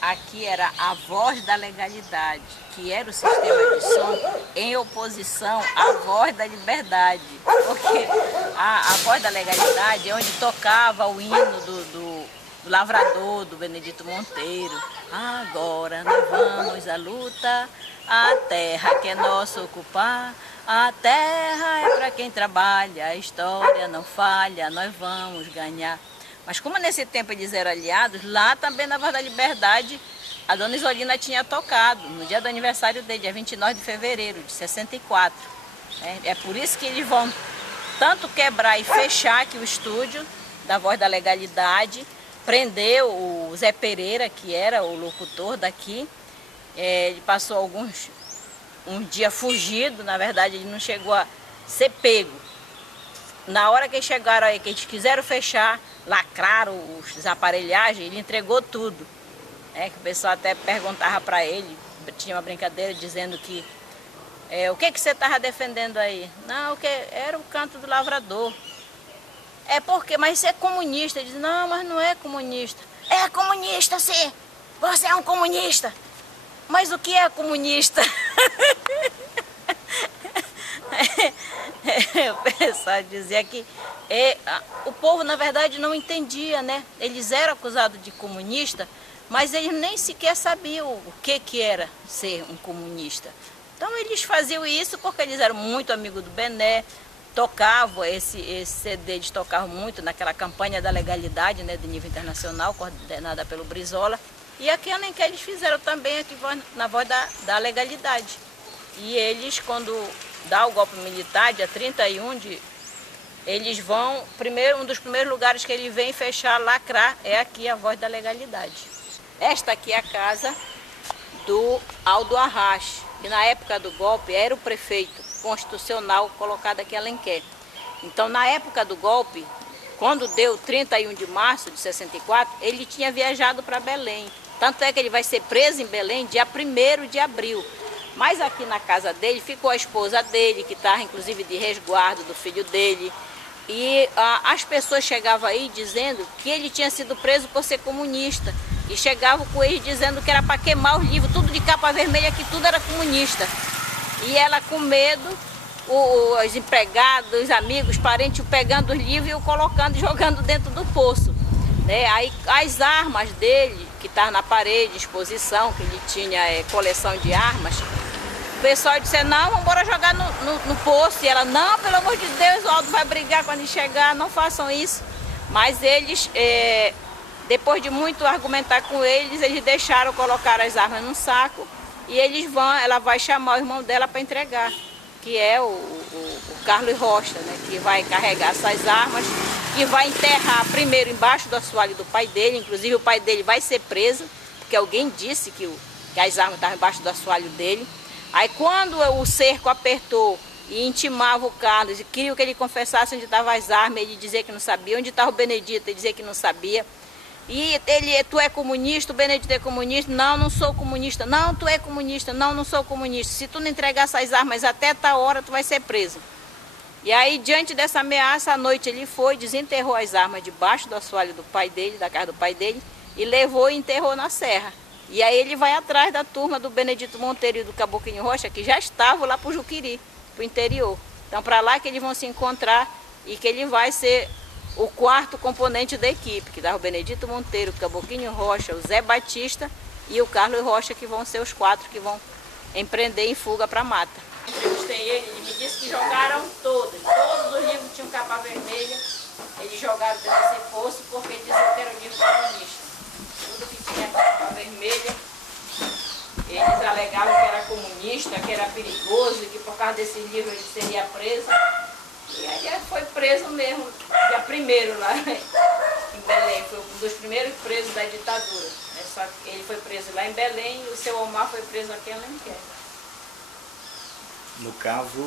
aqui era a voz da legalidade, que era o sistema de som em oposição à voz da liberdade. Porque a voz da legalidade é onde tocava o hino do lavrador, do Benedito Monteiro. Agora nós vamos à luta, a terra que é nossa ocupar. A terra é para quem trabalha, a história não falha, nós vamos ganhar. Mas como nesse tempo eles eram aliados, lá também na Voz da Liberdade, a dona Isolina tinha tocado, no dia do aniversário dele, dia 29 de fevereiro de 64. É por isso que eles vão tanto quebrar e fechar aqui o estúdio da Voz da Legalidade, prender o Zé Pereira, que era o locutor daqui. Ele passou um dia fugido, na verdade ele não chegou a ser pego. Na hora que eles chegaram aí, que eles quiseram fechar, lacraram as aparelhagens, ele entregou tudo. Que o pessoal até perguntava para ele, tinha uma brincadeira dizendo que o que você estava defendendo aí? Não, que era o canto do lavrador. Porque, mas você é comunista. Ele diz, não, mas não é comunista. É comunista, sim. Você é um comunista. Mas o que é comunista? O pessoal dizia que o povo, na verdade, não entendia, né? Eles eram acusados de comunista, mas eles nem sequer sabiam o que era ser um comunista. Então eles faziam isso porque eles eram muito amigos do Bené, tocavam esse CD, eles tocavam muito naquela campanha da legalidade, né, de nível internacional, coordenada pelo Brizola. E aqui em Alenquer eles fizeram também aqui na Voz da Legalidade. E eles, quando dá o golpe militar, dia 31 eles vão, um dos primeiros lugares que eles vêm fechar, lacrar, é aqui a Voz da Legalidade. Esta aqui é a casa do Aldo Arraes, que na época do golpe era o prefeito constitucional colocado aqui em Alenquer. Então, na época do golpe, quando deu 31 de março de 64, ele tinha viajado para Belém. Tanto é que ele vai ser preso em Belém dia 1º de abril. Mas aqui na casa dele ficou a esposa dele, que estava inclusive de resguardo do filho dele. E as pessoas chegavam aí dizendo que ele tinha sido preso por ser comunista. E chegavam com ele dizendo que era para queimar os livros, tudo de capa vermelha, que tudo era comunista. E ela com medo, os empregados, os amigos, os parentes, pegando os livros e o colocando e jogando dentro do poço. Aí as armas dele, que estavam na parede, exposição, que ele tinha coleção de armas, o pessoal disse, não, vamos embora jogar no poço. E ela, não, pelo amor de Deus, o Aldo vai brigar quando ele chegar, não façam isso. Mas eles, depois de muito argumentar com eles deixaram colocar as armas num saco e ela vai chamar o irmão dela para entregar, que é o Carlos Rocha, né, que vai carregar essas armas, que vai enterrar primeiro embaixo do assoalho do pai dele. Inclusive o pai dele vai ser preso, porque alguém disse que as armas estavam embaixo do assoalho dele. Aí quando o cerco apertou e intimava o Carlos e queria que ele confessasse onde estavam as armas, ele dizia que não sabia. Onde estava o Benedito, ele dizia que não sabia. E tu é comunista, o Benedito é comunista? Não, não sou comunista. Não, tu é comunista. Não, não sou comunista. Se tu não entregar essas armas até tal hora, tu vai ser preso. E aí, diante dessa ameaça, à noite ele foi, desenterrou as armas debaixo do assoalho do pai dele, da casa do pai dele, e levou e enterrou na serra. E aí ele vai atrás da turma do Benedito Monteiro e do Caboclinho Rocha, que já estavam lá para o Juqueri, para o interior. Então, para lá que eles vão se encontrar e que ele vai ser o quarto componente da equipe, que dá o Benedito Monteiro, o Caboclinho Rocha, o Zé Batista e o Carlos Rocha, que vão ser os 4 que vão empreender em fuga para a mata. Eu entrevistei ele me disse que jogaram todos os livros tinham capa vermelha, eles jogaram dentro desse poço porque diziam que era o livro comunista. Tudo que tinha capa vermelha, eles alegavam que era comunista, que era perigoso e que por causa desse livro ele seria preso. E aí ele foi preso mesmo, dia 1º lá em Belém, foi um dos primeiros presos da ditadura. Só que ele foi preso lá em Belém e o seu Omar foi preso aqui em Alenquer. No caso,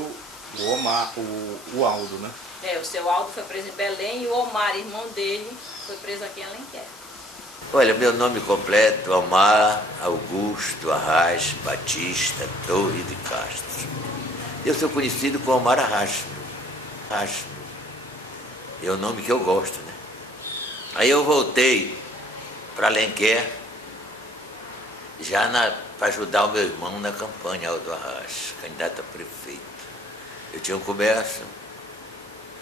o Omar, o Aldo, né? O seu Aldo foi preso em Belém e o Omar, irmão dele, foi preso aqui em Alenquer. Olha, meu nome completo, Omar Augusto Arraes Batista Torre de Castro. Eu sou conhecido como Omar Arraes. É o nome que eu gosto, né? Aí eu voltei para Alenquer já para ajudar o meu irmão na campanha, Aldo Arras, candidato a prefeito. Eu tinha um comércio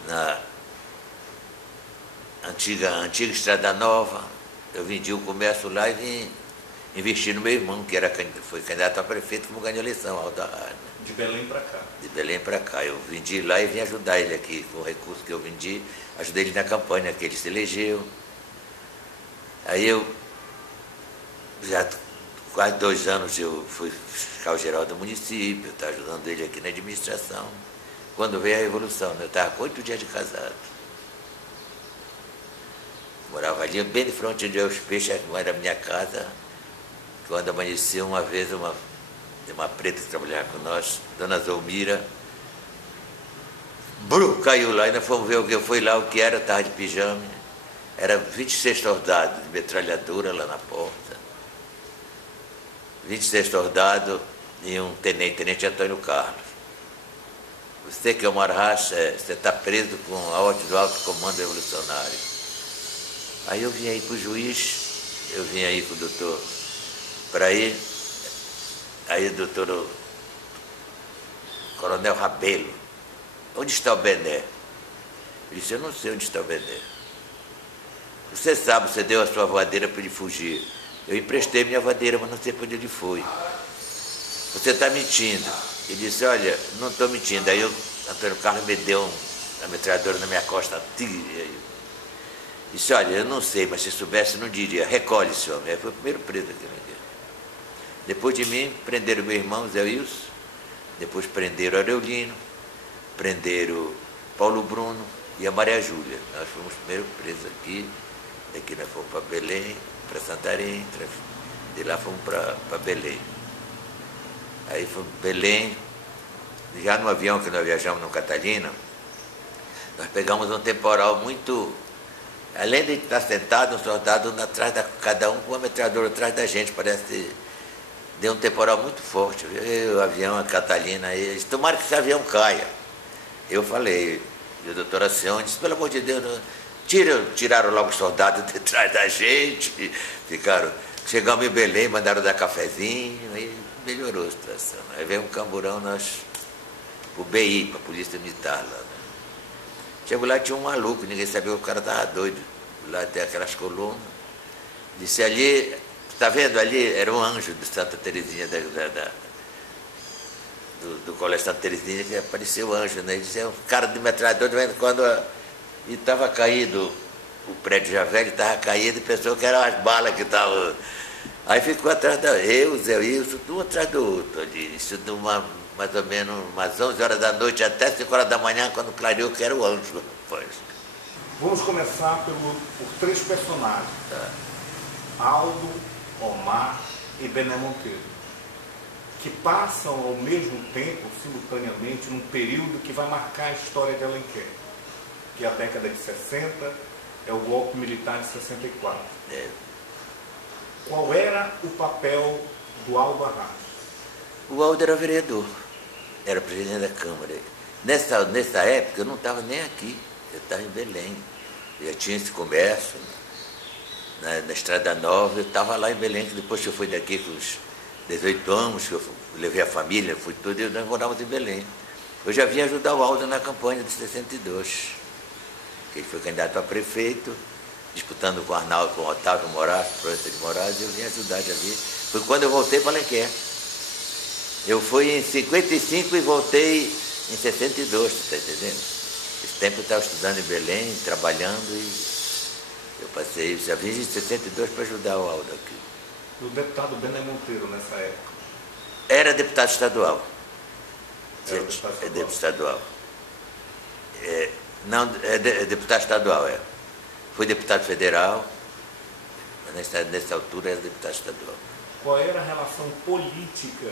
na antiga Estrada Nova, eu vendi o comércio lá e vim investir no meu irmão, que foi candidato a prefeito, como ganhou a eleição, Aldo Arras. Né? De Belém para cá. De Belém para cá. Eu vendi lá e vim ajudar ele aqui, com o recurso que eu vendi, ajudei ele na campanha, que ele se elegeu. Aí eu, já quase 2 anos, eu fui fiscal-geral do município, estava ajudando ele aqui na administração. Quando veio a Revolução, eu estava com 8 dias de casado. Morava ali, bem de frente onde eu os peixes, que era a minha casa. Quando amanheceu uma vez, uma preta que trabalhava com nós, Dona Zolmira, caiu lá, ainda fomos ver o que eu fui lá, o que era, estava de pijama. Era 26 soldados de metralhadora lá na porta. 26 soldados e um tenente Antônio Carlos. Você que é uma raça, você está preso com a ordem do alto comando revolucionário. Aí eu vim aí para o juiz, eu vim aí com o doutor para ir. Aí o doutor Coronel Rabelo, onde está o Bené? Ele disse, eu não sei onde está o Bené. Você sabe, você deu a sua voadeira para ele fugir. Eu emprestei minha voadeira, mas não sei para onde ele foi. Você está mentindo. Ele disse, olha, não estou mentindo. Aí o Antônio Carlos me deu uma metralhadora na minha costa. Disse, olha, eu não sei, mas se soubesse não diria. Recolhe esse homem. Aí foi o primeiro preso aqui no dia. Depois de mim, prenderam meu irmão, Zé Wilson. Depois prenderam Aurelino. Prenderam Paulo Bruno e a Maria Júlia. Nós fomos primeiro presos aqui. Daqui nós fomos para Belém, para Santarém. De lá fomos para Belém. Aí fomos para Belém. Já no avião que nós viajamos no Catalina, nós pegamos um temporal muito... Além de estar sentado, um soldado atrás cada um com uma metralhadora atrás da gente, parece... Deu um temporal muito forte, viu? O avião, a Catalina, aí, tomara que esse avião caia. Eu falei, e o doutor Acione disse, pelo amor de Deus, tiraram logo os soldados de trás da gente, chegamos em Belém, mandaram dar cafezinho, aí melhorou a situação. Aí veio um camburão, nós, pro BI, para a Polícia Militar lá. Né? Chegou lá, tinha um maluco, ninguém sabia, o cara estava doido. Lá tem aquelas colunas. Disse ali... Está vendo ali? Era um anjo de Santa Teresinha, do Colégio Santa Teresinha, que apareceu o anjo, né? Ele dizia, um cara de metralhador, de vez em quando, e estava caído, o prédio já velho estava caído, e pensou que eram as balas que estavam... Aí ficou atrás eu, Zé Wilson, um atrás do outro ali, isso de mais ou menos umas 11 horas da noite até 5 horas da manhã, quando clareou que era o anjo. Rapaz. Vamos começar por 3 personagens. Tá. Aldo, Omar e Bené Monteiro, que passam ao mesmo tempo, simultaneamente, num período que vai marcar a história de Alenquer, que é a década de 60, é o golpe militar de 64. É. Qual era o papel do Aldo Arras? O Aldo era vereador, era presidente da Câmara. Nessa época eu não estava nem aqui, eu estava em Belém, eu já tinha esse comércio, na Estrada Nova, eu estava lá em Belém, que depois que eu fui daqui com os 18 anos, que eu levei a família, fui tudo, e nós morávamos em Belém. Eu já vim ajudar o Aldo na campanha de 62, que ele foi candidato a prefeito, disputando com o Arnaldo, com o Otávio Moraes, Proença de Moraes, e eu vim ajudar, já vi. Foi quando eu voltei para Alenquer. Eu fui em 55 e voltei em 62, você está entendendo? Esse tempo eu estava estudando em Belém, trabalhando e... Eu passei, já vim em 62 para ajudar o Aldo aqui. E o deputado Bené Monteiro, nessa época? Era deputado estadual. Era deputado estadual? É deputado estadual. Não, é deputado estadual, é. Foi deputado federal, mas nessa altura era deputado estadual. Qual era a relação política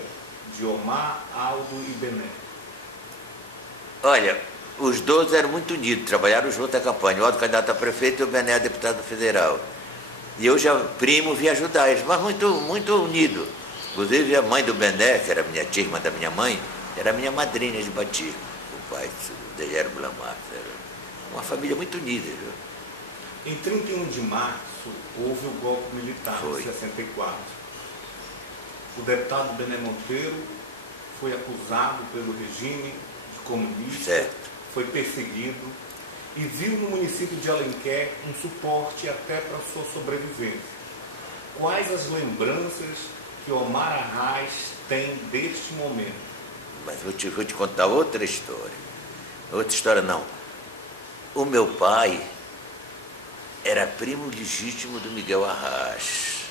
de Omar, Aldo e Bené? Olha... Os dois eram muito unidos, trabalharam junto à campanha. O Aldo candidato a prefeito e o Bené deputado federal. E eu já, primo, vim ajudar eles, mas muito, muito unido. Inclusive a mãe do Bené, que era minha tia, irmã da minha mãe, era minha madrinha de batismo, o pai, o Degero Blamar. Era uma família muito unida. Viu? Em 31 de março, houve o golpe militar Foi. de 64. o deputado Bené Monteiro foi acusado pelo regime de comunista, certo, foi perseguido e viu no município de Alenquer um suporte até para a sua sobrevivência. Quais as lembranças que Omar Arraes tem deste momento? Mas vou te contar outra história. Outra história não. O meu pai era primo legítimo do Miguel Arraes.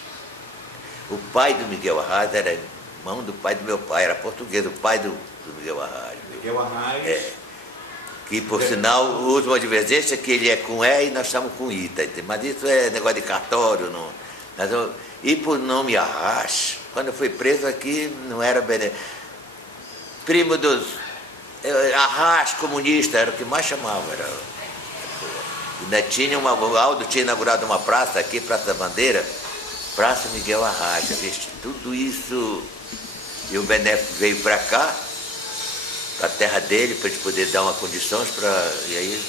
O pai do Miguel Arraes era irmão do pai do meu pai, era português, o pai do Miguel Arraes. Miguel Arraes... É. Que, por sinal, a última divergência é que ele é com E e nós estamos com I, tá? Mas isso é negócio de cartório. Não. E por nome Arraes, quando eu fui preso aqui, não era primo dos... Arraes comunista, era o que mais chamava. Ainda tinha o Aldo tinha inaugurado uma praça aqui, Praça da Bandeira, Praça Miguel Arraes. Tudo isso, e o Bené veio para cá, para a terra dele, para ele poder dar uma condições para... E aí,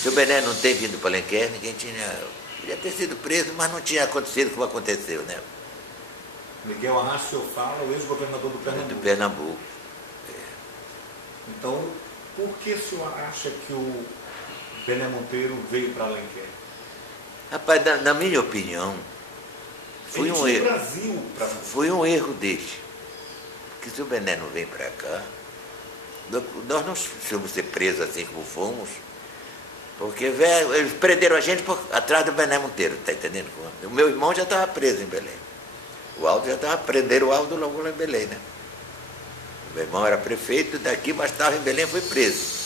se o Bené não tem vindo para Alenquer, ninguém tinha... Podia ter sido preso, mas não tinha acontecido como aconteceu, né? Miguel Arraes, o senhor fala, o ex-governador do Pernambuco. Do Pernambuco. Então, por que o senhor acha que o Bené Monteiro veio para Alenquer? Rapaz, na minha opinião, foi um erro. Brasil pra... Foi um erro dele. Porque se o Bené não vem para cá, nós não somos ser presos assim como fomos, porque eles prenderam a gente atrás do Bené Monteiro, tá entendendo? O meu irmão já estava preso em Belém. O Aldo já estava prendendo o Aldo logo lá em Belém, né? O meu irmão era prefeito daqui, mas estava em Belém, foi preso.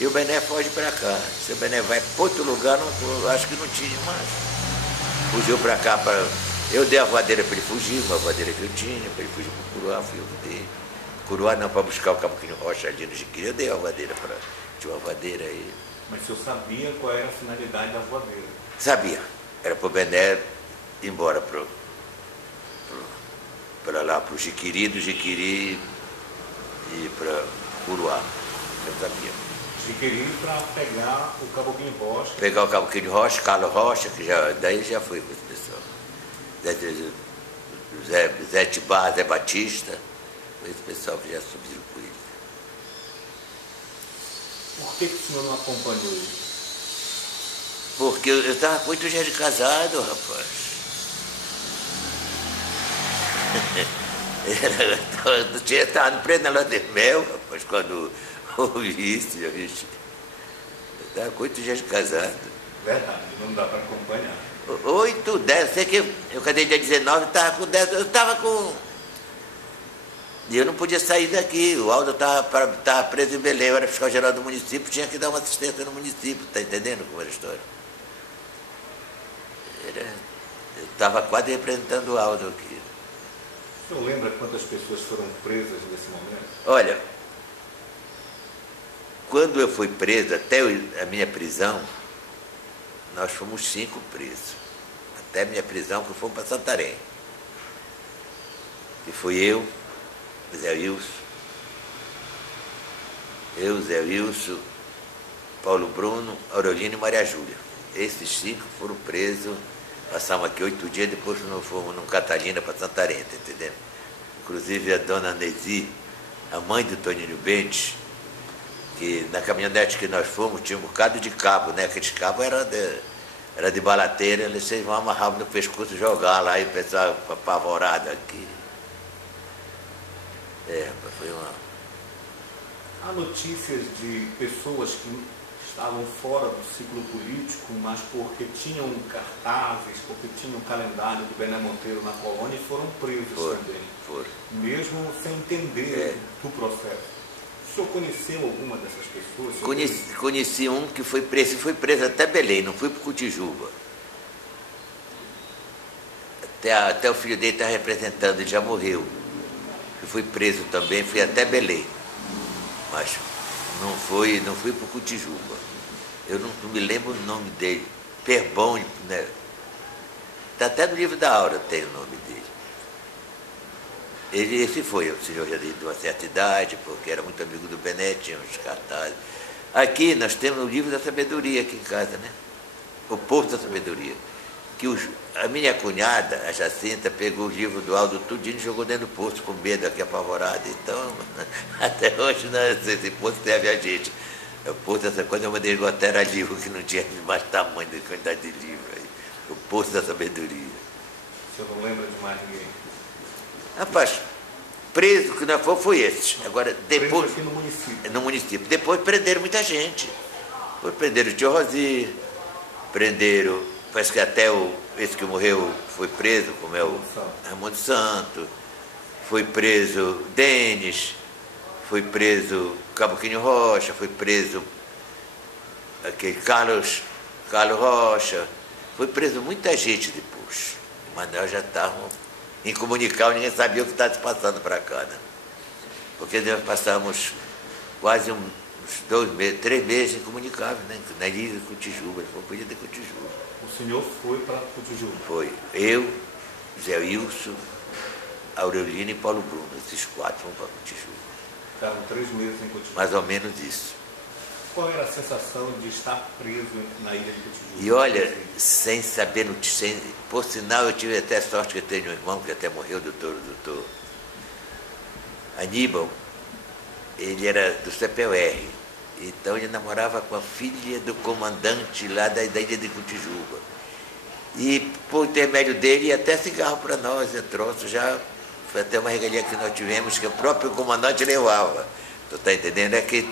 E o Bené foge para cá. Se o Bené vai para outro lugar, não, acho que não tinha mais. Fugiu para cá para... Eu dei a voadeira para ele fugir, uma voadeira que eu tinha, para ele fugir para o Curuá, fui eu que dei. Curuá não, para buscar o Caboclinho Rocha ali no Jiquiri, eu dei a voadeira para... Tinha uma voadeira aí. Mas o senhor sabia qual era a finalidade da voadeira? Sabia. Era para o Bené ir embora para lá, para o Jiquiri, do Jiquiri e para Curuá. Eu sabia. Jiquiri para pegar o Caboclinho Rocha. Pegar o Caboclinho Rocha, Carlos Rocha, que daí já foi com esse pessoal. Zé Tibá, Zé Batista, esse pessoal que já subiram com ele. Por que o senhor não acompanhou ele? Porque eu estava com 8 dias de casado, rapaz. Eu estava preso na lua de mel, rapaz, quando ouvi isso, já vi. Eu estava com 8 dias de casado. Verdade, não dá para acompanhar. 8, 10, sei que eu casei dia 19, estava com 10, eu estava com... E eu não podia sair daqui, o Aldo estava preso em Belém, eu era fiscal geral do município, tinha que dar uma assistência no município, está entendendo como era a história? Eu estava quase representando o Aldo aqui. O senhor lembra quantas pessoas foram presas nesse momento? Olha, quando eu fui preso, até a minha prisão, nós fomos 5 presos. Até a minha prisão, que fomos para Santarém. Que fui eu, Zé Wilson, Paulo Bruno, Aurelino e Maria Júlia. Esses 5 foram presos, passamos aqui 8 dias, depois nós fomos num Catalina para Santarém, tá entendendo? Inclusive a dona Nesi, a mãe do Toninho Bentes, que na caminhonete que nós fomos tinha um bocado de cabo, né? Aqueles cabos era de balateira, eles vão amarrar no pescoço e jogar lá, e o pessoal apavorado aqui. Foi uma... Há notícias de pessoas que estavam fora do ciclo político, mas porque tinham cartazes, porque tinham o calendário do Bené Monteiro na colônia e foram presos também. Foram. Mesmo sem entender do processo. O senhor conheceu alguma dessas pessoas? Conheci um que foi preso até Belém, não fui para Cotijuba. Até o filho dele está representando, ele já morreu. Eu fui preso também, fui até Belém. Mas não fui para Cotijuba. Eu não me lembro o nome dele. Perbon, né? Está até no livro da Aura, tem o nome dele. Esse foi, o senhor já de uma certa idade, porque era muito amigo do Bené, tinha uns cartazes. Aqui nós temos o livro da sabedoria aqui em casa, né? O Porto da Sabedoria, que a minha cunhada, a Jacinta, pegou o livro do Aldo tudinho e jogou dentro do poço com medo, aqui apavorada. Então, até hoje, esse poço serve a gente. O poço dessa coisa, eu mandei esgotar, era livro que não tinha mais tamanho da quantidade de livro aí. O poço da sabedoria. O senhor não lembra de mais ninguém? Rapaz, preso que não foi esse. Agora, depois. Preso aqui no município. No município. Depois prenderam muita gente. Depois prenderam o tio Rosi, prenderam. Parece que até esse que morreu foi preso, como é o Raimundo Santo. Foi preso Denis. Foi preso Caboquinho Rocha. Foi preso aquele Carlos Rocha. Foi preso muita gente depois. Mas nós já estávamos incomunicáveis, ninguém sabia o que estava se passando para cá, né? Porque nós passamos quase uns 2 meses, 3 meses incomunicáveis, né? Na ilha de Cotijuba, não podia ter Cotijuba. O senhor foi para Cotijuba? Foi. Eu, Zé Wilson, Aurelino e Paulo Bruno. Esses 4 fomos para Cotijuba. Ficaram 3 meses em Cotijuba. Mais ou menos isso. Qual era a sensação de estar preso na ilha de Cotijuba? E olha, sem saber, por sinal, eu tive até sorte que eu tenho um irmão que até morreu, o doutor Aníbal. Ele era do CPUR. Então ele namorava com a filha do comandante lá da ilha de Cotijuba. E por intermédio dele ia até cigarro para nós, troço já. Foi até uma regalia que nós tivemos que o próprio comandante levava. Tu está entendendo? É que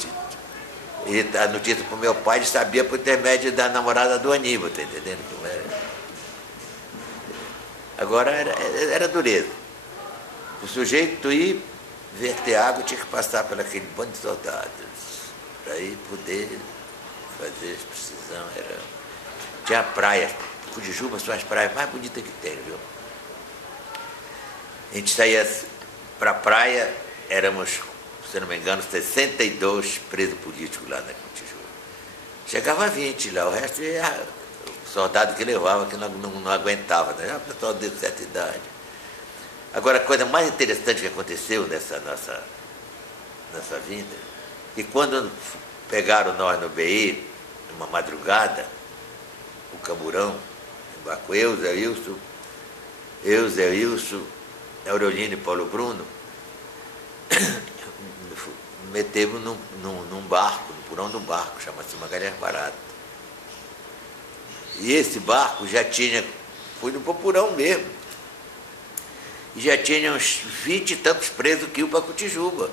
a notícia para o meu pai, ele sabia por intermédio da namorada do Aníbal, está entendendo como era? Agora era dureza. O sujeito ir verter água tinha que passar por aquele bando de soldados, para ir poder fazer a precisão. Tinha a praia, Cotijuba são as praias mais bonitas que tem, viu? A gente saía para a praia, éramos, se não me engano, 62 presos políticos lá na Cotijuba. Chegava a 20 lá, o resto era o soldado que levava, que não aguentava, né? O pessoal de certa idade. Agora, a coisa mais interessante que aconteceu nessa nossa vinda, que quando pegaram nós no BI, numa madrugada, o Camburão, embarcou eu, Zé Wilson, Aurelino e Paulo Bruno, metemos num barco, no porão de um barco, chama-se Magalhães Barata. E esse barco já tinha, foi no porão mesmo, e já tinha uns 20 e tantos presos que iam para Cotijuba.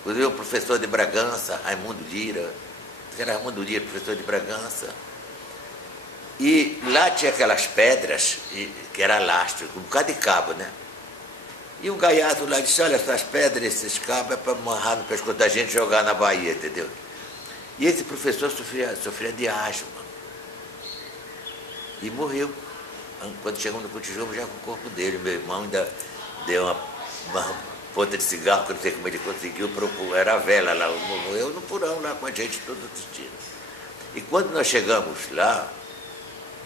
Inclusive o professor de Bragança, Raimundo Lira, que era Raimundo Lira, professor de Bragança. E lá tinha aquelas pedras, que era lastro, com um bocado de cabo, né? E um gaiato lá disse, olha, essas pedras, esses cabos é para amarrar no pescoço da gente e jogar na Bahia, entendeu? E esse professor sofria de asma. E morreu. Quando chegamos no Cotijuba, já com o corpo dele. Meu irmão ainda deu uma ponta de cigarro, que eu não sei como ele conseguiu, era a vela lá. Morreu no porão lá com a gente, todo assistindo. E quando nós chegamos lá,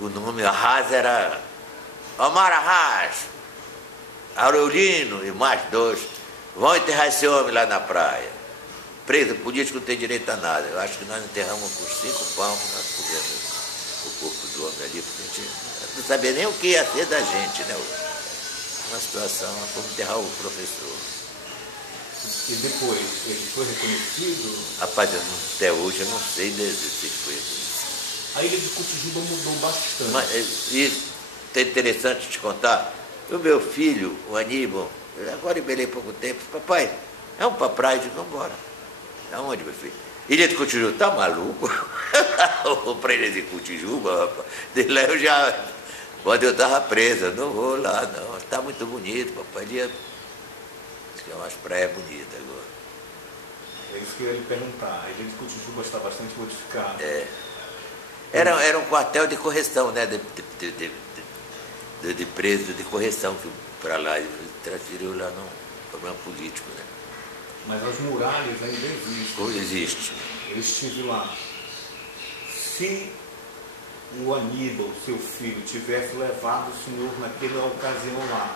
o nome Arras era Omar Arras, Aurelino e mais 2, vão enterrar esse homem lá na praia. Preso político não tem direito a nada. Eu acho que nós enterramos com 5 palmos, nós pusemos o corpo do homem ali, porque a gente não sabia nem o que ia ser da gente, né? Uma situação, nós fomos enterrar o professor. E depois, ele foi reconhecido? Rapaz, até hoje eu não sei se ele foi reconhecido. A ilha de Cotijuba mudou bastante. E é interessante te contar, o meu filho, o Aníbal, agora em Belém há pouco tempo, papai, vamos para a praia? Eu digo, vamos embora. Aonde, meu filho? Ilha de Cotijuba, tá maluco? Para ilha de Cotijuba, rapaz. De lá eu já, quando eu estava preso, não vou lá, não. Está muito bonito, papai. Diz que é umas praias bonitas agora. É isso que eu ia lhe perguntar. A ilha de Cotijuba está bastante modificada. É. Era um quartel de correção, né? De preso de correção para lá. Ele transferiu lá no problema político, né? Mas as muralhas ainda existem. Existe. Eu estive lá. Se o Aníbal, seu filho, tivesse levado o senhor naquela ocasião lá,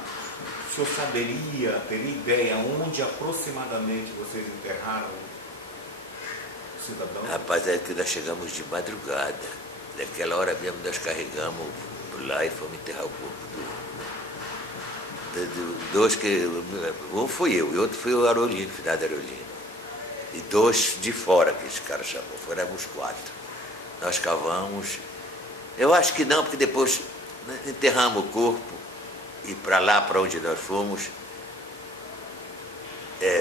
o senhor saberia, teria ideia onde aproximadamente vocês enterraram o cidadão? Rapaz, é que nós chegamos de madrugada. Naquela hora mesmo nós carregamos o lá e fomos enterrar o corpo dois que... Um fui eu e outro foi o Arolino, finado Arolino. E dois de fora que esse cara chamou, fomos 4. Nós cavamos. Eu acho que não, porque depois enterramos o corpo e para lá, para onde nós fomos,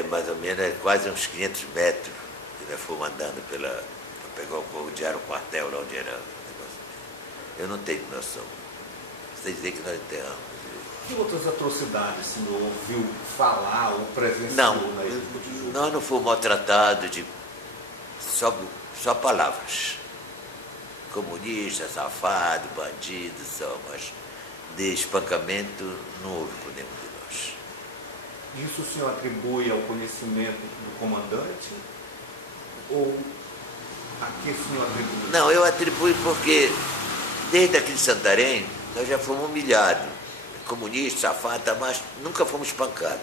mais ou menos quase uns 500 metros que nós fomos andando para pegar o corpo, onde era o quartel, lá onde era o negócio. Eu não tenho noção. Você dizer que nós enterramos. Que outras atrocidades o senhor ouviu falar ou presenciou na Ilha do Cotijuba? Nós não fomos maltratados de só palavras. Comunista, safado, bandido, só, mas de espancamento não houve com nenhum de nós. Isso o senhor atribui ao conhecimento do comandante? Ou a que o senhor atribui? Não, eu atribuo porque desde aqui de Santarém nós já fomos humilhados. Comunista, safado, mas nunca fomos espancados.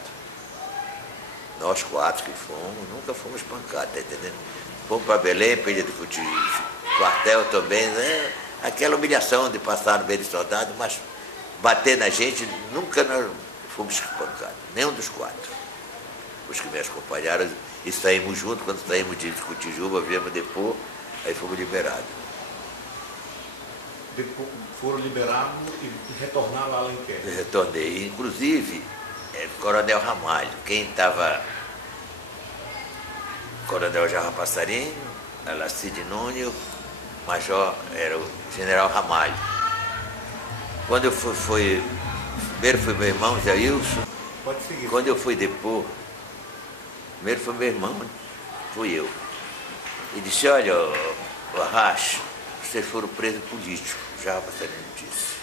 Nós 4 que fomos, nunca fomos espancados, tá entendendo? Fomos para Belém, para Ilha do Cotijuba, quartel também, né? Aquela humilhação de passar no meio de soldado, mas bater na gente, nunca nós fomos espancados, nenhum dos 4. Os que me acompanharam, e saímos juntos, quando saímos de Cotijuba, viemos depor, aí fomos liberados. Depois foram liberados e retornaram a Alenquer. Eu retornei. Inclusive, Coronel Ramalho, quem estava... Coronel Jarra Passarinho, Alacide Nunes, Major era o General Ramalho. Quando eu fui primeiro foi meu irmão, Zé Wilson. Pode seguir. Quando eu fui depor, primeiro foi meu irmão, fui eu. E disse, olha, o Arracho, vocês foram presos políticos, já Passarinho disse.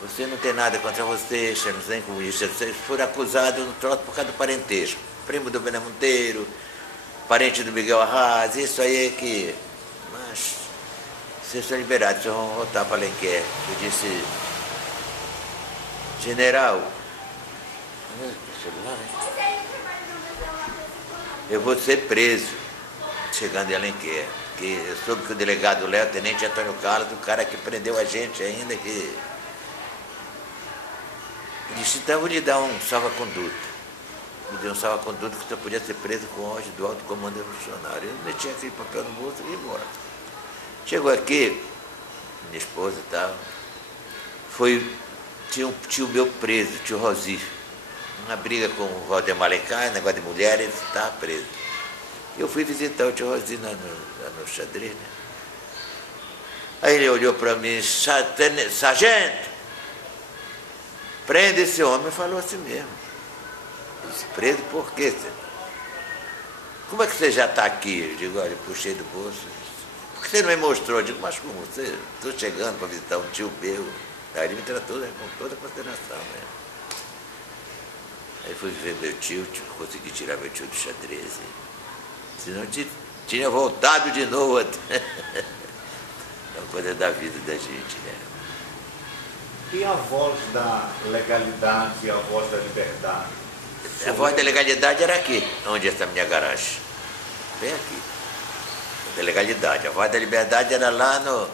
Você não tem nada contra vocês, vocês não têm comunistas, vocês foram acusados no troço por causa do parentesco. Primo do Bené Monteiro, parente do Miguel Arras, isso aí é que... Mas vocês são liberados, vocês vão voltar para Alenquer. Eu disse, general, eu vou ser preso chegando em Alenquer. Que eu soube que o delegado Léo, o tenente Antônio Carlos, o cara que prendeu a gente ainda, que... Eu disse, então eu vou lhe dar um salva-conduto. Me deu um salva-conduto que você podia ser preso com ordem do alto comando revolucionário. Eu meti aquele papel no bolso e ia embora. Chegou aqui, minha esposa e tal, tinha um tio meu preso, tio Rosi. Uma briga com o Valdemar Alencar, negócio de mulher, ele estava preso. Eu fui visitar o tio Rosi lá no xadrez, né? Aí ele olhou para mim, sargento, prende esse homem, falou assim mesmo. Eu disse, preso por quê? Como é que você já está aqui? Eu digo, olha, puxei do bolso. Por que você não me mostrou? Eu digo, mas como você? Estou chegando para visitar um tio meu. Aí ele me tratou, né, com toda a consideração, né? Aí fui ver meu tio, consegui tirar meu tio do xadrez. Senão tinha voltado de novo. É uma coisa da vida da gente, né? E a voz da legalidade e a voz da liberdade? A voz da legalidade era aqui, onde está a minha garagem. Bem aqui. Da legalidade. A voz da liberdade era lá no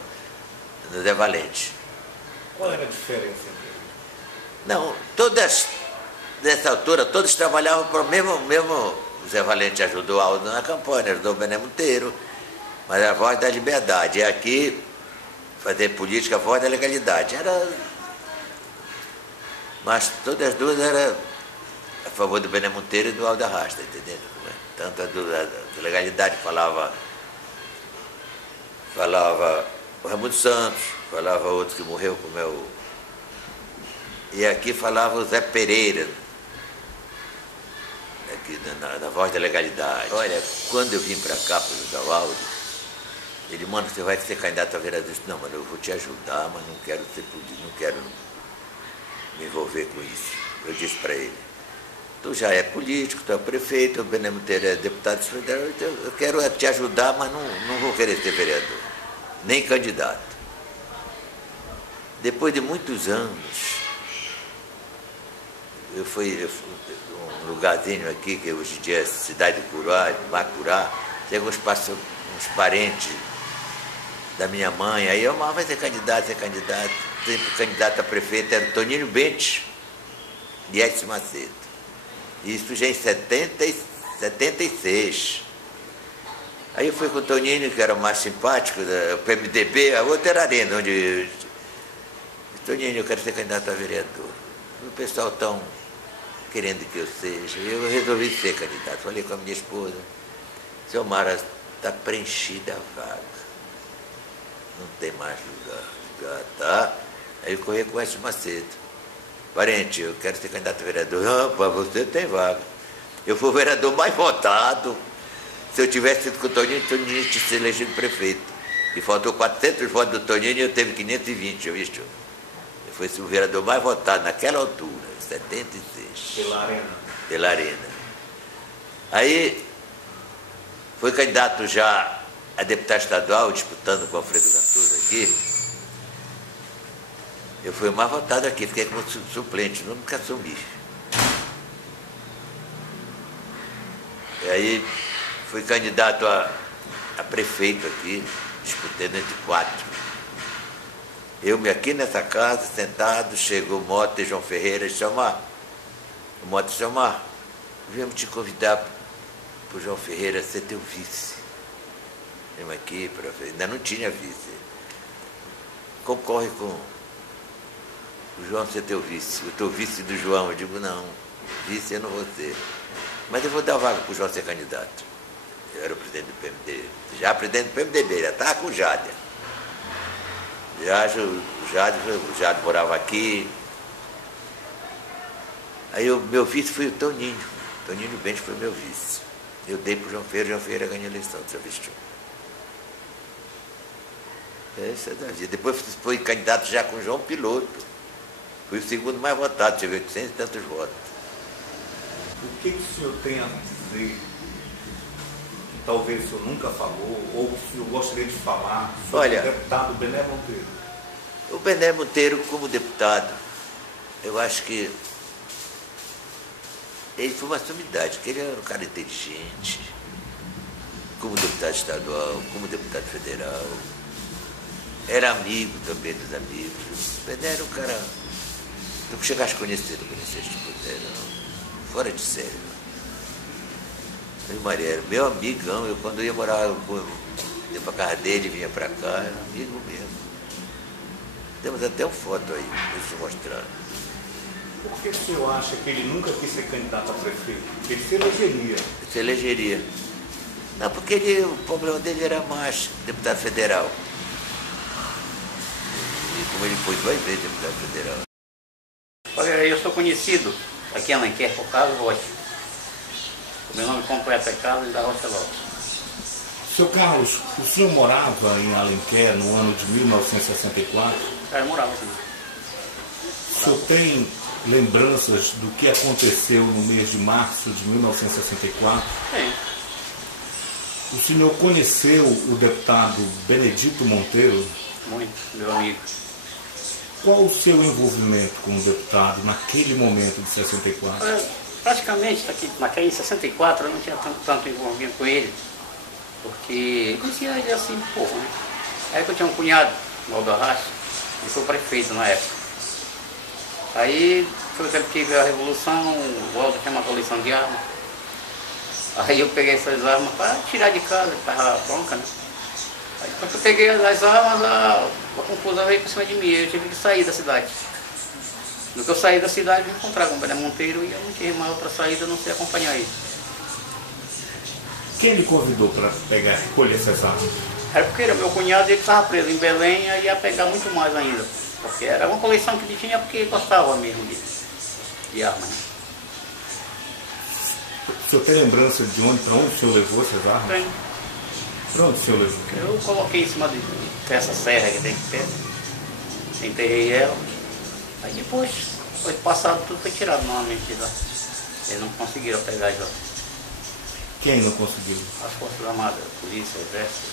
Zé Valente. Qual era a diferença entre eles? Não, todas, nessa altura, todos trabalhavam para o mesmo. O Zé Valente ajudou Aldo na campanha, ajudou o Bené Monteiro, mas a voz da liberdade. E aqui, fazer política, a voz da legalidade. Mas todas as duas eram a favor do Bené Monteiro e do Aldo Arrasta, entendeu? Tanto a legalidade falava o Raimundo Santos, falava outro que morreu, como é o... E aqui falava o Zé Pereira, aqui na voz da legalidade. Olha, quando eu vim para cá, para o Gaualdo, ele, mano, você vai ser candidato a vereador? Eu disse, não, mano, eu vou te ajudar, mas não quero ser político, não quero me envolver com isso. Eu disse para ele, tu já é político, tu é prefeito, o Bené Monteiro é deputado federal, eu quero te ajudar, mas não vou querer ser vereador, nem candidato. Depois de muitos anos, eu fui um lugarzinho aqui, que hoje em dia é Cidade de Curá, Macurá, tem uns parentes da minha mãe. Aí eu vai ser candidato, ser candidato. Sempre candidato a prefeito era o Toninho Bentes e Edson Macedo. Isso já em 76. Aí eu fui com o Toninho, que era o mais simpático, o PMDB, a outra era a Arena, onde... Toninho, eu quero ser candidato a vereador. O pessoal tão querendo que eu seja. Eu resolvi ser candidato. Falei com a minha esposa, seu Mara, está preenchida a vaga. Não tem mais lugar, tá? Aí eu corri com o Edson Macedo. Parente, eu quero ser candidato a vereador. Ah, para você tem vaga. Eu fui o vereador mais votado. Se eu tivesse sido com o Toninho tinha se elegido prefeito. E faltou 400 votos do Toninho e eu teve 520, viu? Eu fui o vereador mais votado naquela altura, em 76. Pela Arena. Pela Arena. Aí, foi candidato já a deputado estadual, disputando com o Alfredo Gantuso aqui. Eu fui o mais votado aqui, fiquei como suplente, nunca assumi. E aí, fui candidato a prefeito aqui, disputando entre 4. Eu me aqui nessa casa, sentado, chegou o Mota e João Ferreira e chamar. O Mota chamar, viemos te convidar para o João Ferreira ser teu vice. Viemos aqui, ainda não tinha vice. Concorre com o João ser teu vice. Eu estou vice do João. Eu digo, não, vice eu não vou ser. Mas eu vou dar vaga para o João ser candidato. Eu era o presidente do PMDB. Já presidente do PMDB, já estava com o Jádia. O Jádio morava aqui. Aí o meu vice foi o Toninho. Toninho Bentes foi meu vice. Eu dei para o João Ferreira ganhou a eleição, você vestiu. Essa é da vida. Depois foi candidato já com o João Piloto. Fui o segundo mais votado, tive 800 e tantos votos. O que o senhor tem a dizer que talvez o senhor nunca falou, ou que o senhor gostaria de falar sobre o deputado Bené Monteiro? O Bené Monteiro, como deputado, eu acho que ele foi uma sumidade, que ele era um cara inteligente, como deputado estadual, como deputado federal, era amigo também dos amigos. O Bené era um cara, tu chegaste a conhecer, não conheceste o Bené, fora de sério. Eu, Maria, era meu amigão, quando eu ia morar, ia para casa dele, vinha para cá, era amigo mesmo. Temos até uma foto aí, para se mostrar. Por que o senhor acha que ele nunca quis ser candidato a prefeito? Ele se elegeria. Se elegeria. Não, porque o problema dele era mais deputado federal. E como ele foi 2 vezes deputado federal. Olha, eu sou conhecido aqui em Alenquer por Carlos Rocha. O meu nome completo é Carlos da Rocha Lopes. Seu Carlos, o senhor morava em Alenquer no ano de 1964? Eu morava sim. O senhor tem lembranças do que aconteceu no mês de março de 1964? Sim. O senhor conheceu o deputado Benedito Monteiro? Muito, meu amigo. Qual o seu envolvimento como deputado naquele momento de 64? Praticamente, naquele 64 eu não tinha tanto envolvimento com ele, porque eu conhecia ele assim pouco, né? Aí eu tinha um cunhado, o Waldo Arraes, ele foi prefeito na época. Aí foi o tempo que veio a Revolução, o Waldo tinha uma coleção de armas. Aí eu peguei essas armas para tirar de casa, estava bronca, né? Aí quando eu peguei as armas, a confusão veio por cima de mim, eu tive que sair da cidade. No que eu saí da cidade, me encontrava com o Bené Monteiro e eu não tinha mais outra saída a não ser acompanhar ele. Quem lhe convidou para recolher essas armas? Era porque era meu cunhado e ele estava preso em Belém e ia pegar muito mais ainda. Porque era uma coleção que ele tinha porque gostava mesmo de armas. Né? O senhor tem lembrança de para onde o senhor levou essas armas? Tem. Para onde o senhor levou? Eu coloquei em cima dessa serra que tem aqui perto, enterrei ela. Aí depois, passado, tudo foi tirado novamente de lá. Eles não conseguiram pegar de lá. Quem não conseguiu? As Forças Armadas, a polícia, o exército.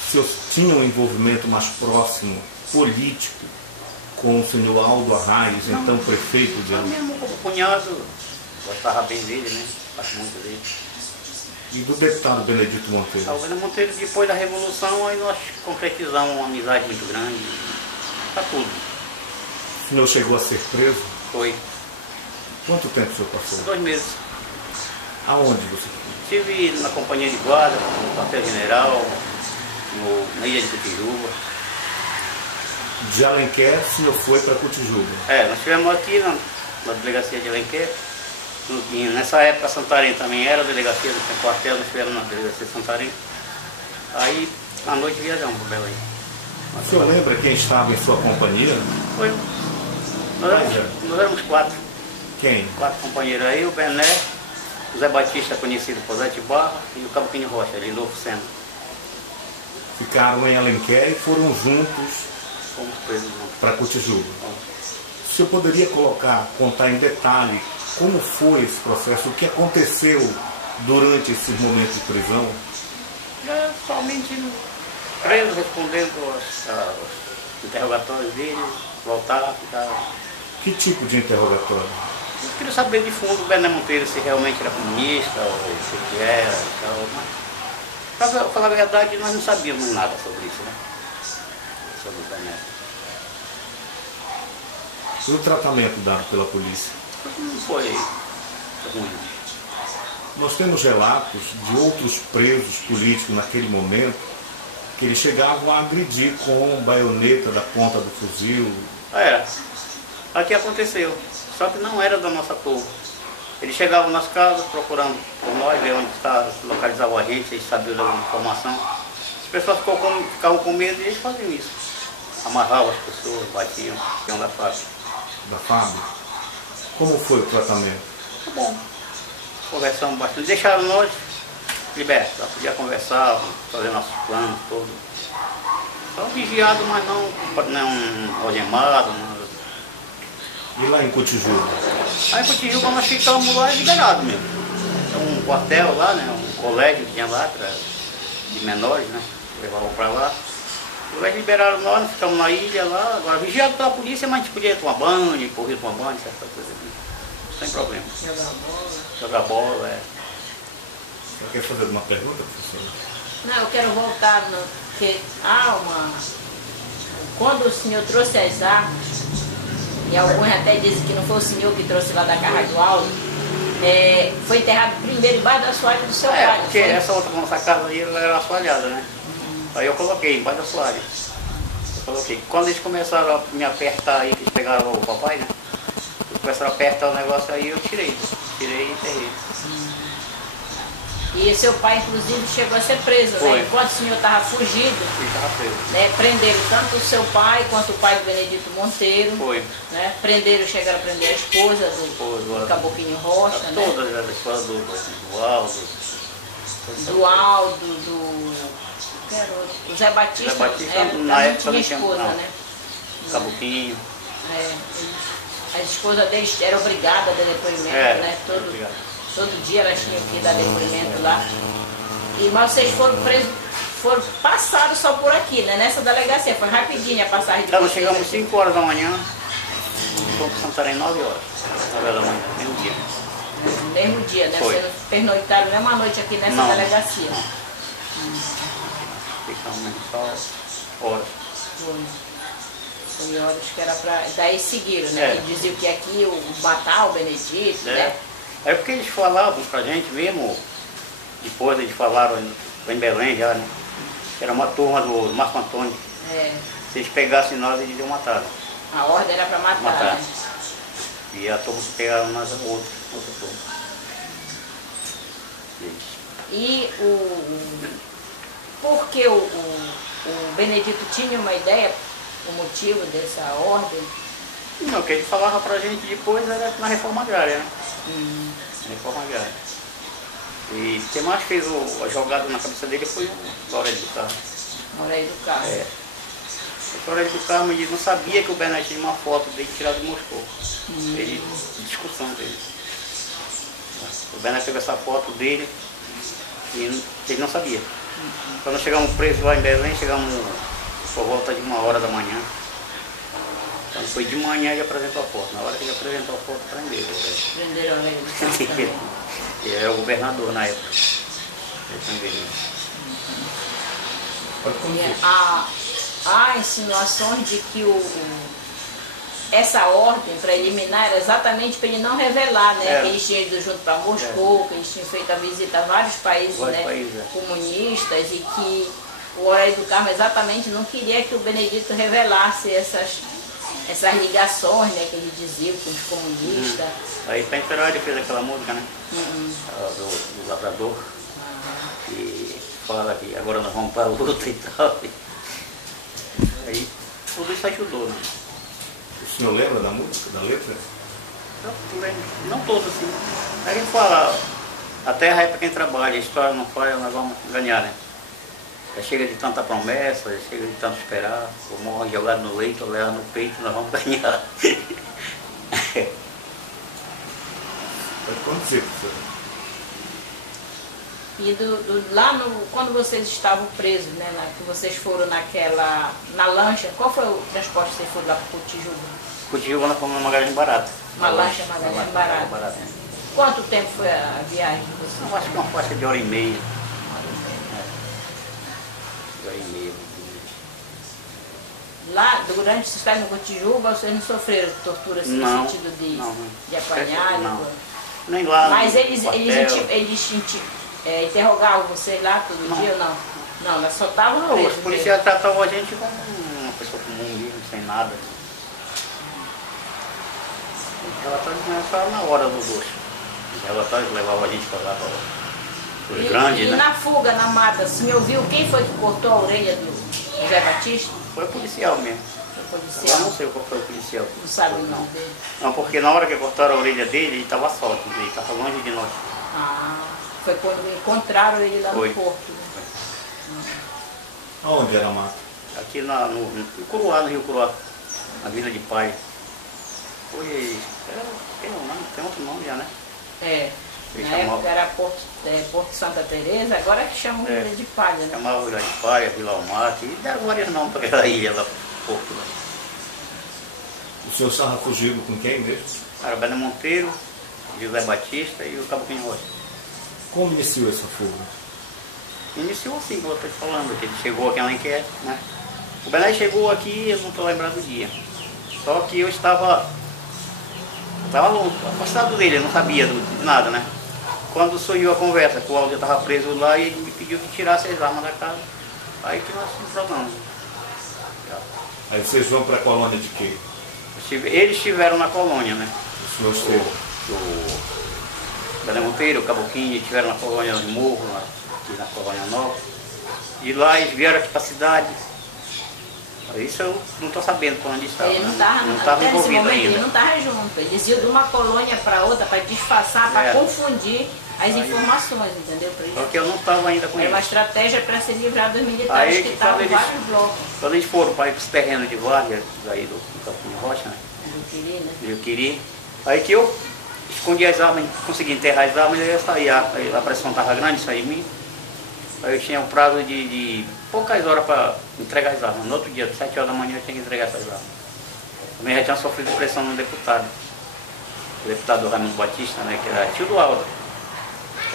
O senhor tinha um envolvimento mais próximo, político, com o senhor Aldo Arraes, então prefeito de... Eu mesmo como cunhado, gostava bem dele, né? Gosto muito dele. E do deputado Benedito Monteiro? O Benedito Monteiro, depois da Revolução, aí nós concretizamos uma amizade muito grande. Tá tudo. O senhor chegou a ser preso? Foi. Quanto tempo o senhor passou? 2 meses. Aonde você foi? Estive na companhia de guarda, no quartel-general, na ilha de Cotijuba. De Alenquer, o senhor foi para Cotijuba? Nós estivemos aqui na delegacia de Alenquer. Nessa época, Santarém também era a delegacia do quartel, nós estivemos na delegacia de Santarém. Aí, à noite, viajamos para Belém. O senhor lembra quem estava em sua companhia? Foi. Nós éramos 4. Quem? 4 companheiros aí, o Bené, o Zé Batista, conhecido por Zé de Barra, e o Cabuquinho Rocha, ali, Novo Sena. Ficaram em Alenquer e foram juntos Fomos presos. para Cotijuba. O senhor poderia contar em detalhe como foi esse processo, o que aconteceu durante esse momento de prisão? Somente preso, respondendo aos interrogatórios dele, voltar, ficar... Que tipo de interrogatório? Eu queria saber de fundo o Bené Monteiro se realmente era comunista, ou se ele era e tal. Mas, para falar a verdade, nós não sabíamos nada sobre isso, né? Sobre o Bené. E o tratamento dado pela polícia? Não foi ruim. Nós temos relatos de outros presos políticos naquele momento que eles chegavam a agredir com baioneta da ponta do fuzil. Era. Aqui aconteceu. Só que não era da nossa turma. Eles chegavam nas casas procurando por nós, ver onde localizavam a gente, eles sabiam da informação. As pessoas ficavam com medo e eles faziam isso. Amarravam as pessoas, batiam, iam da fábrica. Da fábrica? Como foi o tratamento? Tá bom. Conversamos bastante. Deixaram nós libertos. Já podia conversar, fazer nossos planos todos. Só vigiado, mas não algemado. E lá em Cotijuba? Aí em Cotijuba nós ficamos lá liberados mesmo. Tem um quartel lá, né? Um colégio que tinha lá, de menores, né? Levavam para lá. Eles liberaram nós ficamos na ilha lá, agora vigiado pela polícia, mas a gente podia tomar banho, correr tomar banho, certa coisa assim. Sem problema. Jogar bola, é. Você quer fazer alguma pergunta, professor? Não, eu quero voltar no... Porque quando o senhor trouxe as armas, e alguns até dizem que não foi o senhor que trouxe lá da Carra do Alto, foi enterrado primeiro embaixo da assoalho do seu pai. Porque essa outra nossa casa aí ela era assoalhada, né? Aí eu coloquei embaixo da assoalho. Eu coloquei. Quando eles começaram a me apertar aí, que eles pegaram o papai, né? Eles começaram a apertar o negócio aí, eu tirei e enterrei. E seu pai, inclusive, chegou a ser preso, né? Enquanto o senhor estava fugido, Ele estava preso. Né? Prenderam tanto o seu pai quanto o pai do Benedito Monteiro. Foi. Né? Chegaram a prender a esposa do Cabuquinho Rocha, né? Todas as esposas do Aldo. Do Aldo, do Zé Batista. Zé Batista na na época época tinha não tinha, esposa, não. né? Cabuquinho. As esposas deles eram obrigadas a dar depoimento, né? Todo dia elas tinham que dar depoimento lá. Mas vocês foram presos, passaram só por aqui, né? Nessa delegacia, foi rapidinho a passagem de Nós chegamos 5 horas da manhã, fomos para Santarém 9 horas. 9 horas da manhã, mesmo dia. No mesmo dia, né? Foi. Vocês não pernoitaram a mesma noite aqui nessa delegacia. Ficamos mesmo só horas. Foi horas que era para... Daí seguiram, né? E diziam que aqui o Batal, o Benedito, né? É porque eles falavam pra gente mesmo, depois eles falaram em Belém já, né? Que era uma turma do Marco Antônio. Se eles pegassem nós, eles iam matar. A ordem era para matar. Né? E a turma que pegaram nós, outra turma. E por que o Benedito tinha uma ideia, o motivo dessa ordem? Não, o que ele falava pra gente depois era na reforma agrária, né? Reforma agrária. E quem mais fez a jogada na cabeça dele foi o Aurélio do Carmo. Aurélio do Carmo. O Aurélio do Carmo não sabia que o Bernardo tinha uma foto dele tirada de Moscou. Discussão dele. O Bernardo pegou essa foto dele e ele não sabia. Quando chegamos presos lá em Belém, chegamos por volta de 1 hora da manhã. Quando foi de manhã ele apresentou a foto. Na hora que ele apresentou a foto, prenderam. Prenderam ele. Ele era o governador na época. Pode conduzir. Há insinuações de que essa ordem para eliminar era exatamente para ele não revelar, né? Que eles tinham ido junto para Moscou, que eles tinham feito a visita a vários países, comunistas, e que o Horácio do Carmo exatamente não queria que o Benedito revelasse essas ligações, né, que ele dizia com os comunistas. Aí para Imperador ele fez aquela música, né? Do Lavrador. E fala que agora nós vamos para a luta e tal. Aí tudo isso ajudou, né? O senhor lembra da música, da letra? Não todos assim. A gente fala, a terra é para quem trabalha, a história não falha, nós vamos ganhar, né? Já chega de tanta promessa, já chega de tanto esperar, o morro jogado no leito, leva no peito, nós vamos ganhar. Pode conduzir, professor. E quando vocês estavam presos, né, que vocês foram na lancha, qual foi o transporte que vocês foram lá para o Cotijuba? Cotijuba nós fomos numa bagagem barata. Uma lancha barata. Quanto tempo foi a viagem de vocês? Eu acho que uma faixa de hora e meia. Lá, durante vocês estavam no Cotijuba, vocês não sofreram tortura assim, no sentido de apanhar? Não. Nem lá. Mas eles interrogavam vocês lá todo dia ou não? Não, elas só estavam presos. Os policiais tratavam a gente como uma pessoa comum mesmo, sem nada. Os relatórios começaram na hora do gosto. Os relatórios levavam a gente para lá, para os grandes, né? E na fuga, na mata, o senhor viu quem foi que cortou a orelha do José Batista? Foi o policial mesmo. Foi o policial? Eu não sei qual foi o policial. Não sabe o nome dele? Não, porque na hora que cortaram a orelha dele, ele estava solto, ele estava longe de nós. Foi quando encontraram ele lá no porto. Né? Aonde era a mata? Aqui no Curuá, no Rio Curuá, na Vila de Pai. Tem outro nome já, né? Na época era Porto Santa Teresa, agora é que chamam Vila de Palha, né? Chamava Vila de Palha, Vila Almar, e deram vários nomes para aquela ilha lá, Porto. Lá. O senhor estava fugido com quem mesmo? Era Bena Monteiro, José Batista e o Caboclinho Rocha. Como iniciou essa fuga? Iniciou assim, como eu estou te falando, que ele chegou aqui em Alenquer, né? O Bené chegou aqui, eu não estou lembrado do dia. Só que eu estava afastado dele, eu não sabia de nada, né? Quando surgiu a conversa, que o Aldo estava preso lá e ele me pediu que tirasse as armas da casa. Aí que nós nos tratamos. Aí vocês vão para a colônia de quê? Eles estiveram na colônia, né? O senhor esteve? O Bené Monteiro, o Caboclinho, estiveram na colônia de Morro, aqui na colônia Nova. E lá eles vieram aqui para a cidade. Isso eu não estou sabendo para onde estava. Ele não estava envolvido ainda. Ele não estava junto. Eles iam de uma colônia para outra para disfarçar, para confundir as informações, entendeu? Porque eu não estava ainda com ele. Era uma estratégia para se livrar dos militares que estavam em vários blocos. Quando eles foram para esse terreno de Várzea, daí do Caboclinho Rocha, né? Do Juquiri. Aí que eu escondi as armas, consegui enterrar as armas e eu ia sair. A pressão estava grande, saí em mim. Aí eu tinha um prazo de poucas horas para entregar as armas. No outro dia, às 7 horas da manhã, eu tinha que entregar essas armas. Também já tinha sofrido pressão no deputado. O deputado Raimundo Batista, né, que era tio do Aldo.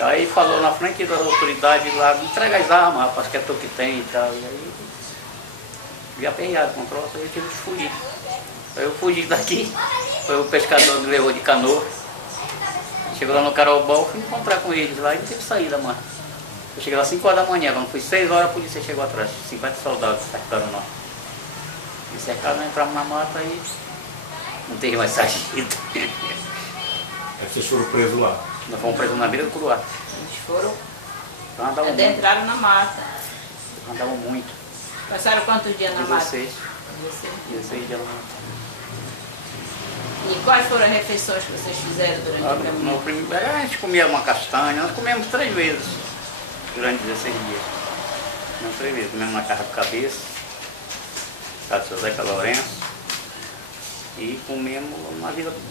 Aí falou na frente das autoridades lá, entrega as armas, rapaz, que é tu que tem e tal. E aí, vi aperreado com o troço, aí eu tive que fugir. Aí eu fugi daqui, foi o pescador me levou de canoa. Chegou lá no Carobão, fui encontrar com eles lá e não teve saída, mano. Eu cheguei lá às 5 horas da manhã, quando foi 6 horas a polícia chegou atrás, 50 soldados cercaram nós. E cercaram, nós entramos na mata e não teve mais saída. Aí vocês foram presos lá? Nós fomos presos na beira do Curuá. Eles foram, entraram na mata. Andavam muito. Passaram quantos dias na mata? 16 dias na mata. E quais foram as refeições que vocês fizeram durante o caminho? No primeiro, a gente comia uma castanha, nós comemos 3 vezes durante 16 dias. Comemos 3 vezes, comemos na Casa do Cabeça, casa do seu Zeca Lourenço, e comemos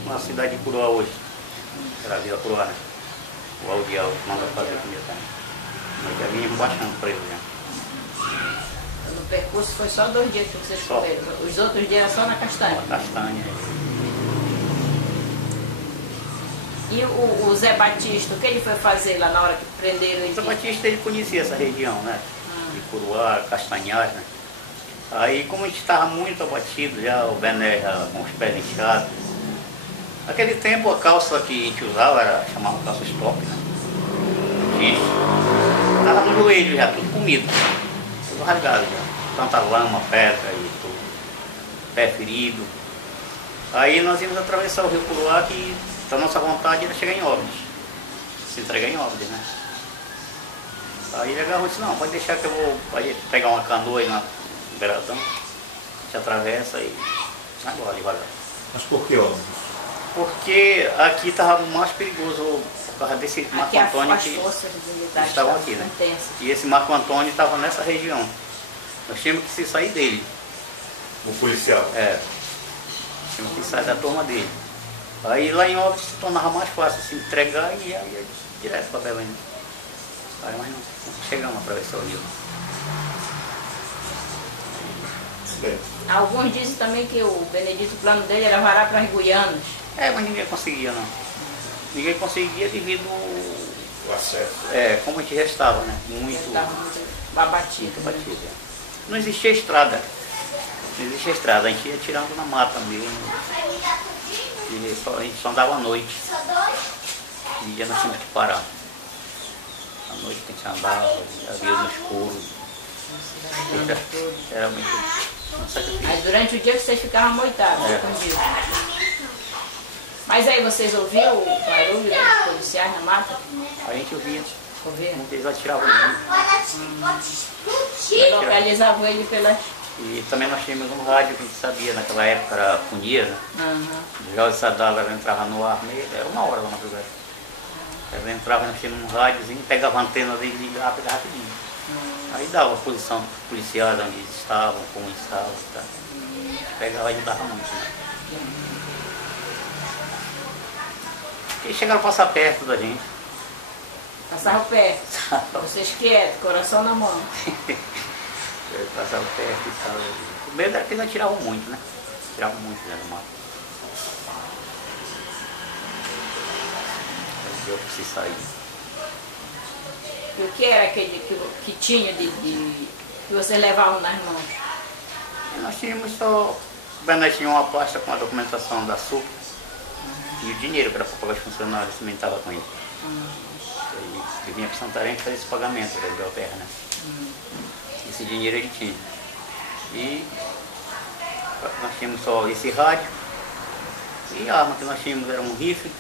na cidade de Curuá hoje. Era a Vila Curuá, né? O Aldial mandou fazer comida também. Nós já vínhamos baixando preso já. No percurso foi só 2 dias que vocês comeram. Os outros dias era só na castanha? Na castanha. E o Zé Batista, o que ele foi fazer lá na hora que prenderam ele? O Zé Batista, ele conhecia essa região, né? De Curuá, Castanhais, né? Aí, como a gente estava muito abatido já, o Bené já com os pés inchados. Naquele tempo, a calça que a gente usava era chamava calça stop, né? Estava no joelho já, tudo comido, tudo rasgado já. Tanta lama, pedra e tudo. Pé ferido. Aí nós íamos atravessar o rio Curuá, que a nossa vontade era chegar em Óbidos, se entregar em Óbidos, né? Aí ele agarrou e disse, não, pode deixar que eu vou pegar uma canoa aí no beiradão, a gente atravessa e vai embora devagar. Mas por que Óbidos? Porque aqui estava mais perigoso por causa desse Marco Antônio que estavam aqui, né? E esse Marco Antônio estava nessa região. Nós tínhamos que sair dele. O policial? É. Tínhamos que sair da turma dele. Aí lá em Óbidos se tornava mais fácil se entregar e ia direto para Belém. Aí nós não chegamos a atravessar o rio. Alguns dizem também que o Benedito, o plano dele era varar para as Guianas. É, mas ninguém conseguia não. Ninguém conseguia devido O acesso. como a gente já estava, né? Estava muito abatido. Muito batido. Não existia estrada. Não existia estrada, a gente ia tirando na mata mesmo. E a gente só andava à noite. E dia nós tínhamos que parar. À noite a gente andava, havia no escuro. Era muito sacrifício. Aí durante o dia vocês ficavam moitados, escondidos. Mas aí vocês ouviram o barulho dos policiais na mata? A gente ouvia. Ouviram? Eles atiravam muito. Localizavam ele pelas... E também nós tínhamos um rádio que a gente sabia, naquela época era Funia, né? O Jorge Sadala entrava no ar meio, era 1 hora da madrugada. Ela entrava, nós tínhamos um rádiozinho, pegava a antena dele e ligava rapidinho. Aí dava a posição policial onde eles estavam, como eles estavam, tá? Pegava e ajudava muito. Né? E chegaram a passar perto da gente. Passavam perto. Vocês quietos, coração na mão. Passavam perto e tal. O medo era que eles atiravam muito, né? Tiravam muito né, no mato. Aí deu pra se sair. E o que era aquele que tinha que vocês levavam nas mãos? Nós tínhamos só... O Bené tinha uma pasta com a documentação da SUP e o dinheiro que era para pagar os funcionários, também estava com ele. Ele vinha para Santarém fazer esse pagamento da Belterra, né? Esse dinheiro ele tinha. E nós tínhamos só esse rádio e a arma que nós tínhamos era um rifle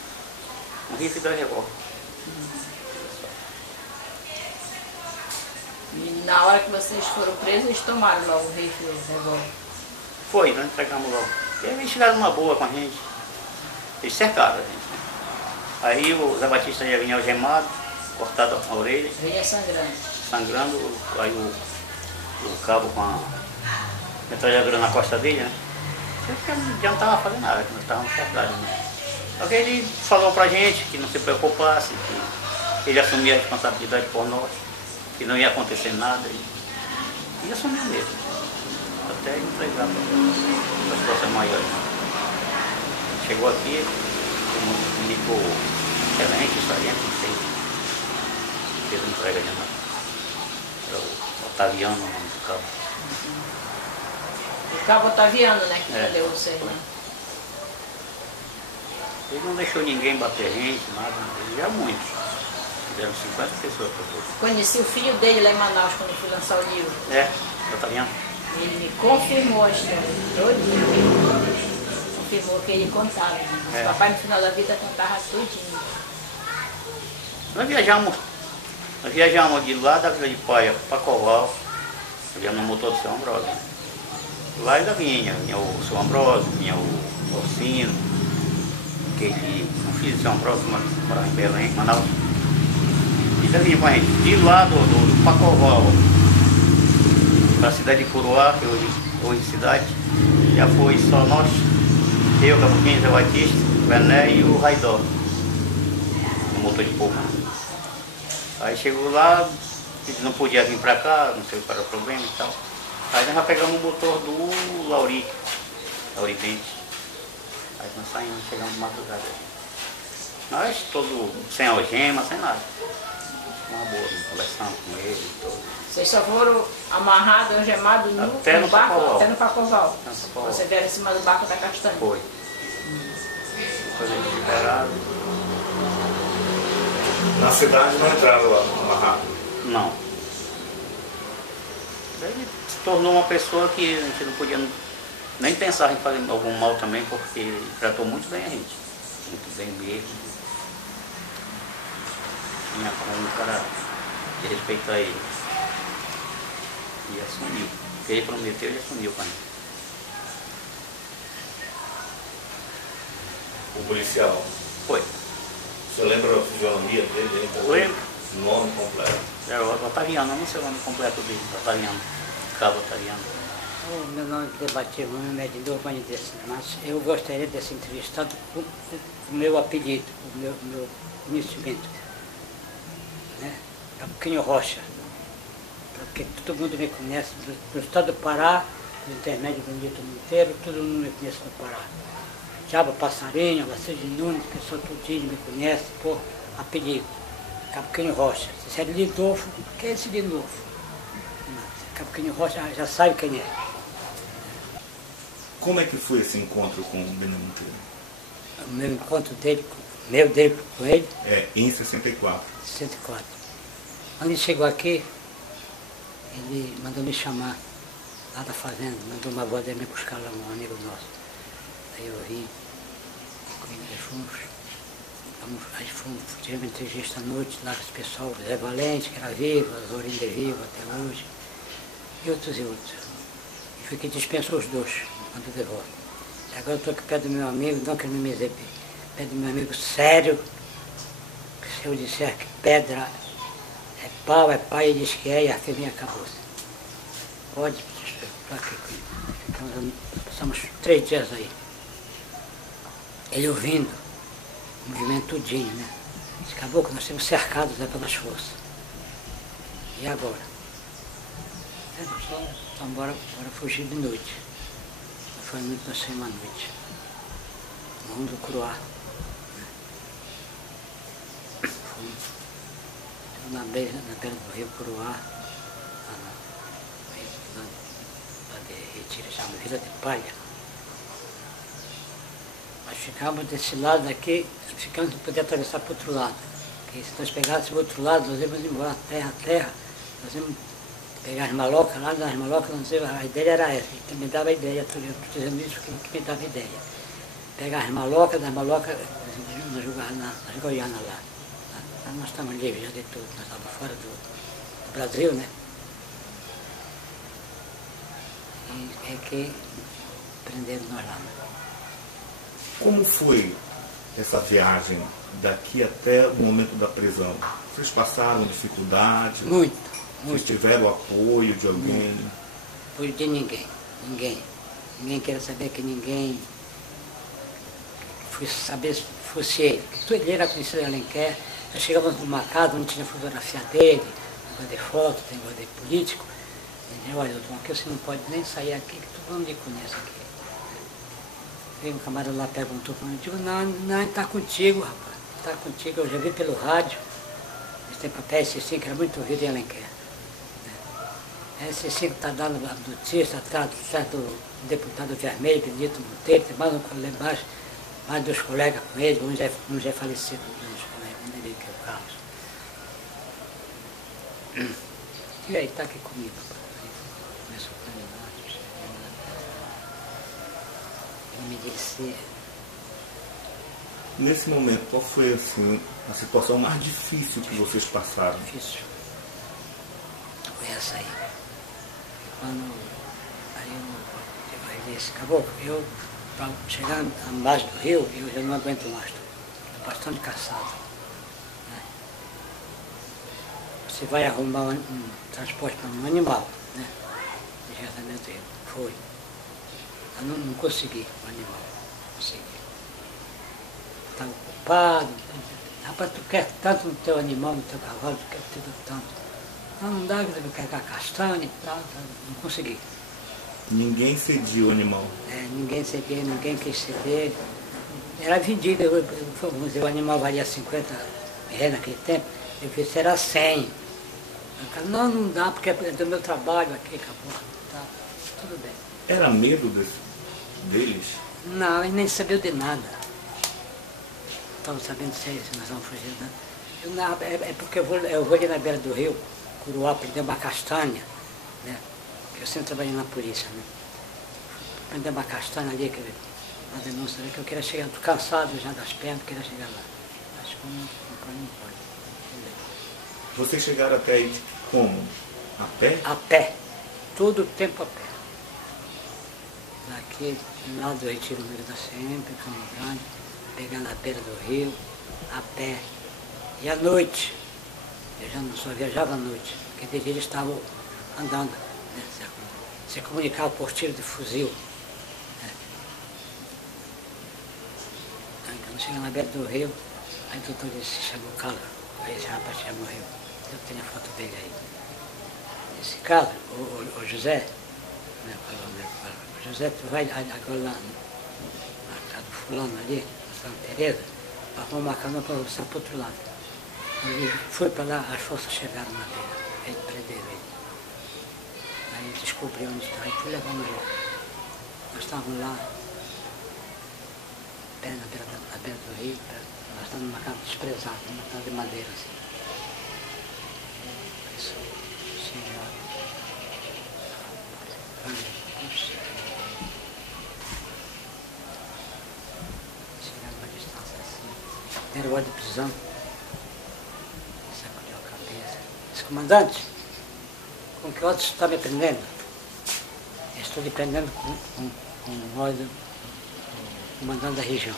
e 2 revólveres. E na hora que vocês foram presos, eles tomaram logo o rifle e o revólver? Foi, nós entregamos logo. E eles chegaram numa boa com a gente. Eles cercaram a gente. Aí o Zé Batista já vinha algemado, cortado a orelha. Vinha sangrando. Sangrando, aí o cabo com a metralhadora na costa dele, né? Porque não adiantava fazer nada, que nós estávamos cercados. Né? Só que ele falou pra gente que não se preocupasse, que ele assumia a responsabilidade por nós, que não ia acontecer nada. E assumiu mesmo. Até entregar para as forças maiores. Chegou aqui, o milico excelente, saliente, não sei. Fez uma entrega de nada. Era o Otaviano, o nome do cabo. O cabo Otaviano, né? Que prendeu vocês, né? Ele não deixou ninguém bater gente, nada. Ele já muitos. Fizeram 50 pessoas para todos. Conheci o filho dele lá em Manaus quando eu fui lançar o livro. Otaviano. Ele me confirmou a história todinha. Confirmou que ele contava. O papai no final da vida contava tudinho. Nós viajamos de lá da Vila de Paia para Coval. Viemos no motor do seu Ambrosio. Lá ainda vinha o seu Ambrosio, vinha o Orsino, que um filho do seu Ambrosio, morava em Belém, Manaus. Ainda vinha com a gente. De lá do Pacoval para a cidade de Curuá, que hoje é cidade, já foi só nós, eu, Cabuquinho, Zé Batista, o Bené e o Raidó, no motor de polpa. Aí chegou lá, ele não podia vir para cá, não sei qual era o problema e tal. Aí nós já pegamos o motor do Lauri Bente. Aí nós saímos, chegamos de madrugada. Nós todo sem algema, sem nada. Uma boa, conversando com ele e tudo. Vocês só foram amarrados, algemados no barco, até no Pacoval. Você veio em cima do barco da Castanha? Foi. Depois eles liberaram. Na cidade não entraram lá amarrado? Não. Ele se tornou uma pessoa que a gente não podia nem pensar em fazer algum mal também, porque ele tratou muito bem a gente. Muito bem mesmo. Tinha como um cara de respeitar ele. E assumiu. O que ele prometeu, ele assumiu para mim. O policial? Foi. Você lembra a fisionomia dele? Lembro. O nome completo? Era o Otaviano, não sei o nome completo dele. Otaviano. Cabo Otaviano. O meu nome é Batismo, meu nome é de Urbanidez, mas eu gostaria de ser entrevistado com o meu apelido, o meu conhecimento. Né? É Pequeno Rocha, porque todo mundo me conhece do estado do Pará, do intermédio do Nito Monteiro, todo mundo me conhece no Pará. Diabo Passarinho, Vacilde Nunes, o pessoal tudinho me conhece por apelido. Pequeno Rocha. Se é de Lidolfo, quem é esse Lidolfo? Pequeno Rocha já sabe quem é. Como é que foi esse encontro com o Benemonteiro? O meu encontro dele com ele? É, em 64. 64. Quando ele chegou aqui, ele mandou me chamar lá da fazenda, mandou uma avó dele me buscar lá, um amigo nosso. Aí eu vim, aí fomos, tivemos uma entrevista à noite lá com esse pessoal, o Zé Valente, que era vivo, a Zorinda é viva até hoje, e outros. E foi que dispensou os dois, quando de volta. E agora eu estou aqui perto do meu amigo, não que ele me exibe, perto do meu amigo sério, que se eu disser que pedra é pau, ele diz que é, e a firminha acabou. Pode, estou aqui com ele. Passamos 3 dias aí. Ele ouvindo, o movimento tudinho, né? Disse, acabou que nós temos cercados pelas forças. E agora? Então bora fugir de noite. Foi muito, nós saímos à noite. No rumo do Curuá. Né? Fomos na beira do rio Curuá, lá de Retiro, chama Vila de Palha. Nós ficávamos desse lado daqui, ficamos de poder atravessar para o outro lado. Porque se nós pegássemos o outro lado, nós íamos embora, terra, nós íamos pegar as malocas lá, das malocas, a ideia era essa, que me dava a ideia, estou dizendo isso que me dava a ideia. Pegar as malocas, nós jogávamos nas Goianas lá. Nós estávamos livres já de tudo, nós estávamos fora do Brasil, né? E é que prenderam nós lá, né? Como foi essa viagem daqui até o momento da prisão? Vocês passaram dificuldade? Muito. Vocês tiveram apoio de alguém? Apoio de ninguém. Ninguém queria saber que ninguém saber se fosse ele. Ele era conhecido em Alenquer. Nós chegávamos numa casa, não tinha fotografia dele, negócio de foto, tem negócio de político. Ele disse, olha, doutor, aqui você não pode nem sair aqui, que todo mundo lhe conhece aqui. Veio um camarada lá, perguntou para mim, eu digo, não, está contigo, rapaz, está contigo, eu já vi pelo rádio, eles têm papéis C5, que era muito ouvido em Alenquer. Né? Esse C5 está dando a notícia, atrás do deputado Vermelho, Benito Monteiro, tem mais um colega embaixo, mais 2 colegas com ele, um já é falecido, um dos colegas, um dele que é o Carlos. E aí, está aqui comigo, rapaz. Começou a caminhar. Ele me disse... Nesse momento, qual foi assim, a situação mais difícil que vocês passaram? Difícil. Foi essa aí. Quando aí disse, acabou, eu para chegar à margem do rio, eu já não aguento mais, estou bastante cansado. Né? Você vai arrumar um transporte para um animal, né? Imediatamente eu fui. Eu não consegui o animal, não consegui. Estava ocupado, rapaz, tu quer tanto no teu animal, no teu cavalo, tu quer tudo tanto. Não dá, eu carregar castanha e tal, não consegui. Ninguém cedia o animal? Ninguém cedia, ninguém quis ceder. era vendido, vamos dizer, o animal valia 50 reais naquele tempo, eu disse, era 100. Eu falei, não dá, porque é do meu trabalho aqui, acabou, tá, tudo bem. Era medo deles? Não, ele nem sabia de nada. Estava sabendo se nós vamos fugir, né? É porque eu vou ali na beira do rio, Curuá, prender uma castanha, né? Eu sempre trabalhei na polícia, né? Prender uma castanha ali, uma denúncia ali, que eu queria chegar, tô cansado já das pernas, queria chegar lá. Mas como não pode. Vocês chegaram até aí como? A pé? A pé. Todo o tempo a pé. Daqui, lá do Retiro no meio da sempre, Campo Grande, pegando a beira do rio, a pé. E à noite, eu já não só viajava à noite, porque de dia eles estavam andando, né, se comunicavam por tiro de fuzil. Né. Aí quando chega na beira do rio, aí o doutor disse, chamou o Carlos, esse rapaz já morreu. Eu tenho a foto dele aí. Esse Carlos, o José, né, o José, tu vai agora lá na casa do fulano ali, na Santa Teresa, arrumou uma canoa para você para o outro lado. Ele foi para lá, as forças chegaram na beira, ele prendeu ele. Aí ele descobriu onde está, e foi levando lá. Nós estávamos lá, pé na beira do rio, nós estávamos numa casa desprezada, numa casa de madeira assim. Isso, senhor. Chegaram uma distância assim. Era hora de prisão. Sacudiu a cabeça. Disse, comandante, com que ordem você está me prendendo? Eu estou lhe prendendo com ordem do comandante da região.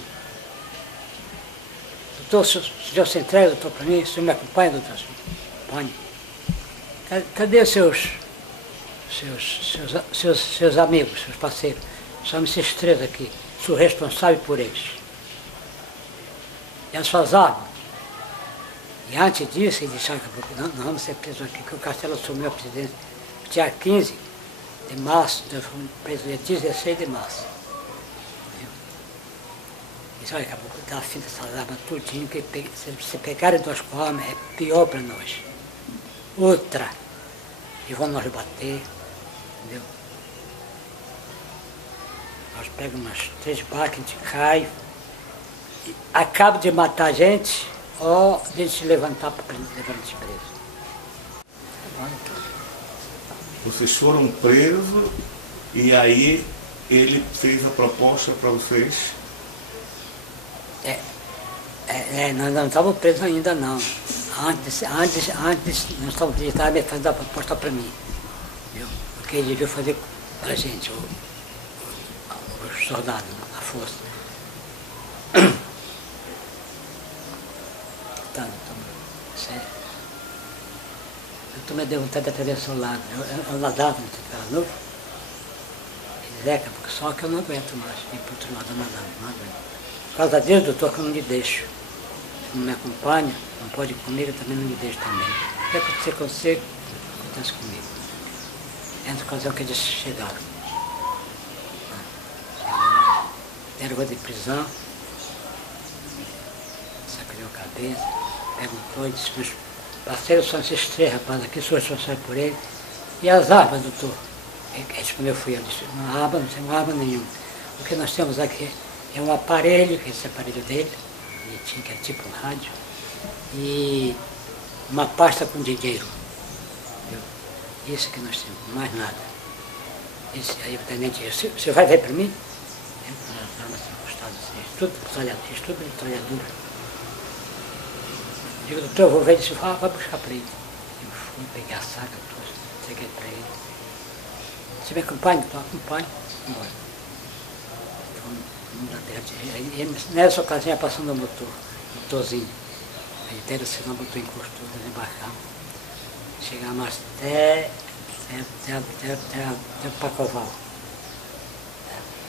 Doutor, o senhor se entrega, doutor, para mim? O senhor me acompanha, doutor? Acompanhe. Cadê seus amigos, seus parceiros? São esses três aqui. Sou responsável por eles. E as suas armas? E antes disso, ele disse, não vamos ser presos aqui, que o Castelo assumiu a presidência dia 15 de março, nós fomos presos dia 16 de março. Ele disse, olha, caboclo, dá fim dessas armas tudinho, que se pegarem nós com arma é pior para nós. Outra, e vão nos bater, entendeu? Nós pegamos umas 3 barcas, a gente cai, acaba de matar a gente, ou de a gente se levantar para levar a gente preso. Vocês foram presos e aí ele fez a proposta para vocês? Nós não estávamos presos ainda não. Antes nós estávamos fazendo a proposta para mim. Viu? Porque ele veio fazer para a gente, os soldados, a força. Tá, sério. Eu tomei de vontade de atravessar o lago. Eu nadava no canoa. Zeca, porque só que eu não aguento mais ir para o outro lado nadando, não aguento. Por causa disso, doutor, que eu não lhe deixo. Não me acompanha, não pode ir comigo, eu também não lhe deixo também. O que acontecer com você, acontece comigo. É na ocasião que eles chegaram. Deram de prisão, sacaneou a cabeça, perguntou e disse, meus parceiros são esses 3 rapazes aqui, sou responsável por ele. E as armas, doutor? Ele respondeu, fui eu, disse, não tem arma nenhuma. O que nós temos aqui é um aparelho, que é esse aparelho dele, ele tinha, que é tipo um rádio, e uma pasta com dinheiro. Viu? Isso que nós temos, mais nada. Aí o tenente disse, você vai ver para mim? As armas encostadas assim, tudo metralhadura. Digo, doutor, eu vou ver, ele disse, vai buscar para ele. Eu fui, peguei a saca, cheguei para ele. Você me acompanha? Então acompanho, embora. Nessa ocasião ia passando o motorzinho. Aí deram o sinal, botou encostou, nós embarcamos. Chegamos até Pacoval.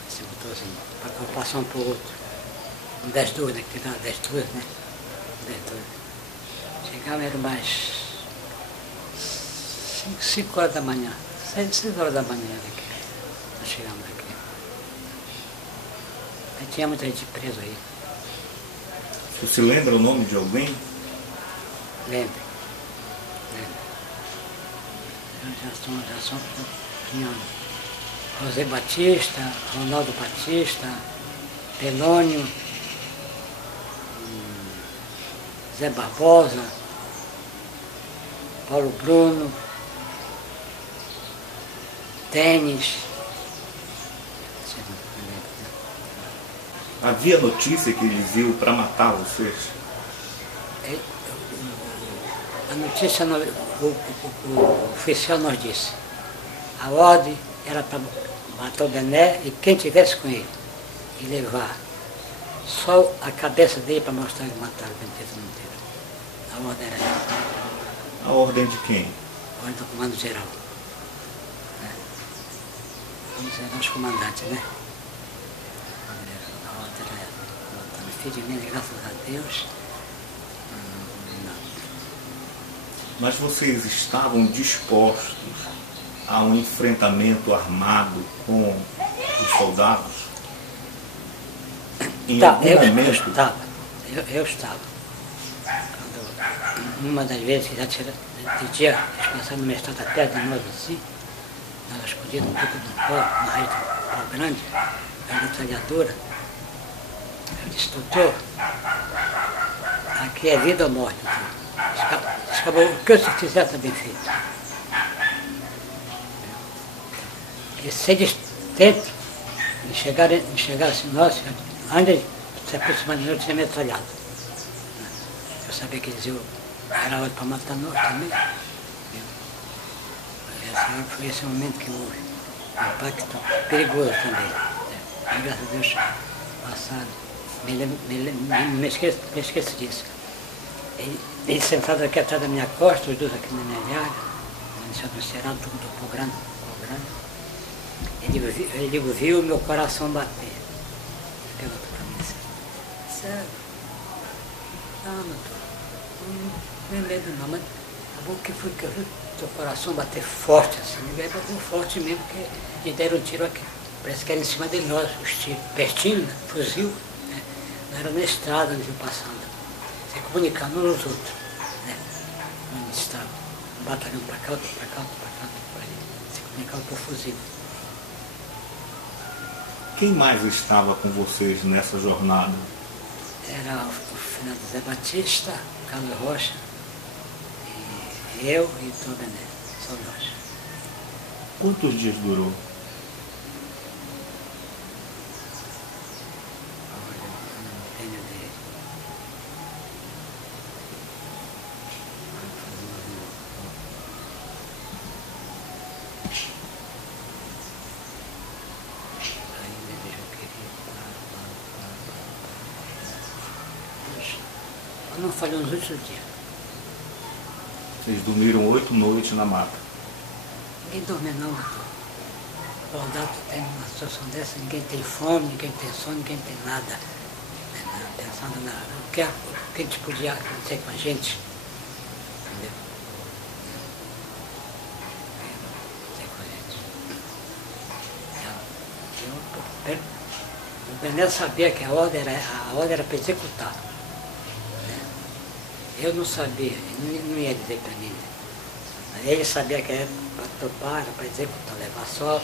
Esse motorzinho. Pacoval passou um para o outro. Um 10-2, né? Que tem 10-2, né? 10-2. Chegamos, era mais 5 horas da manhã. 6 horas da manhã daqui. Nós chegamos aqui. Aí tinha muita gente presa aí. Você se lembra o nome de alguém? Lembro. Já são, tinha José Batista, Ronaldo Batista, Pelônio, Zé Barbosa, Paulo Bruno, Tênis. Havia notícia que eles iam para matar vocês? A notícia, o oficial nos disse, a ordem era para matar o Bené e quem tivesse com ele, e levar só a cabeça dele para mostrar que mataram o Benedito Monteiro. A ordem era essa. A ordem de quem? A ordem do comando geral. Vamos dizer, nós comandantes, né? A ordem era essa. Felizmente, graças a Deus, Mas vocês estavam dispostos a um enfrentamento armado com os soldados? Em algum momento? Eu estava. Uma das vezes que já tinha, de dia, eles passaram numa estrada perto de nós assim, nós escondidos um pouco do pó, na raiz do pó grande, a metralhadora. Eu disse, doutor, aqui é vida ou morte, doutor. Acabou, o que você fizer está bem feito. E se eles tentam enxergar assim, nossa, antes de se aproximar de nós, tinha metralhado. Eu sabia que eles iam, era hora para matar nós também. Foi esse momento que houve um impacto perigoso também. Mas, graças a Deus, passaram. Me esqueço disso. Ele sentado aqui atrás da minha costa, os dois aqui na minha llaga, no cerrado do pó grande. Ele ouviu o meu coração bater. Perguntou para mim assim, sério? Não, doutor, não é medo não, mas a boca que foi que eu vi o teu coração bater forte assim, ele bateu forte mesmo, porque lhe deram um tiro aqui. Parece que era em cima de nós, os tiros, pertinho, né? Fuzil, né? Não era na estrada onde eu passando. Se comunicando uns aos outros, né? Onde estava, um batalhão para cá, outro para cá, outro para cá, outro para ali. Se comunicava por fuzil. Quem mais estava com vocês nessa jornada? Era o Fernando Zé Batista, Carlos Rocha, e eu e o Tom Bené, só nós. Quantos dias durou? Olha, eu não tenho ideia. Ainda vejo o que eu não falhou nos últimos dias. Vocês dormiram 8 noites na mata. Ninguém dorme não, doutor. O soldado tem uma situação dessa, ninguém tem fome, ninguém tem sono, ninguém tem nada. Pensando no que a gente podia acontecer com a gente. Entendeu? O Bené sabia que a ordem era para executar. Eu não sabia, ele não ia dizer para mim. Ele sabia que era para topar, era para executar, levar só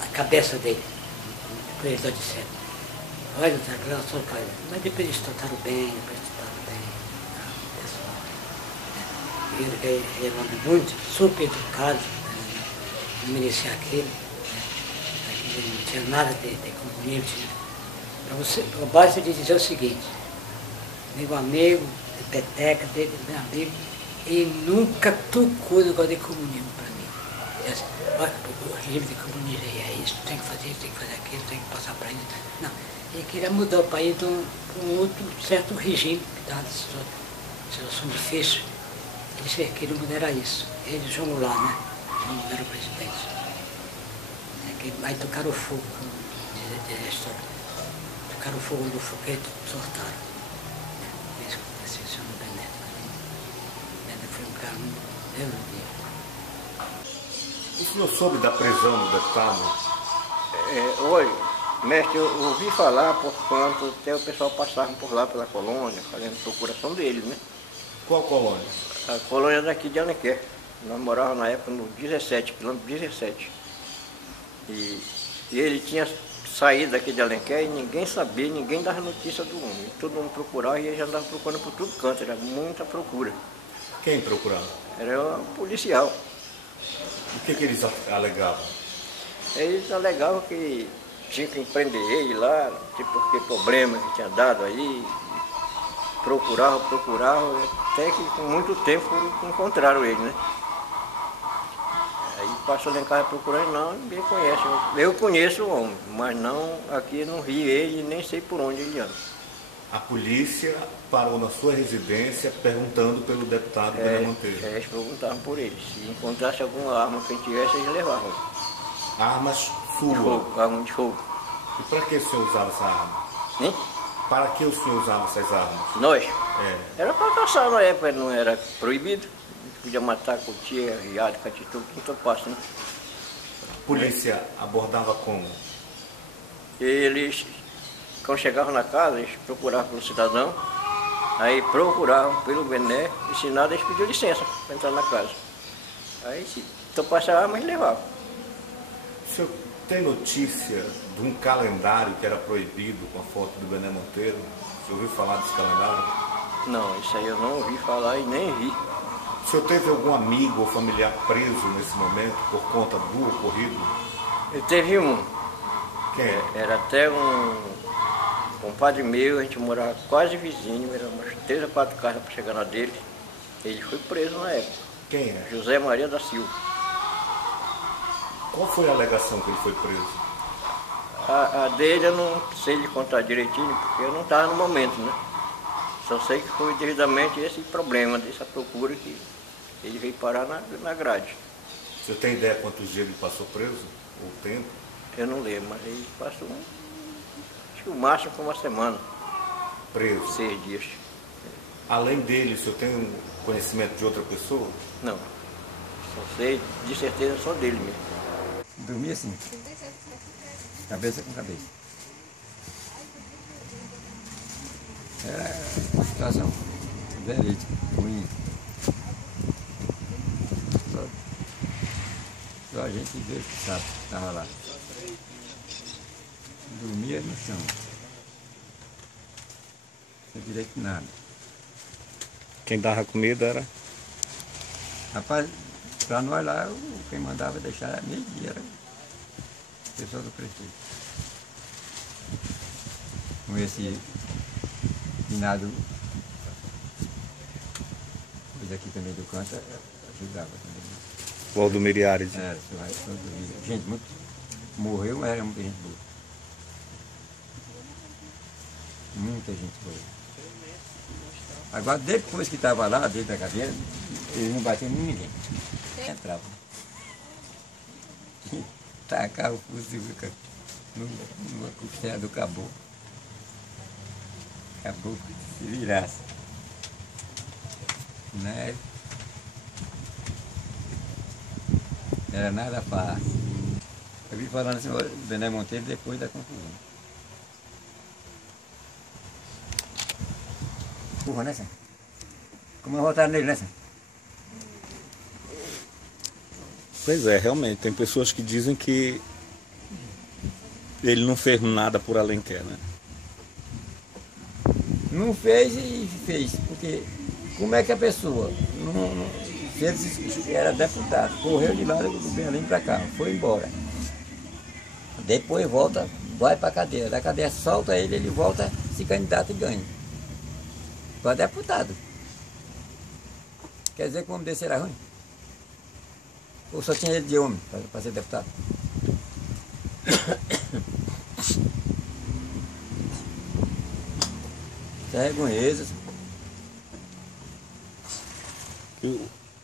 a cabeça dele. Depois eles disseram, olha, só faz. Mas depois eles trataram bem, pessoal. Ele é um homem muito, super educado, não merecia aquilo. Ele não tinha nada de comunismo. Para basta de dizer o seguinte, meu amigo, de peteca, dele, meu amigo, e nunca tocou negócio de comunismo para mim. Olha, o regime de comunismo é isso, tem que fazer isso, tem que fazer aquilo, tem que passar para isso. Não, ele queria mudar o país para um outro certo regime, que dava situação difícil. Eles queriam mudar isso. Eles vão lá, né? Vão mudar o presidente. Aí tocaram o fogo, diz a história. Tocaram o fogo do foguete e soltaram. Isso aconteceu no Bené. Bené foi um cara muito verdadeiro. O senhor soube da prisão do deputado? Olha, Mestre, eu ouvi falar por quanto até o pessoal passava por lá pela colônia, fazendo procuração deles, né? Qual colônia? A colônia daqui de Alenquer. Nós morávamos na época no 17, quilômetro 17. E ele tinha saído daqui de Alenquer e ninguém sabia, ninguém dava notícia do homem. Todo mundo procurava e ele já andava procurando por todo canto, era muita procura. Quem procurava? Era um policial. O que eles alegavam? Eles alegavam que tinha que prender ele lá, tipo, porque problema que tinha dado aí. Procuravam, até que com muito tempo encontraram ele, né? Aí passou lá em casa procurando, não, ninguém conhece. Eu conheço o homem, mas não, aqui não vi ele, nem sei por onde ele anda. A polícia parou na sua residência perguntando pelo deputado Bené Monteiro. Eles perguntavam por ele. Se encontrasse alguma arma que ele tivesse, eles levavam. Armas suas? Arma de fogo. E para que o senhor usava essa arma? Hein? Para que o senhor usava essas armas? Nós? É. Era para caçar na época, não era proibido. Podia matar cutia, riado, catituba, tudo passa, né? A polícia abordava como? Eles, quando chegavam na casa, eles procuravam pelo cidadão, aí procuravam pelo Bené, e se nada, eles pediam licença para entrar na casa. Aí, se topasse a arma, eles levavam. O senhor tem notícia de um calendário que era proibido com a foto do Bené Monteiro? O senhor ouviu falar desse calendário? Não, isso aí eu não ouvi falar e nem vi. O senhor teve algum amigo ou familiar preso nesse momento por conta do ocorrido? Eu teve um. Quem? Era até um compadre meu, a gente morava quase vizinho, eram umas 3 ou 4 casas para chegar na dele. Ele foi preso na época. Quem é? José Maria da Silva. Qual foi a alegação que ele foi preso? A dele eu não sei lhe contar direitinho, porque eu não estava no momento, né? Só sei que foi devidamente esse problema, dessa procura que ele veio parar na grade. O senhor tem ideia quantos dias ele passou preso? Ou tempo? Eu não lembro, mas ele passou, acho que o máximo foi uma semana. Preso? 6 dias. Além dele, o senhor tem um conhecimento de outra pessoa? Não, só sei, de certeza, só dele mesmo. Dormia assim, cabeça com cabeça. Era uma situação verídica, ruim. Só a gente vê que sabe que estava lá. Dormia no chão. Sem direito nada. Quem dava comida era? Rapaz, para nós lá, quem mandava deixar meio-dia era o pessoal do prefeito. Com esse finado, coisa aqui também do canto, ajudava também. Valdomiro Ares. Era, gente, muito morreu, mas era muita gente boa. Muita gente boa. Agora, depois que estava lá, dentro da cadeira, eles não batiam em ninguém. Entravam. Tacava o fuzil numa costela do caboclo. Caboclo se virasse. Né? Era nada fácil. Eu vi falando assim, o Bené Monteiro depois da confusão. Porra, né, senhor? Como votaram nele, né, senhor? Pois é, realmente, tem pessoas que dizem que ele não fez nada por Alenquer, né? Não fez e fez, porque como é que a pessoa, se ele era deputado, correu de lá do Belém para cá, foi embora. Depois volta, vai para a cadeia, da cadeia solta ele, ele volta, se candidata e ganha. Para deputado. Quer dizer que o homem desse era ruim? Ou só tinha ele de homem para ser deputado? Isso é vergonhoso.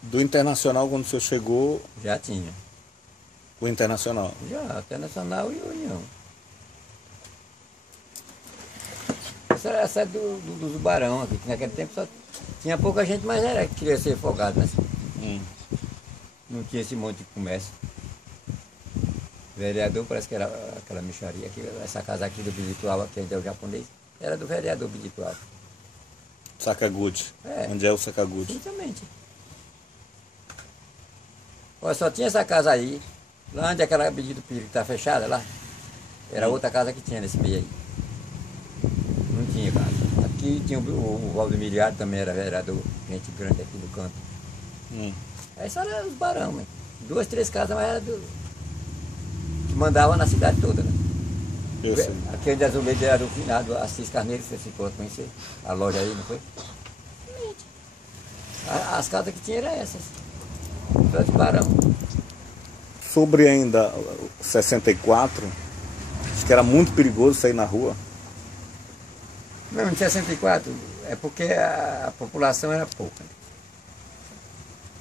Do Internacional, quando o senhor chegou, Já tinha. o Internacional? Já, Internacional e União. Essa era a sede do Barão aqui, que naquele tempo só tinha pouca gente, mas era que queria ser folgado, né? Não tinha esse monte de comércio. Vereador, parece que era aquela mixaria aqui, essa casa aqui do Bidituaba, que ainda é o japonês, era do vereador Bidituaba. Sakaguchi. É. Onde é o Sakaguchi? Justamente. Olha, só tinha essa casa aí, lá onde aquela Benedito Pires que está fechada lá, era outra casa que tinha nesse meio aí. Não tinha casa. Aqui tinha o Valdemiriado, também era vereador, gente grande aqui do canto. Aí só eram os barão, né? 2, 3 casas, mas era que mandava na cidade toda, né? Eu sei. Aquele de azulejo era do finado Assis Carneiro, você ficou a conhecer a loja aí, não foi? As casas que tinha eram essas. Só de barão. Sobre ainda 64, acho que era muito perigoso sair na rua. Não, em 64 é porque a população era pouca.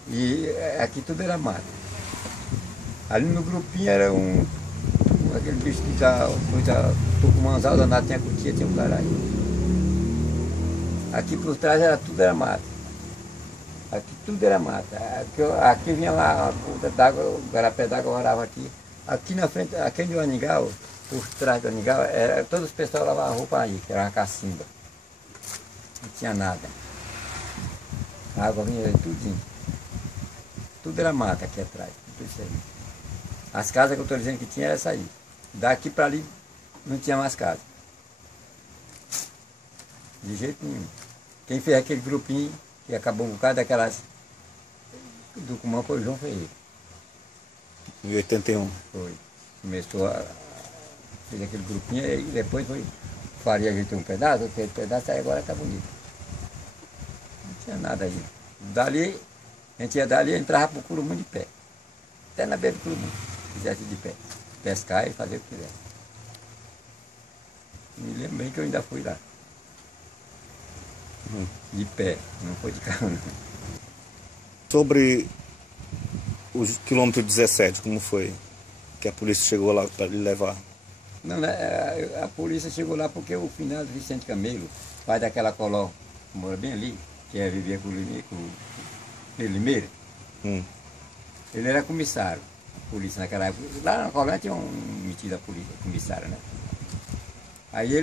E aqui tudo era mato. Ali no grupinho era aquele bicho que já tucumanzal danado, tinha cutia, tinha um caralho. Aqui por trás tudo era mato. Aqui tudo era mato. Aqui vinha lá a ponta d'água, o garapé d'água varava aqui. Aqui na frente, aqui de Aningal, por trás do Aningal, todos os pessoal lavavam roupa aí, que era uma cacimba. Não tinha nada. A água vinha tudinho. Tudo era mata aqui atrás, tudo isso aí. As casas que eu estou dizendo que tinha era essa aí. Daqui para ali não tinha mais casa. De jeito nenhum. Quem fez aquele grupinho que acabou um bocado daquelas do Cumã foi o João Ferreira. Em 81. Foi. Começou fez aquele grupinho e depois foi Faria ajeitou um pedaço, aquele pedaço aí agora está bonito. Não tinha nada aí. Dali, a gente ia dali e entrava para o Curumum de pé. Até na beira do Curumum, se quisesse de pé. Pescar e fazer o que quisesse. Me lembro bem que eu ainda fui lá. De pé, não foi de carro não. Sobre o quilômetro 17, como foi que a polícia chegou lá para lhe levar? Não, a polícia chegou lá porque o finado Vicente Camelo, pai daquela Coló, que mora bem ali, que vivia com o Limeira, ele era comissário, a polícia naquela época. Lá na Coló tinha um metido a polícia, comissário, né? Aí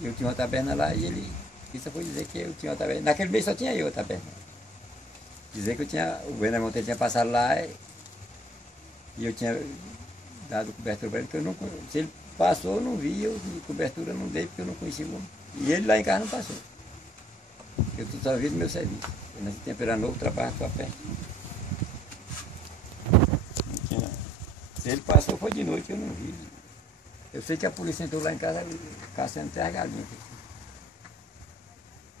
eu tinha uma taberna lá e isso foi dizer que eu tinha uma taberna. Naquele mês só tinha eu a taberna. Dizer que o Bernardo Monteiro tinha passado lá e eu tinha dado cobertura para ele, que eu não, se ele passou eu não vi, eu de cobertura não dei porque eu não conhecia o homem. E ele lá em casa não passou. Eu só vi do meu serviço. Eu nesse tempo era novo, trabalho só perto. Se ele passou foi de noite, eu não vi. Eu sei que a polícia entrou lá em casa caçando até as galinhas.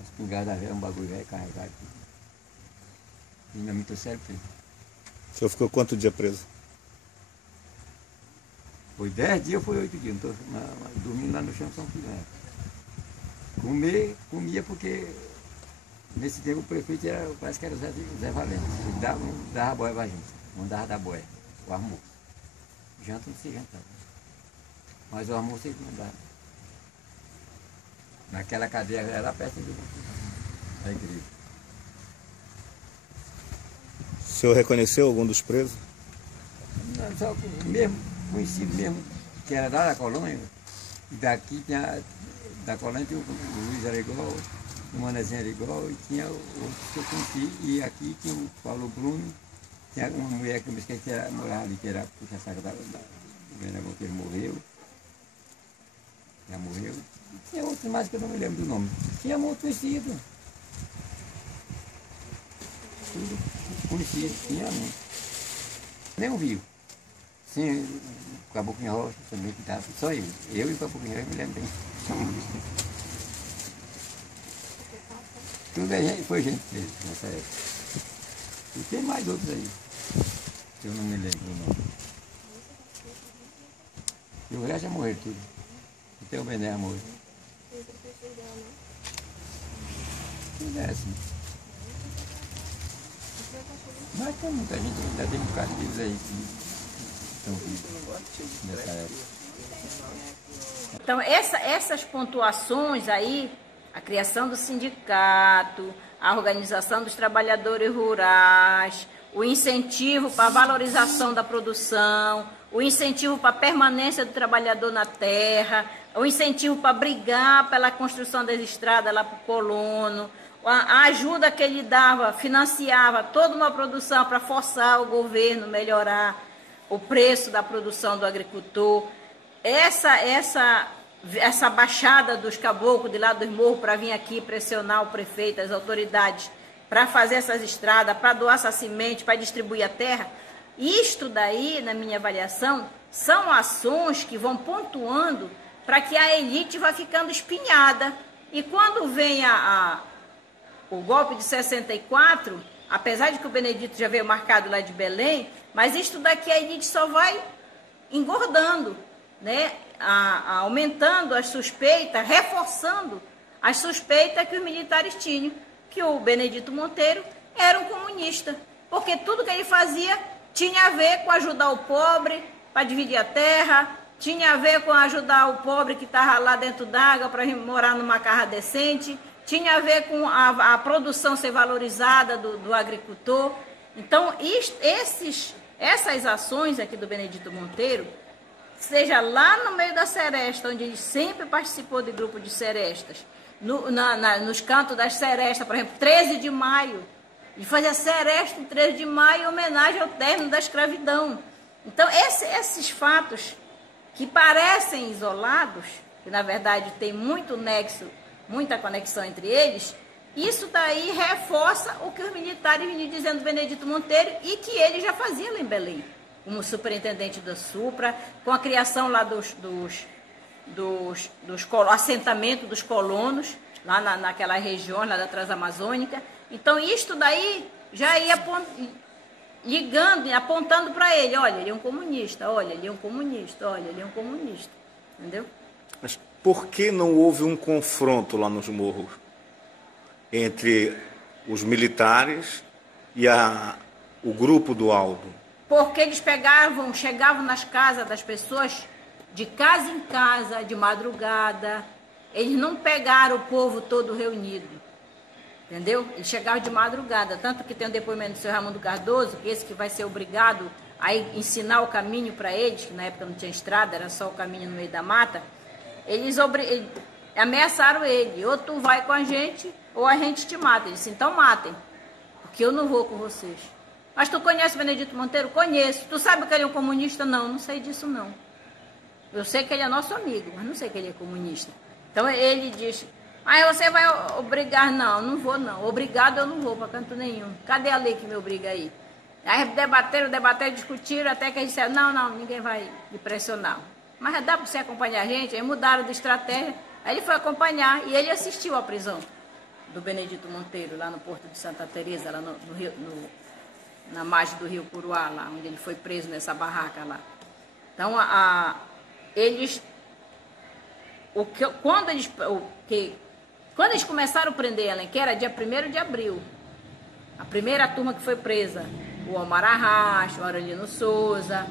As pingadas velhas, um bagulho velho carregado. E não é muito sério. O senhor ficou quanto dia preso? Foi 10 dias ou foi 8 dias, não estou dormindo lá no chão São Filipe. Comia porque nesse tempo o prefeito parece que era o Zé Valente. Ele dava boia pra gente, mandava dar boia, o almoço. Janta não se jantava. Mas o almoço ele mandava. Naquela cadeia era lá perto da igreja. O senhor reconheceu algum dos presos? Não, só mesmo conhecido mesmo, que era lá da colônia, e daqui tinha, da colônia tinha o Luiz era igual, o Manezinho era igual, e tinha outros que eu conheci, e aqui tinha o Paulo Bruno, tinha uma mulher que eu me esqueci que era, morava ali, que era puxa-saco do Bernardo, que ele morreu, já morreu, e tinha outros mais que eu não me lembro do nome, tinha muito conhecido, tudo conhecido, tinha muito, nem o Rio. Sim, o Caboclinho Rocha também que estava, só eu e o Caboclinho Rocha me lembro bem. Tudo foi gente dele nessa época. E tem mais outros aí, que eu não me lembro o nome. E o resto já morreram tudo. Até o Bené morreu. Tudo é assim. Mas tem muita gente, ainda tem um bocado deles aí que nessa época. Então, essas pontuações aí, a criação do sindicato, a organização dos trabalhadores rurais, o incentivo para a valorização da produção, o incentivo para a permanência do trabalhador na terra, o incentivo para brigar pela construção das estradas lá para o colono, a ajuda que ele dava, financiava toda uma produção para forçar o governo a melhorar o preço da produção do agricultor. Essa baixada dos caboclos de lá dos morros para vir aqui pressionar o prefeito, as autoridades, para fazer essas estradas, para doar essa semente, para distribuir a terra, isto daí, na minha avaliação, são ações que vão pontuando para que a elite vá ficando espinhada. E quando vem o golpe de 64, apesar de que o Benedito já veio marcado lá de Belém, mas isto daqui a elite só vai engordando, né? Aumentando as suspeitas, reforçando as suspeitas que os militares tinham, que o Benedito Monteiro era um comunista, porque tudo que ele fazia tinha a ver com ajudar o pobre para dividir a terra, tinha a ver com ajudar o pobre que estava lá dentro d'água para morar numa casa decente, tinha a ver com a produção ser valorizada do agricultor. Então, essas ações aqui do Benedito Monteiro, seja lá no meio da seresta, onde ele sempre participou de grupo de serestas, nos cantos das serestas, por exemplo, 13 de maio, ele fazia seresta em 13 de maio em homenagem ao término da escravidão. Então, esses fatos que parecem isolados, que na verdade tem muito nexo, muita conexão entre eles, isso daí reforça o que os militares vinham dizendo do Benedito Monteiro e que ele já fazia lá em Belém, como superintendente da Supra, com a criação lá assentamento dos colonos, lá naquela região, lá da Transamazônica. Então, isto daí já ia ligando, apontando para ele, olha, ele é um comunista, olha, ele é um comunista, olha, ele é um comunista, entendeu? Mas por que não houve um confronto lá nos morros entre os militares e o grupo do Aldo? Porque eles chegavam nas casas das pessoas, de casa em casa, de madrugada. Eles não pegaram o povo todo reunido, entendeu? Eles chegavam de madrugada, tanto que tem um depoimento do senhor Raimundo Cardoso, que esse que vai ser obrigado a ensinar o caminho para eles, que na época não tinha estrada, era só o caminho no meio da mata. Eles ameaçaram ele, ou tu vai com a gente, ou a gente te mata. Ele disse, então matem, porque eu não vou com vocês. Mas tu conhece o Benedito Monteiro? Conheço. Tu sabe que ele é um comunista? Não, não sei disso não. Eu sei que ele é nosso amigo, mas não sei que ele é comunista. Então ele diz, você vai obrigar? Não, não vou não. Obrigado eu não vou para canto nenhum. Cadê a lei que me obriga aí? Aí debateram, discutiram, até que eles disseram, não, ninguém vai me pressionar. Mas dá para você acompanhar a gente? Aí mudaram de estratégia. Aí ele foi acompanhar e ele assistiu à prisão do Benedito Monteiro, lá no Porto de Santa Teresa, lá no Rio, na margem do rio Curuá, lá onde ele foi preso nessa barraca lá. Então, quando eles começaram a prender ela, que era dia 1º de abril, a primeira turma que foi presa, o Omar Arracho, o Aurelino Souza,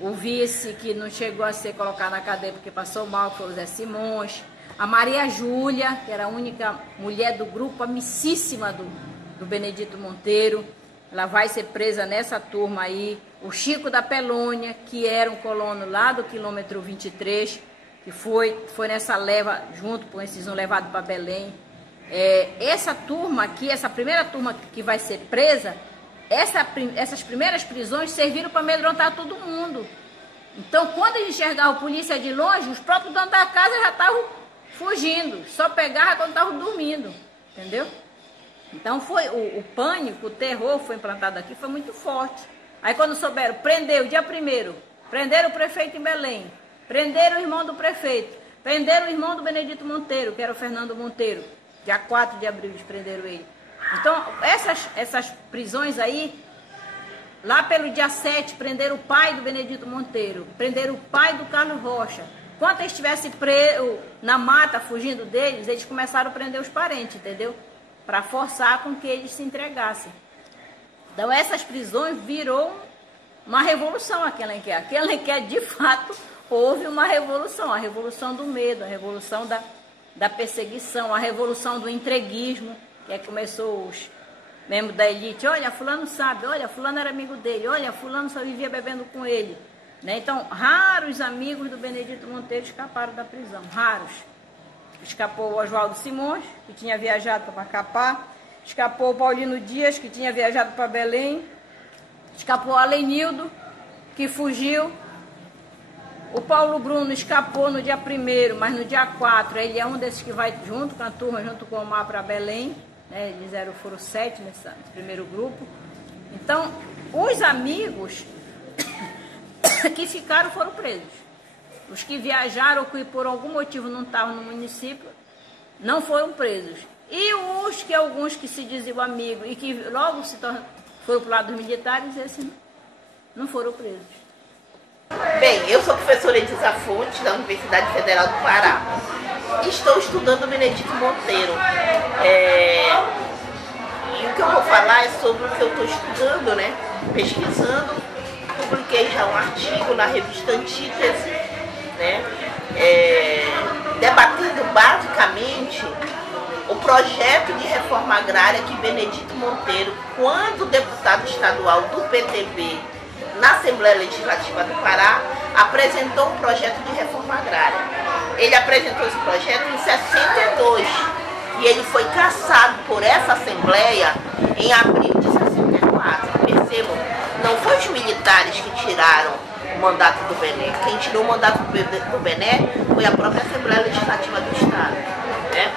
o vice que não chegou a ser colocado na cadeia porque passou mal, que foi o Zé Simões, a Maria Júlia, que era a única mulher do grupo, amicíssima do Benedito Monteiro, ela vai ser presa nessa turma aí. O Chico da Pelônia, que era um colono lá do quilômetro 23, que foi nessa leva, junto com esses levados para Belém. Essa turma aqui, essa primeira turma que vai ser presa, essas primeiras prisões serviram para amedrontar todo mundo. Então, quando eles enxergavam a polícia de longe, os próprios donos da casa já estavam fugindo. Só pegavam quando estavam dormindo, entendeu? Então o pânico, o terror foi implantado aqui, foi muito forte. Aí quando souberam, prendeu, dia 1º, prenderam o prefeito em Belém, prenderam o irmão do prefeito, prenderam o irmão do Benedito Monteiro, que era o Fernando Monteiro, dia 4 de abril eles prenderam ele. Então essas prisões aí, lá pelo dia 7, prenderam o pai do Benedito Monteiro, prenderam o pai do Carlos Rocha. Quando eles estivessem na mata, fugindo deles, eles começaram a prender os parentes, entendeu? Para forçar com que eles se entregassem. Então, essas prisões virou uma revolução aqui em Alenquer. Aqui em Alenquer, de fato, houve uma revolução. A revolução do medo, a revolução da perseguição, a revolução do entreguismo, que começou os membros da elite. Olha, fulano sabe, olha, fulano era amigo dele, olha, fulano só vivia bebendo com ele. né? Então, raros amigos do Benedito Monteiro escaparam da prisão, raros. Escapou o Oswaldo Simões, que tinha viajado para Macapá, escapou o Paulino Dias, que tinha viajado para Belém, escapou o Alenildo, que fugiu. O Paulo Bruno escapou no dia 1º, mas no dia 4 ele é um desses que vai junto com a turma, junto com o Omar para Belém, né? Eles foram 7 nesse primeiro grupo. Então, os amigos que ficaram foram presos. Os que viajaram ou que por algum motivo não estavam no município não foram presos. E alguns que se diziam amigos e que logo foram para o lado dos militares, esses não foram presos. Bem, eu sou professora Edisa Fonte, da Universidade Federal do Pará. Estou estudando o Benedito Monteiro. E o que eu vou falar é sobre o que eu estou estudando, né? Pesquisando. Publiquei já um artigo na revista Antítese, né? Debatendo basicamente o projeto de reforma agrária que Benedito Monteiro, quando deputado estadual do PTB na Assembleia Legislativa do Pará, apresentou um projeto de reforma agrária. Ele apresentou esse projeto em 62 e ele foi cassado por essa Assembleia em abril de 64. Percebam, não foi os militares que tiraram o mandato do Bené. Quem tirou o mandato do Bené foi a própria Assembleia Legislativa do Estado, né?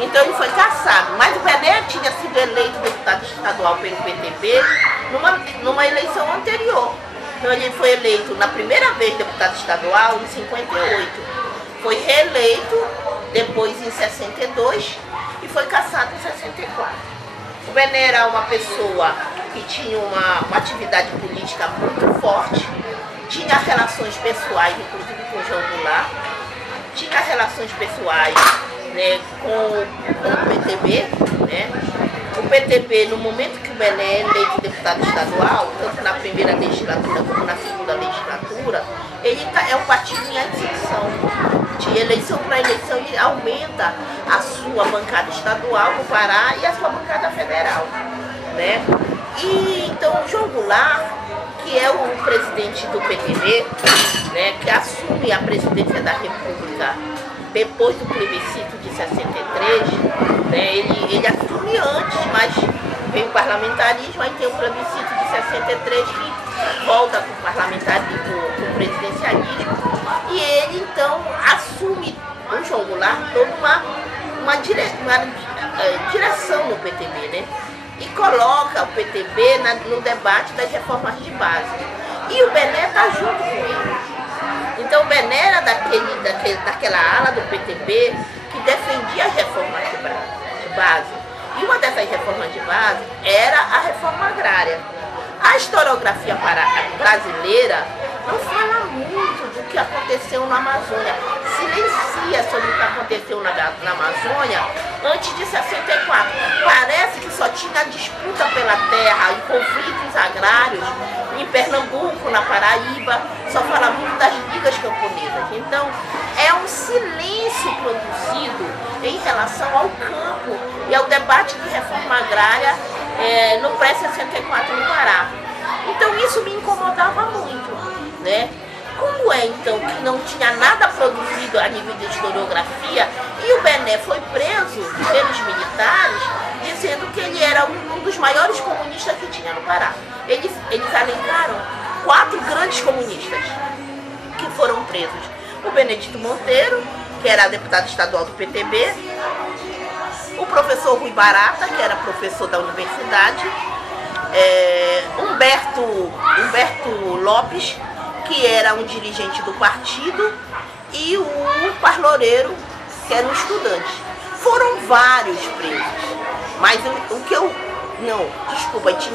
Então ele foi cassado, mas o Bené tinha sido eleito deputado estadual pelo PTB numa eleição anterior. Então ele foi eleito na primeira vez deputado estadual em 58, foi reeleito depois em 62 e foi cassado em 64. O Bené era uma pessoa que tinha uma atividade política muito forte, tinha relações pessoais, inclusive com o João Goulart, tinha relações pessoais, né, com o PTB, né? O PTB, no momento que o Bené é eleito deputado estadual, tanto na primeira legislatura como na segunda legislatura, ele é um partido em ascensão. De eleição para eleição, ele aumenta a sua bancada estadual no Pará e a sua bancada federal, né? E então o João Goulart, que é o presidente do PTB, né, que assume a presidência da República depois do plebiscito de 63, né, ele assume antes, mas vem o parlamentarismo, aí tem o plebiscito de 63 que volta com o parlamentarismo, com o presidencialismo, e ele então assume, o João Goulart, toda uma direção no PTB, né? E coloca o PTB no debate das reformas de base. E o Bené está junto com ele. Então o Bené era daquela ala do PTB que defendia as reformas de base. E uma dessas reformas de base era a reforma agrária. A historiografia brasileira não fala muito do que aconteceu na Amazônia, silencia sobre o que aconteceu na Amazônia antes de 64. Parece que só tinha disputa pela terra e conflitos agrários em Pernambuco, na Paraíba, só fala muito das ligas camponesas. Então, é um silêncio produzido em relação ao campo e ao debate de reforma agrária no pré-64 no Pará. Então, isso me incomodava muito, né? Como é, então, que não tinha nada produzido a nível de historiografia e o Bené foi preso pelos militares dizendo que ele era um dos maiores comunistas que tinha no Pará. Eles alencaram 4 grandes comunistas que foram presos. O Benedito Monteiro, que era deputado estadual do PTB, o professor Rui Barata, que era professor da universidade, Humberto Lopes, que era um dirigente do partido, e o Parloreiro, que era um estudante. Foram vários presos, mas tinha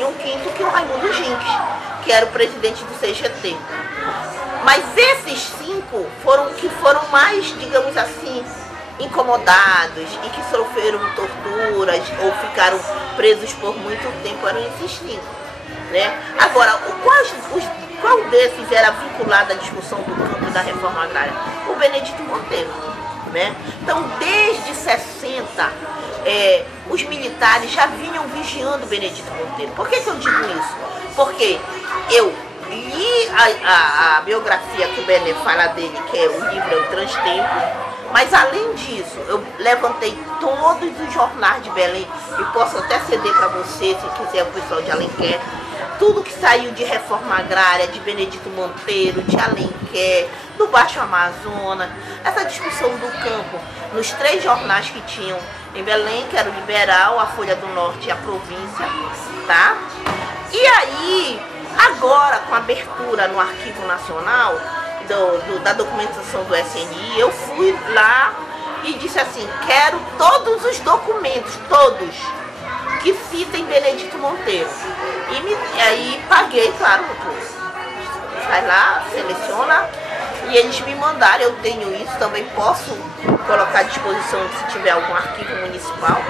um quinto, que é o Raimundo Ginques, que era o presidente do CGT. Mas esses 5 foram mais, digamos assim, incomodados e que sofreram torturas ou ficaram presos por muito tempo, eram esses 5. Né? Agora, qual desses era vinculado à discussão do campo e da reforma agrária? O Benedito Monteiro. Né? Então, desde 60, os militares já vinham vigiando o Benedito Monteiro. Por que eu digo isso? Porque eu, li a biografia que o Bené fala dele, que é o livro É o Transtempo, mas além disso, eu levantei todos os jornais de Belém, e posso até ceder para você, se quiser, o pessoal de Alenquer, tudo que saiu de reforma agrária, de Benedito Monteiro, de Alenquer, do Baixo Amazonas, essa discussão do campo, nos 3 jornais que tinham em Belém, que era o Liberal, a Folha do Norte e a Província, tá? E aí, agora, com a abertura no Arquivo Nacional, da documentação do SNI, eu fui lá e disse assim, quero todos os documentos, todos, que citem Benedito Monteiro. E aí paguei, claro, vai lá, seleciona, e eles me mandaram, eu tenho isso, também posso colocar à disposição se tiver algum arquivo municipal.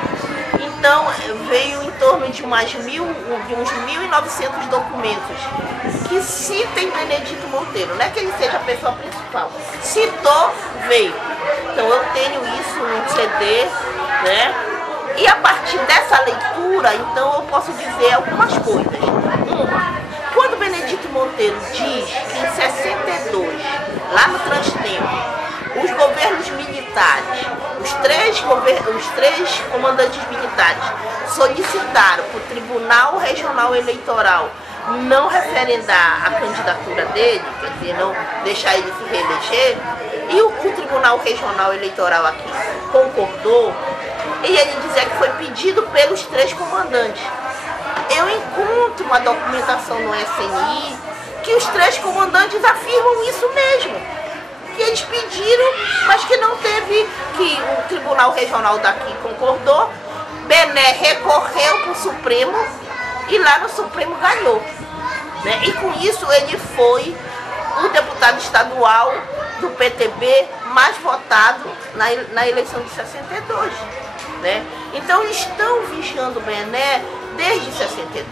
Então veio em torno de uns 1.900 documentos que citem Benedito Monteiro, não é que ele seja a pessoa principal, citou, veio. Então eu tenho isso no CD, né? E a partir dessa leitura, então eu posso dizer algumas coisas. Uma, quando Benedito Monteiro diz que em 62, lá no Transtempo, os governos militares, os três comandantes militares solicitaram para o Tribunal Regional Eleitoral não referendar a candidatura dele, quer dizer, não deixar ele se reeleger, e o Tribunal Regional Eleitoral aqui concordou, e ele dizia que foi pedido pelos 3 comandantes. Eu encontro uma documentação no SNI que os 3 comandantes afirmam isso mesmo, que eles pediram, mas que não teve, que o Tribunal Regional daqui concordou, Bené recorreu para o Supremo e lá no Supremo ganhou, né? E com isso ele foi o deputado estadual do PTB mais votado na eleição de 62, né? Então eles estão vigiando o Bené desde 62.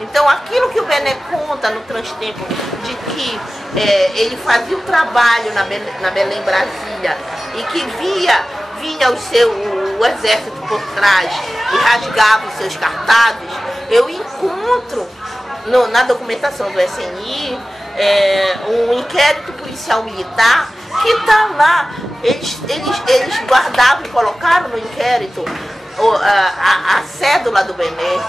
Então aquilo que o Bené conta no Transtempo, de que ele fazia o trabalho na Belém Brasília e que vinha o exército por trás e rasgava os seus cartazes, eu encontro na documentação do SNI um inquérito policial militar que está lá. Eles guardavam e colocaram no inquérito a cédula do Bené,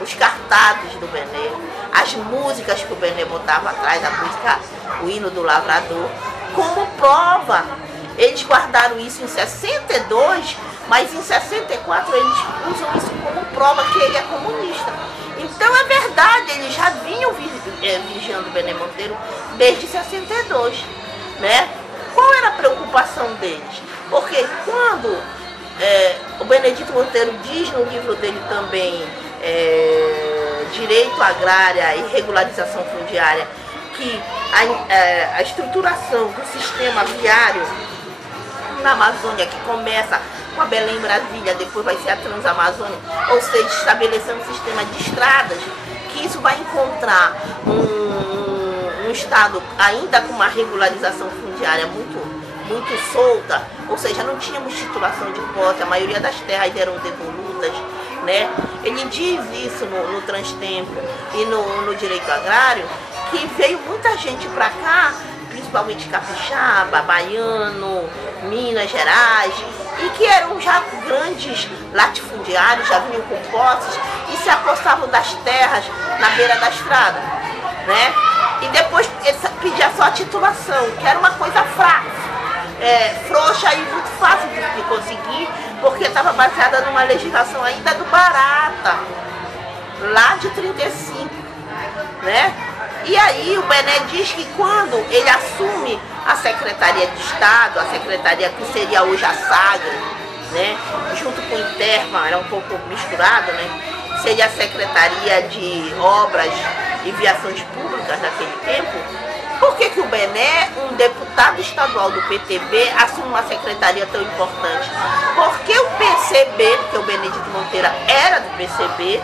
os cartazes do Bené, as músicas que o Bené botava atrás, a música, o hino do lavrador, como prova. Eles guardaram isso em 62, mas em 64 eles usam isso como prova que ele é comunista. Então é verdade, eles já vinham vigiando o Bené Monteiro desde 62, né? Qual era a preocupação deles? Porque quando o Benedito Monteiro diz no livro dele também, Direito Agrária e Regularização Fundiária, que a estruturação do sistema viário na Amazônia, que começa com a Belém Brasília, depois vai ser a Transamazônia, ou seja, estabelecendo um sistema de estradas, que isso vai encontrar um estado ainda com uma regularização fundiária muito solta, ou seja, não tínhamos titulação de posse, a maioria das terras eram devolutas, né? Ele diz isso no Transtempo e no Direito Agrário, que veio muita gente para cá, principalmente capixaba, baiano, Minas Gerais, e que eram já grandes latifundiários, já vinham com posses e se apostavam das terras na beira da estrada, né? E depois pedia só a titulação, que era uma coisa frouxa e muito fácil de conseguir, porque estava baseada numa legislação ainda do Barata, lá de 35, né? E aí o Bené diz que quando ele assume a Secretaria de Estado, a secretaria que seria hoje a SAGRE, né, junto com o Interma, era um pouco misturado, né, seria a Secretaria de Obras e Viações Públicas naquele tempo. Por que o Bené, um deputado estadual do PTB, assume uma secretaria tão importante? Porque o PCB, porque o Benedito Monteiro era do PCB,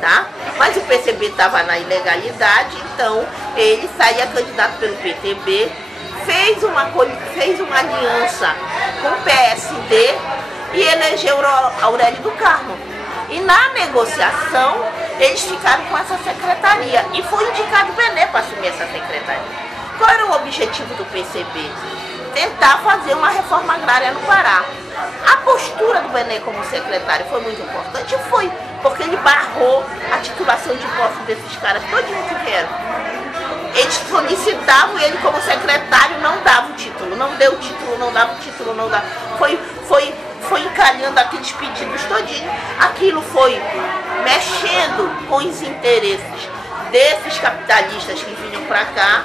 tá? Mas o PCB estava na ilegalidade, então ele saía candidato pelo PTB, fez uma aliança com o PSD e elegeu Aurélio do Carmo. E na negociação eles ficaram com essa secretaria e foi indicado o Bené para assumir essa secretaria. Qual era o objetivo do PCB? Tentar fazer uma reforma agrária no Pará. A postura do Bené como secretário foi muito importante? Foi, porque ele barrou a titulação de posse desses caras todinho que vieram. Eles solicitavam e ele como secretário não dava o título, não deu o título, não dava o título, não dava. Foi encalhando aqueles pedidos todinho. Aquilo foi mexendo com os interesses desses capitalistas que vinham para cá,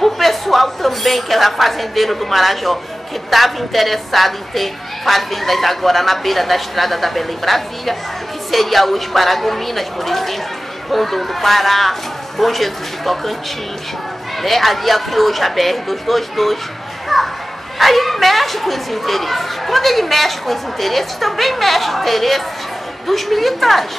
o pessoal também, que era fazendeiro do Marajó, que estava interessado em ter fazendas agora na beira da estrada da Belém Brasília, que seria hoje Paragominas, por exemplo, Rondon do Pará, Bom Jesus do Tocantins, né? Ali aqui hoje a BR-222. Aí ele mexe com os interesses. Quando ele mexe com os interesses, também mexe interesses dos militares,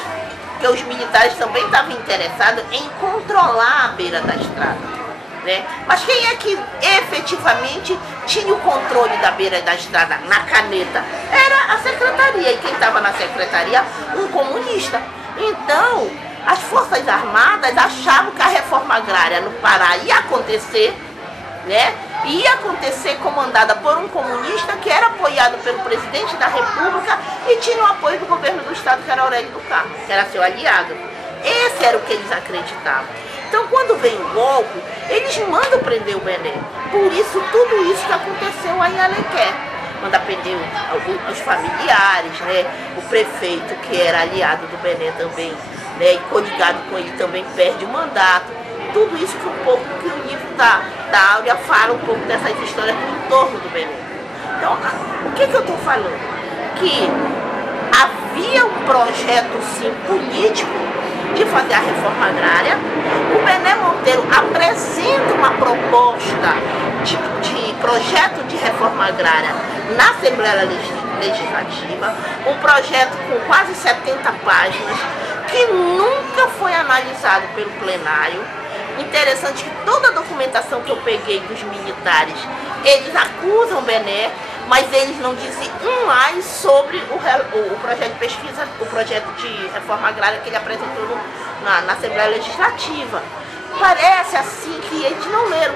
porque os militares também estavam interessados em controlar a beira da estrada. Né? Mas quem é que efetivamente tinha o controle da beira da estrada na caneta? Era a secretaria, e quem estava na secretaria? Um comunista. Então, as Forças Armadas achavam que a reforma agrária no Pará ia acontecer, né? Ia acontecer comandada por um comunista que era apoiado pelo presidente da República e tinha o apoio do governo do estado, que era Aurélio do Carmo, que era seu aliado. Esse era o que eles acreditavam. Então, quando vem o golpe, eles mandam prender o Bené. Por isso, tudo isso que aconteceu aí em Alenquer. Manda prender os familiares, né? O prefeito, que era aliado do Bené também, né? E coligado com ele também perde o mandato. Tudo isso que um pouco que o livro da Áurea fala um pouco dessas histórias do entorno do Bené. Então, o que eu estou falando? Que havia um projeto, sim, político de fazer a reforma agrária. O Bené Monteiro apresenta uma proposta de projeto de reforma agrária na Assembleia Legislativa, um projeto com quase 70 páginas, que nunca foi analisado pelo plenário. Interessante que toda a documentação que eu peguei dos militares, eles acusam o Bené, mas eles não dizem um ai sobre o projeto de pesquisa, o projeto de reforma agrária que ele apresentou na Assembleia Legislativa. Parece assim que eles não leram.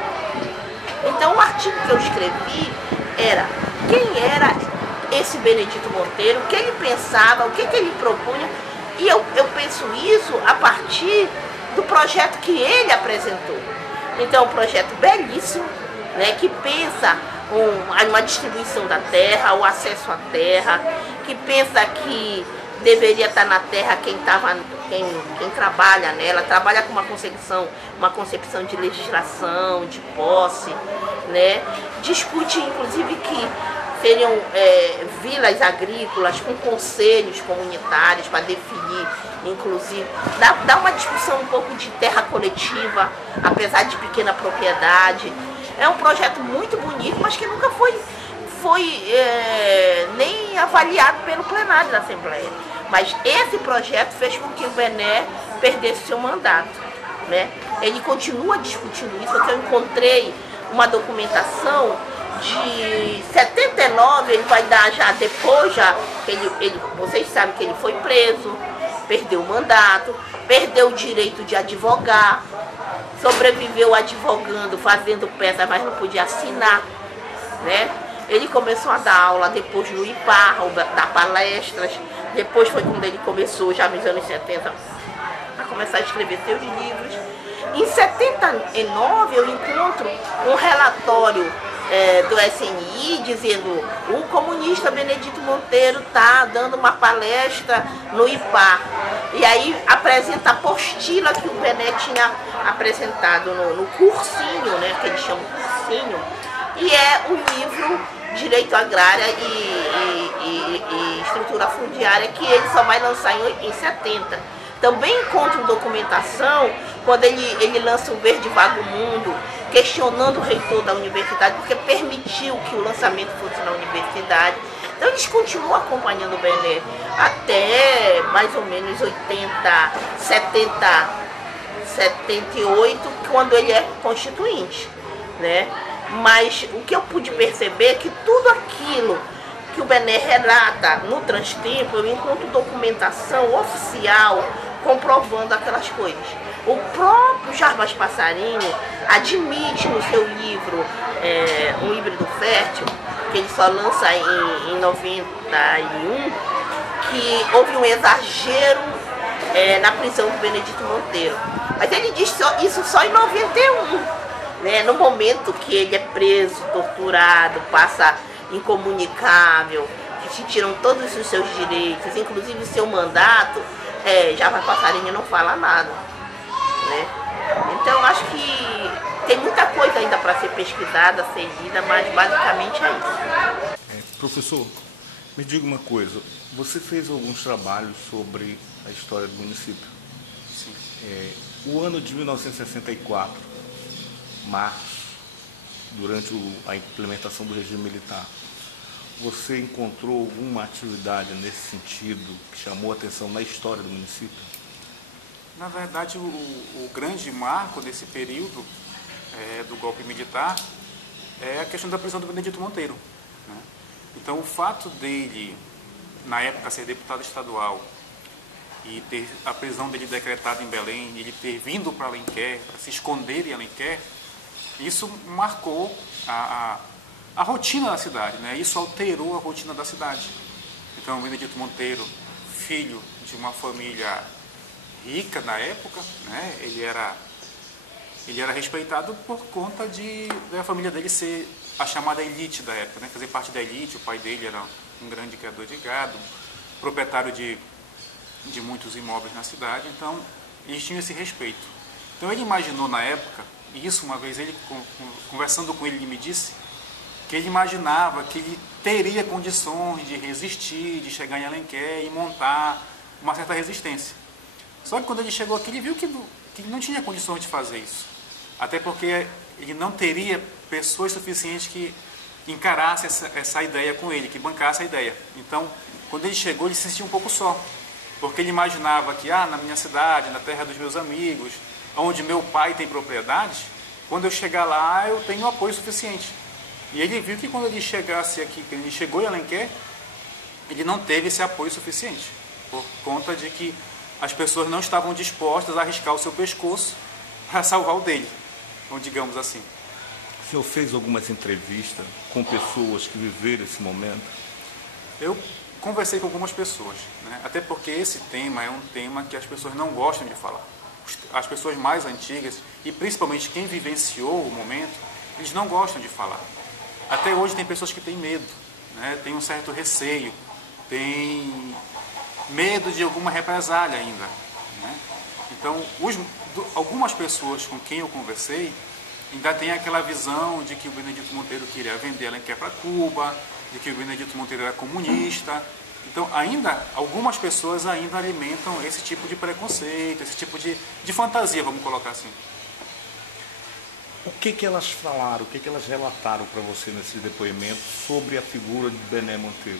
Então o artigo que eu escrevi era quem era esse Benedito Monteiro, o que ele pensava, o que ele propunha, e eu penso isso a partir do projeto que ele apresentou. Então, um projeto belíssimo, né, que pensa uma distribuição da terra, o acesso à terra, que pensa que deveria estar na terra quem trabalha nela, trabalha com uma concepção de legislação, de posse, né? Discute, inclusive, que seriam vilas agrícolas com conselhos comunitários para definir, inclusive, dá uma discussão um pouco de terra coletiva, apesar de pequena propriedade. É um projeto muito bonito, mas que nunca foi nem avaliado pelo plenário da Assembleia. Mas esse projeto fez com que o Bené perdesse seu mandato, né? Ele continua discutindo isso, porque eu encontrei uma documentação de 79, ele vai dar já depois, vocês sabem que ele foi preso, perdeu o mandato, perdeu o direito de advogar, sobreviveu advogando, fazendo peças, mas não podia assinar, né? Ele começou a dar aula depois no IPAR, dar palestras, depois foi quando ele começou, já nos anos 70, a começar a escrever seus livros. Em 79 eu encontro um relatório do SNI dizendo o comunista Benedito Monteiro está dando uma palestra no IPAR. E aí apresenta a apostila que o Bené tinha apresentado no cursinho, né, que eles chamam cursinho, e é o livro Direito Agrária e Estrutura Fundiária, que ele só vai lançar em 70. Também encontro documentação quando ele lança o Verde Vago Mundo, questionando o reitor da universidade, porque permitiu que o lançamento fosse na universidade. Então eles continuam acompanhando o Bené até mais ou menos 78, quando ele é constituinte, né? Mas o que eu pude perceber é que tudo aquilo que o Bené relata no Transtempo, eu encontro documentação oficial comprovando aquelas coisas. O próprio Jarbas Passarinho admite no seu livro Um Híbrido Fértil, que ele só lança em 91, que houve um exagero na prisão do Benedito Monteiro. Mas ele diz isso só em 91. Né, no momento que ele é preso, torturado, passa incomunicável, que se tiram todos os seus direitos, inclusive o seu mandato, Jarbas Passarinho não fala nada. Né? Então eu acho que tem muita coisa ainda para ser pesquisada, ser lida, mas basicamente é isso. Professor, me diga uma coisa, você fez alguns trabalhos sobre a história do município. Sim. O ano de 1964, março, durante a implementação do regime militar, você encontrou alguma atividade nesse sentido que chamou a atenção na história do município? Na verdade, o grande marco desse período do golpe militar é a questão da prisão do Benedito Monteiro. Né? Então, o fato dele, na época, ser deputado estadual e ter a prisão dele decretada em Belém, ele ter vindo para Alenquer, para se esconder em Alenquer, isso marcou a rotina da cidade, né? Isso alterou a rotina da cidade. Então, o Benedito Monteiro, filho de uma família rica na época, né? Ele era respeitado por conta da família dele ser a chamada elite da época, né? Fazer parte da elite. O pai dele era um grande criador de gado, proprietário de muitos imóveis na cidade, então eles tinham esse respeito. Então ele imaginou na época, e isso uma vez ele, conversando com ele me disse, que ele imaginava que ele teria condições de resistir, de chegar em Alenquer e montar uma certa resistência. Só que quando ele chegou aqui, ele viu que ele não tinha condições de fazer isso. Até porque ele não teria pessoas suficientes que encarassem essa ideia com ele, que bancassem a ideia. Então, quando ele chegou, ele se sentiu um pouco só. Porque ele imaginava que, na minha cidade, na terra dos meus amigos, onde meu pai tem propriedades, quando eu chegar lá, eu tenho apoio suficiente. E ele viu que quando ele chegasse aqui, que ele chegou em Alenquer, ele não teve esse apoio suficiente, por conta de que as pessoas não estavam dispostas a arriscar o seu pescoço para salvar o dele, então, digamos assim. O senhor fez algumas entrevistas com pessoas que viveram esse momento? Eu conversei com algumas pessoas, né? Até porque esse tema é um tema que as pessoas não gostam de falar. As pessoas mais antigas, e principalmente quem vivenciou o momento, eles não gostam de falar. Até hoje tem pessoas que têm medo, né? Tem um certo receio, tem medo de alguma represália ainda. Né? Então, algumas pessoas com quem eu conversei ainda tem aquela visão de que o Benedito Monteiro queria vender Alenquer para Cuba, de que o Benedito Monteiro era comunista. Então, algumas pessoas ainda alimentam esse tipo de preconceito, esse tipo de fantasia, vamos colocar assim. O que elas falaram, o que elas relataram para você nesse depoimento sobre a figura de Bené Monteiro?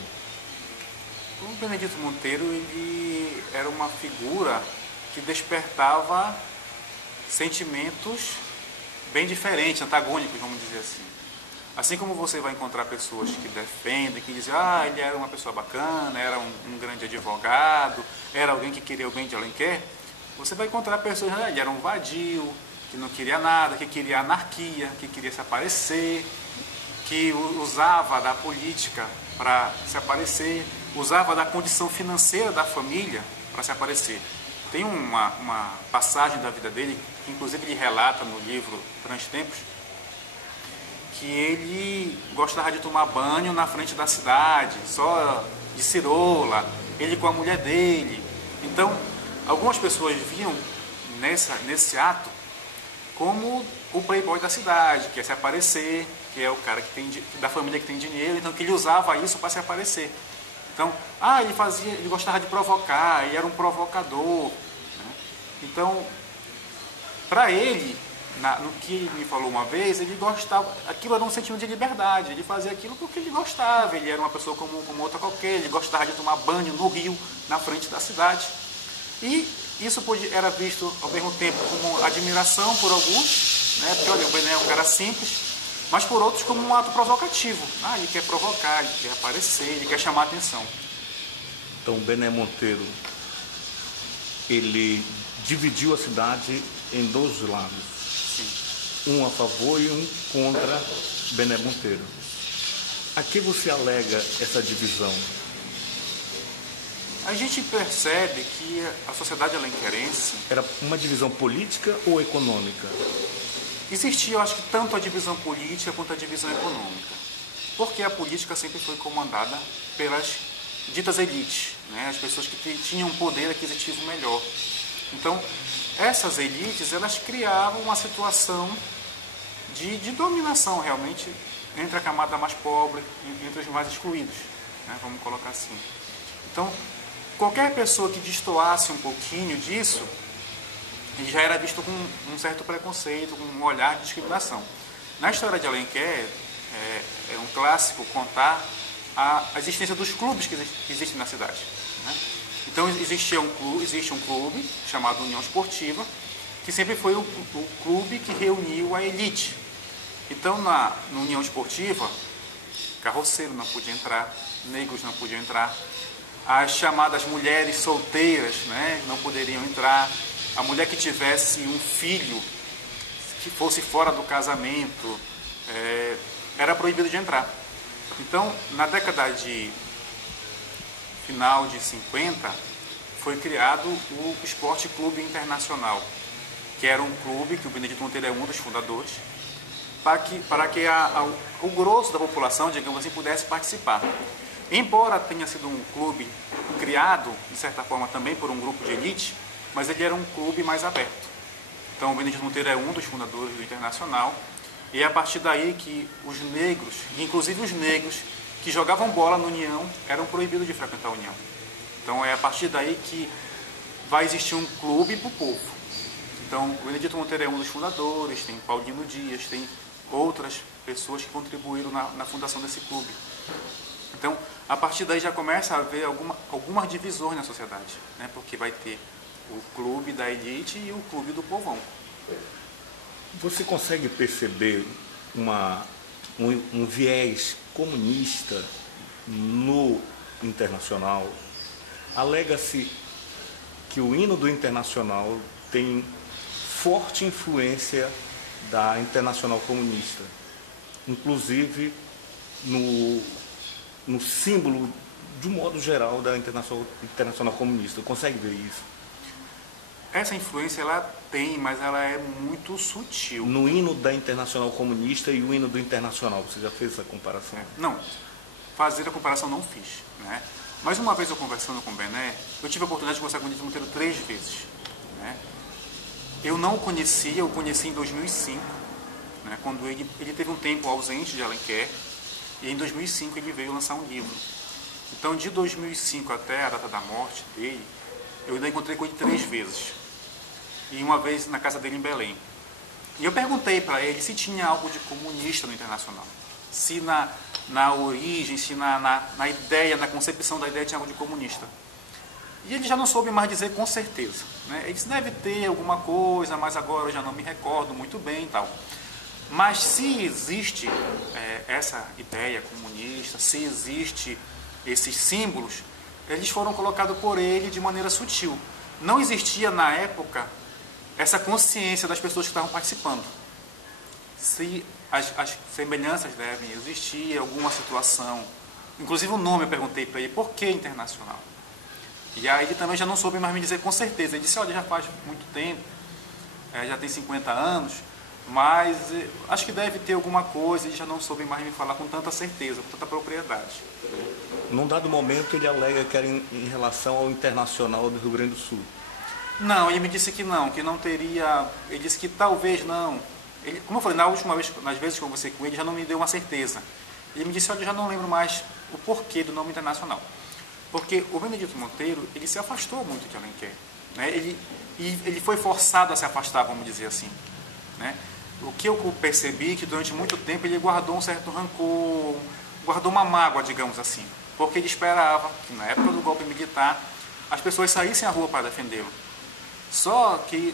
O Benedito Monteiro, ele era uma figura que despertava sentimentos bem diferentes, antagônicos, vamos dizer assim. Assim como você vai encontrar pessoas que defendem, que dizem, ele era uma pessoa bacana, era um grande advogado, era alguém que queria o bem de Alenquer, você vai encontrar pessoas, ele era um vadio, que não queria nada, que queria anarquia, que queria se aparecer, que usava da política para se aparecer, usava da condição financeira da família para se aparecer. Tem uma passagem da vida dele, que inclusive ele relata no livro Transtempos, que ele gostava de tomar banho na frente da cidade, só de cirola, ele com a mulher dele. Então, algumas pessoas viam nesse ato como o playboy da cidade, que quer se aparecer, que é o cara da família que tem dinheiro, então que ele usava isso para se aparecer. Então, ele gostava de provocar, ele era um provocador. Né? Então, para ele, no que ele me falou uma vez, ele gostava, aquilo era um sentimento de liberdade, ele fazia aquilo porque ele gostava, ele era uma pessoa como outra qualquer, ele gostava de tomar banho no rio, na frente da cidade. E isso era visto ao mesmo tempo como admiração por alguns, né? Porque olha, o Bené é um cara simples, mas por outros como um ato provocativo. Ele quer provocar, ele quer aparecer, ele quer chamar a atenção. Então, Bené Monteiro ele dividiu a cidade em dois lados. Um a favor e um contra Bené Monteiro. A que você alega essa divisão? A gente percebe que a sociedade alenquerense... Era uma divisão política ou econômica? Existia, eu acho que, tanto a divisão política quanto a divisão econômica. Porque a política sempre foi comandada pelas ditas elites, né? As pessoas que tinham um poder aquisitivo melhor. Então, essas elites, elas criavam uma situação de dominação, realmente, entre a camada mais pobre e entre os mais excluídos, né? Vamos colocar assim. Então, qualquer pessoa que destoasse um pouquinho disso, já era visto com um certo preconceito, com um olhar de discriminação. Na história de Alenquer, é um clássico contar a existência dos clubes que existem na cidade, né? Então existe um clube chamado União Esportiva, que sempre foi o clube que reuniu a elite. Então na União Esportiva, carroceiro não podia entrar, negros não podiam entrar, as chamadas mulheres solteiras, né, não poderiam entrar, a mulher que tivesse um filho que fosse fora do casamento, era proibido de entrar. Então, na década de final de 50, foi criado o Esporte Clube Internacional, que era um clube que o Benedito Monteiro é um dos fundadores, para que o grosso da população, digamos assim, pudesse participar. Embora tenha sido um clube criado, de certa forma, também por um grupo de elite, mas ele era um clube mais aberto. Então, o Benedito Monteiro é um dos fundadores do Internacional, e é a partir daí que os negros, inclusive os negros que jogavam bola na União, eram proibidos de frequentar a União. Então, é a partir daí que vai existir um clube para o povo. Então, o Benedito Monteiro é um dos fundadores, tem Paulino Dias, tem outras pessoas que contribuíram na fundação desse clube. Então, a partir daí já começa a haver algumas divisões na sociedade, né? Porque vai ter o clube da elite e o clube do povão. Você consegue perceber um viés comunista no Internacional? Alega-se que o hino do Internacional tem forte influência da Internacional Comunista, inclusive no símbolo, de um modo geral, da Internacional Comunista. Consegue ver isso? Essa influência ela tem, mas ela é muito sutil. No hino da Internacional Comunista e o hino do Internacional, você já fez essa comparação? Não, fazer a comparação não fiz, né? Mas uma vez eu conversando com o Bené, eu tive a oportunidade de conversar com o Benedito Monteiro 3 vezes, né? Eu não o conhecia, eu o conheci em 2005, né? Quando ele teve um tempo ausente de Alenquer, e em 2005 ele veio lançar um livro. Então, de 2005 até a data da morte dele, eu ainda encontrei com ele 3 vezes. E uma vez na casa dele em Belém. E eu perguntei para ele se tinha algo de comunista no Internacional. Se na origem, se na ideia, na concepção da ideia tinha algo de comunista. E ele já não soube mais dizer com certeza, né? Ele disse, deve ter alguma coisa, mas agora eu já não me recordo muito bem e tal. Mas se existe essa ideia comunista, se existe esses símbolos, eles foram colocados por ele de maneira sutil. Não existia na época essa consciência das pessoas que estavam participando. Se as semelhanças devem existir, alguma situação. Inclusive o nome eu perguntei para ele, por que Internacional? E aí ele também já não soube mais me dizer com certeza. Ele disse, olha, já faz muito tempo, já tem 50 anos, mas acho que deve ter alguma coisa, ele já não soube mais me falar com tanta certeza, com tanta propriedade. Num dado momento ele alega que era em relação ao Internacional do Rio Grande do Sul. Não, ele me disse que não teria, ele disse que talvez não. Ele, como eu falei, na última vez, nas vezes que eu conversei com ele, já não me deu uma certeza. Ele me disse, olha, eu já não lembro mais o porquê do nome Internacional. Porque o Benedito Monteiro, ele se afastou muito de Alenquer, né? Ele foi forçado a se afastar, vamos dizer assim, né? O que eu percebi que durante muito tempo ele guardou um certo rancor, guardou uma mágoa, digamos assim, porque ele esperava que na época do golpe militar as pessoas saíssem à rua para defendê-lo. Só que,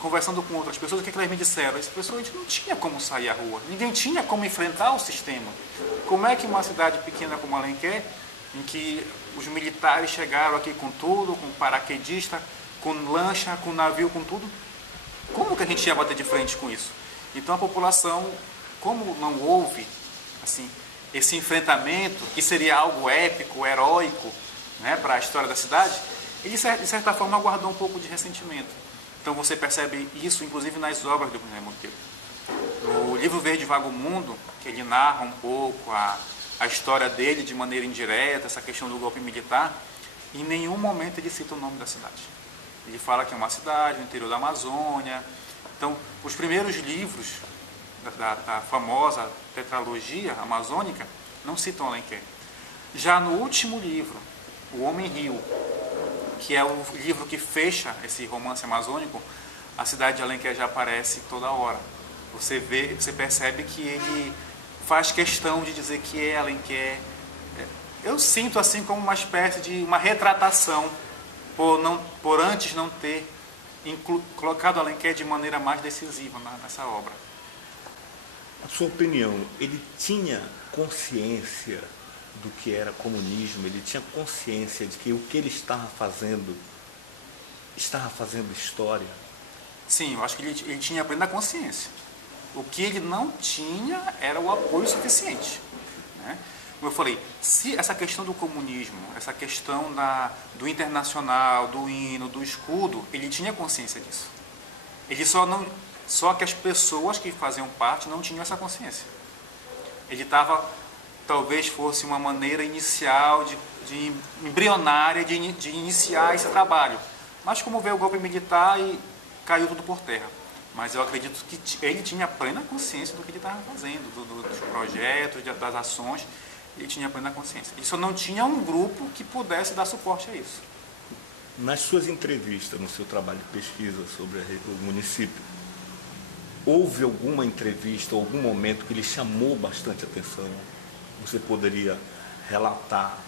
conversando com outras pessoas, o que elas me disseram? As pessoas não tinha como sair à rua, ninguém tinha como enfrentar o sistema. Como é que uma cidade pequena como Alenquer, em que os militares chegaram aqui com tudo, com paraquedista, com lancha, com navio, com tudo. Como que a gente ia bater de frente com isso? Então a população, como não houve assim, esse enfrentamento, que seria algo épico, heróico, né, para a história da cidade, ele de certa forma guardou um pouco de ressentimento. Então você percebe isso inclusive nas obras do Bené Monteiro. No livro Verde Vaga o Mundo, que ele narra um pouco a história dele de maneira indireta, essa questão do golpe militar, em nenhum momento ele cita o nome da cidade. Ele fala que é uma cidade no interior da Amazônia. Então, os primeiros livros da famosa tetralogia amazônica não citam Alenquer. Já no último livro, O Homem-Rio, que é o livro que fecha esse romance amazônico, a cidade de Alenquer já aparece toda hora. Você percebe que ele faz questão de dizer que é Alenquer. Eu sinto assim como uma espécie de uma retratação por antes não ter colocado Alenquer de maneira mais decisiva nessa obra. Na sua opinião, ele tinha consciência do que era comunismo? Ele tinha consciência de que o que ele estava fazendo história? Sim, eu acho que ele tinha plena consciência. O que ele não tinha era o apoio suficiente, né? Como eu falei, se essa questão do comunismo, essa questão do internacional, do hino, do escudo, ele tinha consciência disso. Ele só que as pessoas que faziam parte não tinham essa consciência. Ele estava, talvez fosse uma maneira inicial, de embrionária, de iniciar esse trabalho. Mas como veio o golpe militar e caiu tudo por terra. Mas eu acredito que ele tinha plena consciência do que ele estava fazendo, dos projetos, das ações. Ele tinha plena consciência. Ele só não tinha um grupo que pudesse dar suporte a isso. Nas suas entrevistas, no seu trabalho de pesquisa sobre o município, houve alguma entrevista, algum momento que lhe chamou bastante atenção? Você poderia relatar?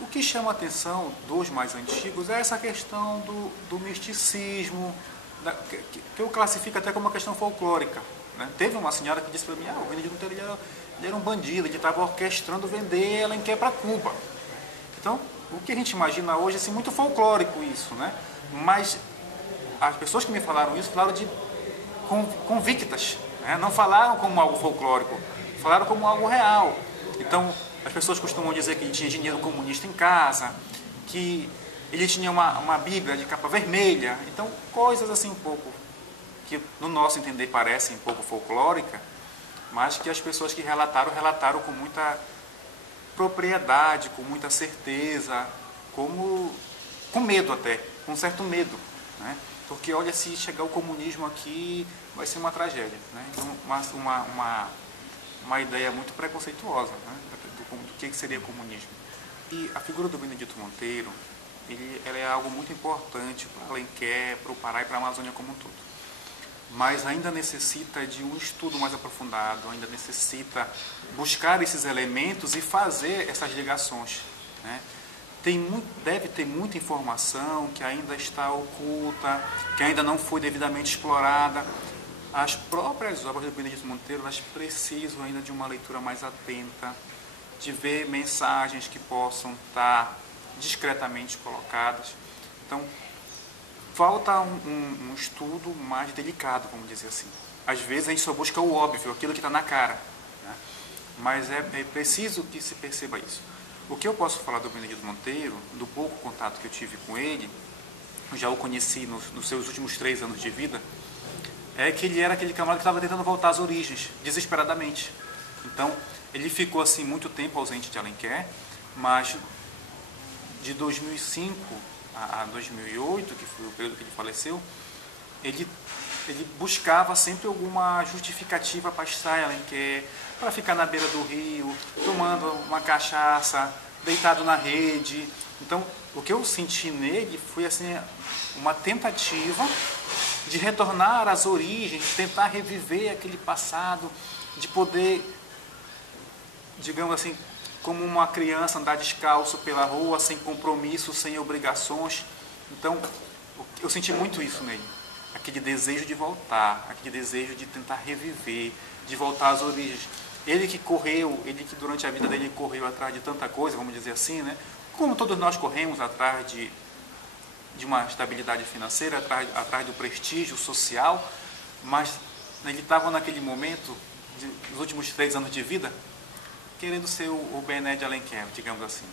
O que chama a atenção dos mais antigos é essa questão do misticismo, que eu classifico até como uma questão folclórica, né? Teve uma senhora que disse para mim, o Benedito Monteiro ele era um bandido, ele estava orquestrando vender Alenquer para Cuba. Então, o que a gente imagina hoje é assim, muito folclórico isso, né? Mas as pessoas que me falaram isso falaram convictas, né? Não falaram como algo folclórico, falaram como algo real. Então, as pessoas costumam dizer que ele tinha dinheiro comunista em casa, que ele tinha uma Bíblia de capa vermelha. Então, coisas assim um pouco, que no nosso entender parecem um pouco folclórica, mas que as pessoas que relataram com muita propriedade, com muita certeza, com medo até, com certo medo, né? Porque olha, se chegar o comunismo aqui, vai ser uma tragédia, né? Então, uma ideia muito preconceituosa, né? do que seria comunismo. E a figura do Benedito Monteiro, ela é algo muito importante para Alenquer, para o Pará e para a Amazônia como um todo. Mas ainda necessita de um estudo mais aprofundado, ainda necessita buscar esses elementos e fazer essas ligações, né? Deve ter muita informação que ainda está oculta, que ainda não foi devidamente explorada. As próprias obras do Benedito Monteiro, elas precisam ainda de uma leitura mais atenta, de ver mensagens que possam estar discretamente colocadas. Então, falta um estudo mais delicado, vamos dizer assim. Às vezes a gente só busca o óbvio, aquilo que está na cara, né? Mas é preciso que se perceba isso. O que eu posso falar do Benedito Monteiro, do pouco contato que eu tive com ele, eu já o conheci nos seus últimos 3 anos de vida, é que ele era aquele camarada que estava tentando voltar às origens, desesperadamente. Então, ele ficou assim muito tempo ausente de Alenquer, mas de 2005 a 2008, que foi o período que ele faleceu, ele buscava sempre alguma justificativa para estar em Alenquer, para ficar na beira do rio, tomando uma cachaça, deitado na rede. Então, o que eu senti nele foi assim, uma tentativa de retornar às origens, tentar reviver aquele passado, de poder, digamos assim, como uma criança andar descalço pela rua, sem compromisso, sem obrigações. Então, eu senti muito isso nele. Aquele desejo de voltar, aquele desejo de tentar reviver, de voltar às origens. Ele que durante a vida dele correu atrás de tanta coisa, vamos dizer assim, né? Como todos nós corremos atrás de de uma estabilidade financeira, atrás do prestígio social, mas ele estava naquele momento, nos últimos 3 anos de vida, querendo ser o Bené de Alenquer, digamos assim.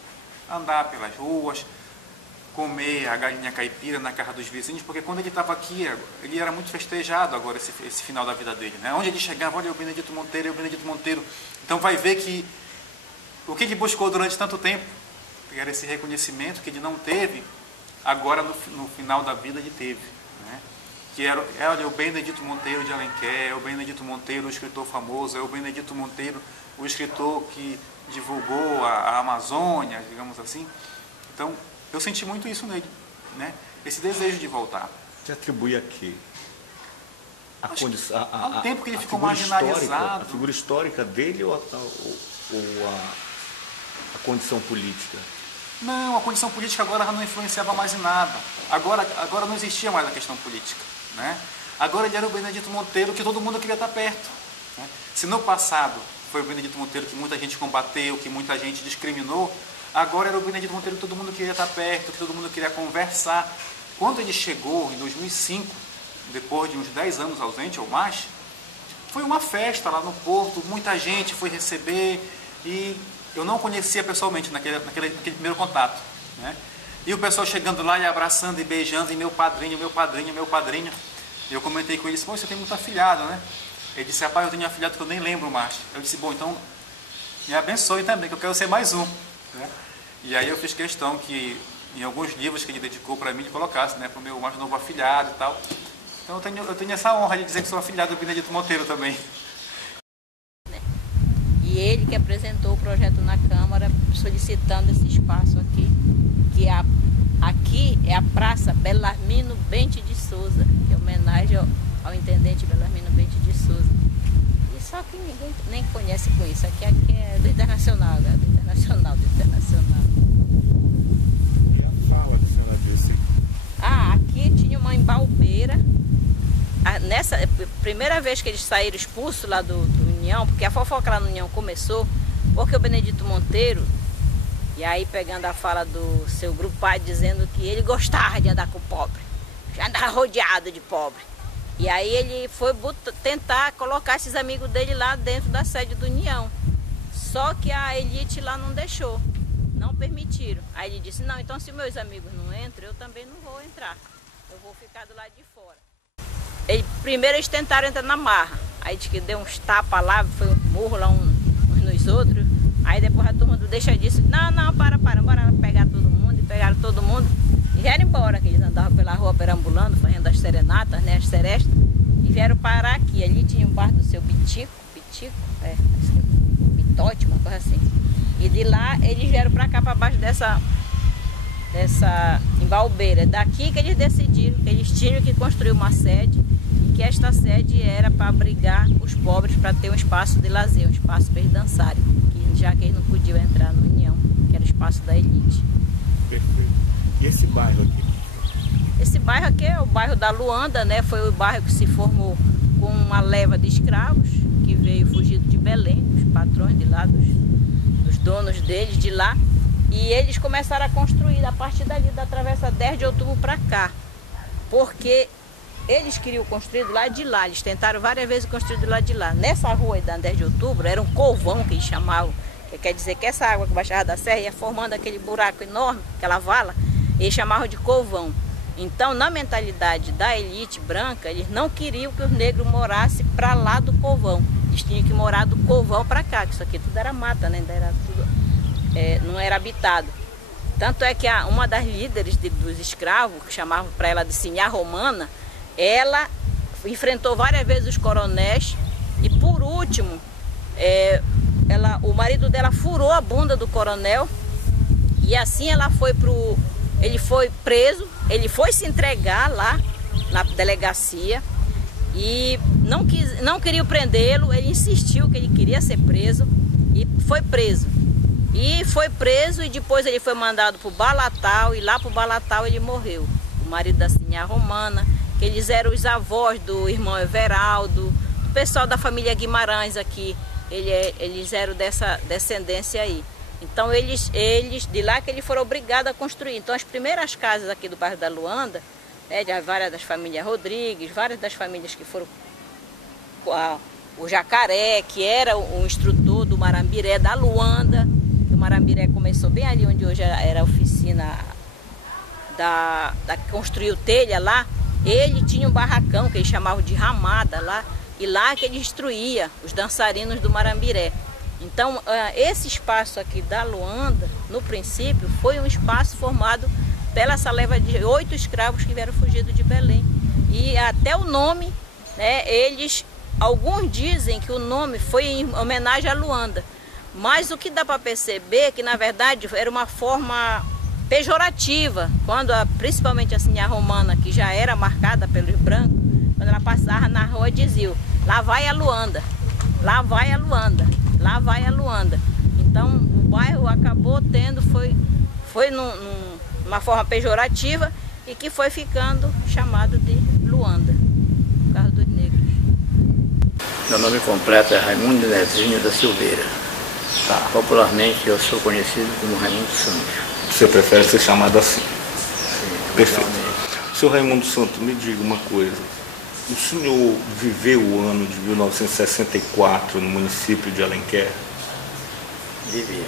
Andar pelas ruas, comer a galinha caipira na casa dos vizinhos, porque quando ele estava aqui, ele era muito festejado agora, esse final da vida dele, né? Onde ele chegava, olha, o Benedito Monteiro, é o Benedito Monteiro. Então vai ver que o que ele buscou durante tanto tempo, era esse reconhecimento que ele não teve, agora no final da vida ele teve, né? Que era olha, o Benedito Monteiro de Alenquer, é o Benedito Monteiro, o escritor famoso, é o Benedito Monteiro, o escritor que divulgou a Amazônia, digamos assim. Então, eu senti muito isso nele, né? Esse desejo de voltar. Você atribui a quê? Há um tempo que ele ficou marginalizado. A figura histórica dele ou a condição política? Não, a condição política agora não influenciava mais em nada. Agora não existia mais a questão política, né? Agora ele era o Benedito Monteiro que todo mundo queria estar perto, né? Se no passado foi o Benedito Monteiro que muita gente combateu, que muita gente discriminou, agora era o Benedito Monteiro que todo mundo queria estar perto, que todo mundo queria conversar. Quando ele chegou em 2005, depois de uns 10 anos ausente ou mais, foi uma festa lá no Porto, muita gente foi receber e eu não conhecia pessoalmente naquele primeiro contato, né? E o pessoal chegando lá e abraçando e beijando, e meu padrinho, meu padrinho, meu padrinho. E eu comentei com ele, pô, você tem muito afilhado, né? Ele disse, rapaz, eu tenho um afilhado que eu nem lembro mais. Eu disse, bom, então me abençoe também, que eu quero ser mais um, né? E aí eu fiz questão que em alguns livros que ele dedicou para mim, ele colocasse, né, para o meu mais novo afilhado e tal. Então eu tenho essa honra de dizer que sou afilhado do Benedito Monteiro também. E ele que apresentou o projeto na Câmara, solicitando esse espaço aqui, que aqui é a Praça Belarmino Bente de Souza, que é homenagem ao intendente Belarmino Bente de Souza. E só que ninguém nem conhece com isso. Aqui é do Internacional, do Internacional. E a fala que a senhora disse? Aqui tinha uma embalbeira. Nessa primeira vez que eles saíram expulsos lá do União, porque a fofoca lá no União começou, porque o Benedito Monteiro, e aí pegando a fala do seu grupo pai, dizendo que ele gostava de andar com pobre, já andava rodeado de pobre. E aí ele foi tentar colocar esses amigos dele lá dentro da sede do União. Só que a elite lá não deixou, não permitiram. Aí ele disse, não, então se meus amigos não entram, eu também não vou entrar, eu vou ficar do lado de fora. Primeiro eles tentaram entrar na marra, aí disse que deu uns tapas lá, foi um murro lá uns nos outros. Aí depois a turma do deixa disso, não, bora pegar todo mundo, e pegaram todo mundo e vieram embora, que eles andavam pela rua perambulando, fazendo as serenatas, né, as serestas, e vieram parar aqui. Ali tinha um bar do seu Bitote, uma coisa assim. E de lá eles vieram para cá, para baixo dessa embalbeira. Daqui que eles decidiram que eles tinham que construir uma sede, e que esta sede era para abrigar os pobres, para ter um espaço de lazer, um espaço para eles dançarem, já que eles não podiam entrar no União, que era o espaço da elite. Perfeito. E esse bairro aqui? Esse bairro aqui é o bairro da Luanda, né? Foi o bairro que se formou com uma leva de escravos, que veio fugido de Belém, os patrões de lá, dos donos deles de lá. E eles começaram a construir a partir dali, da Travessa 10 de Outubro para cá. Porque eles queriam construir do lado de lá, eles tentaram várias vezes construir do lado de lá. Nessa rua da 10 de Outubro era um covão que eles chamavam, que quer dizer que essa água que baixava da serra ia formando aquele buraco enorme, aquela vala, eles chamavam de covão. Então, na mentalidade da elite branca, eles não queriam que os negros morassem para lá do covão. Eles tinham que morar do covão para cá, que isso aqui tudo era mata, né? Era tudo, não era habitado. Tanto é que uma das líderes dos escravos, que chamavam para ela de Sinhá Romana, ela enfrentou várias vezes os coronéis e, por último, o marido dela furou a bunda do coronel, e assim ele foi preso, ele foi se entregar lá na delegacia e não queriam prendê-lo, ele insistiu que ele queria ser preso e foi preso. E depois ele foi mandado para o Balatal, e lá para o Balatal ele morreu. O marido da Sinhá Romana, que eles eram os avós do irmão Everaldo, do pessoal da família Guimarães aqui, eles eram dessa descendência aí. Então eles de lá que eles foram obrigados a construir. Então as primeiras casas aqui do bairro da Luanda, né, de várias das famílias Rodrigues, várias das famílias que foram... O Jacaré, que era o instrutor do Marambiré, da Luanda. O Marambiré começou bem ali onde hoje era a oficina da construiu telha lá. Ele tinha um barracão que eles chamavam de ramada lá. E lá que ele instruía os dançarinos do Marambiré. Então, esse espaço aqui da Luanda, no princípio, foi um espaço formado pela essa leva de 8 escravos que vieram fugidos de Belém. E até o nome, né, alguns dizem que o nome foi em homenagem a Luanda. Mas o que dá para perceber é que, na verdade, era uma forma pejorativa. Quando, principalmente a Sinhá Romana, que já era marcada pelos brancos, quando ela passava na rua, dizia: lá vai a Luanda, lá vai a Luanda, lá vai a Luanda. Então o bairro acabou tendo, foi numa forma pejorativa e que foi ficando chamado de Luanda, por causa dos negros. Meu nome completo é Raimundo Nezinho da Silveira. Tá. Popularmente eu sou conhecido como Raimundo Santos. Você prefere ser chamado assim? Sim, Perfeito. realmente. Seu Raimundo Santos, me diga uma coisa. O senhor viveu o ano de 1964 no município de Alenquer? Vivi.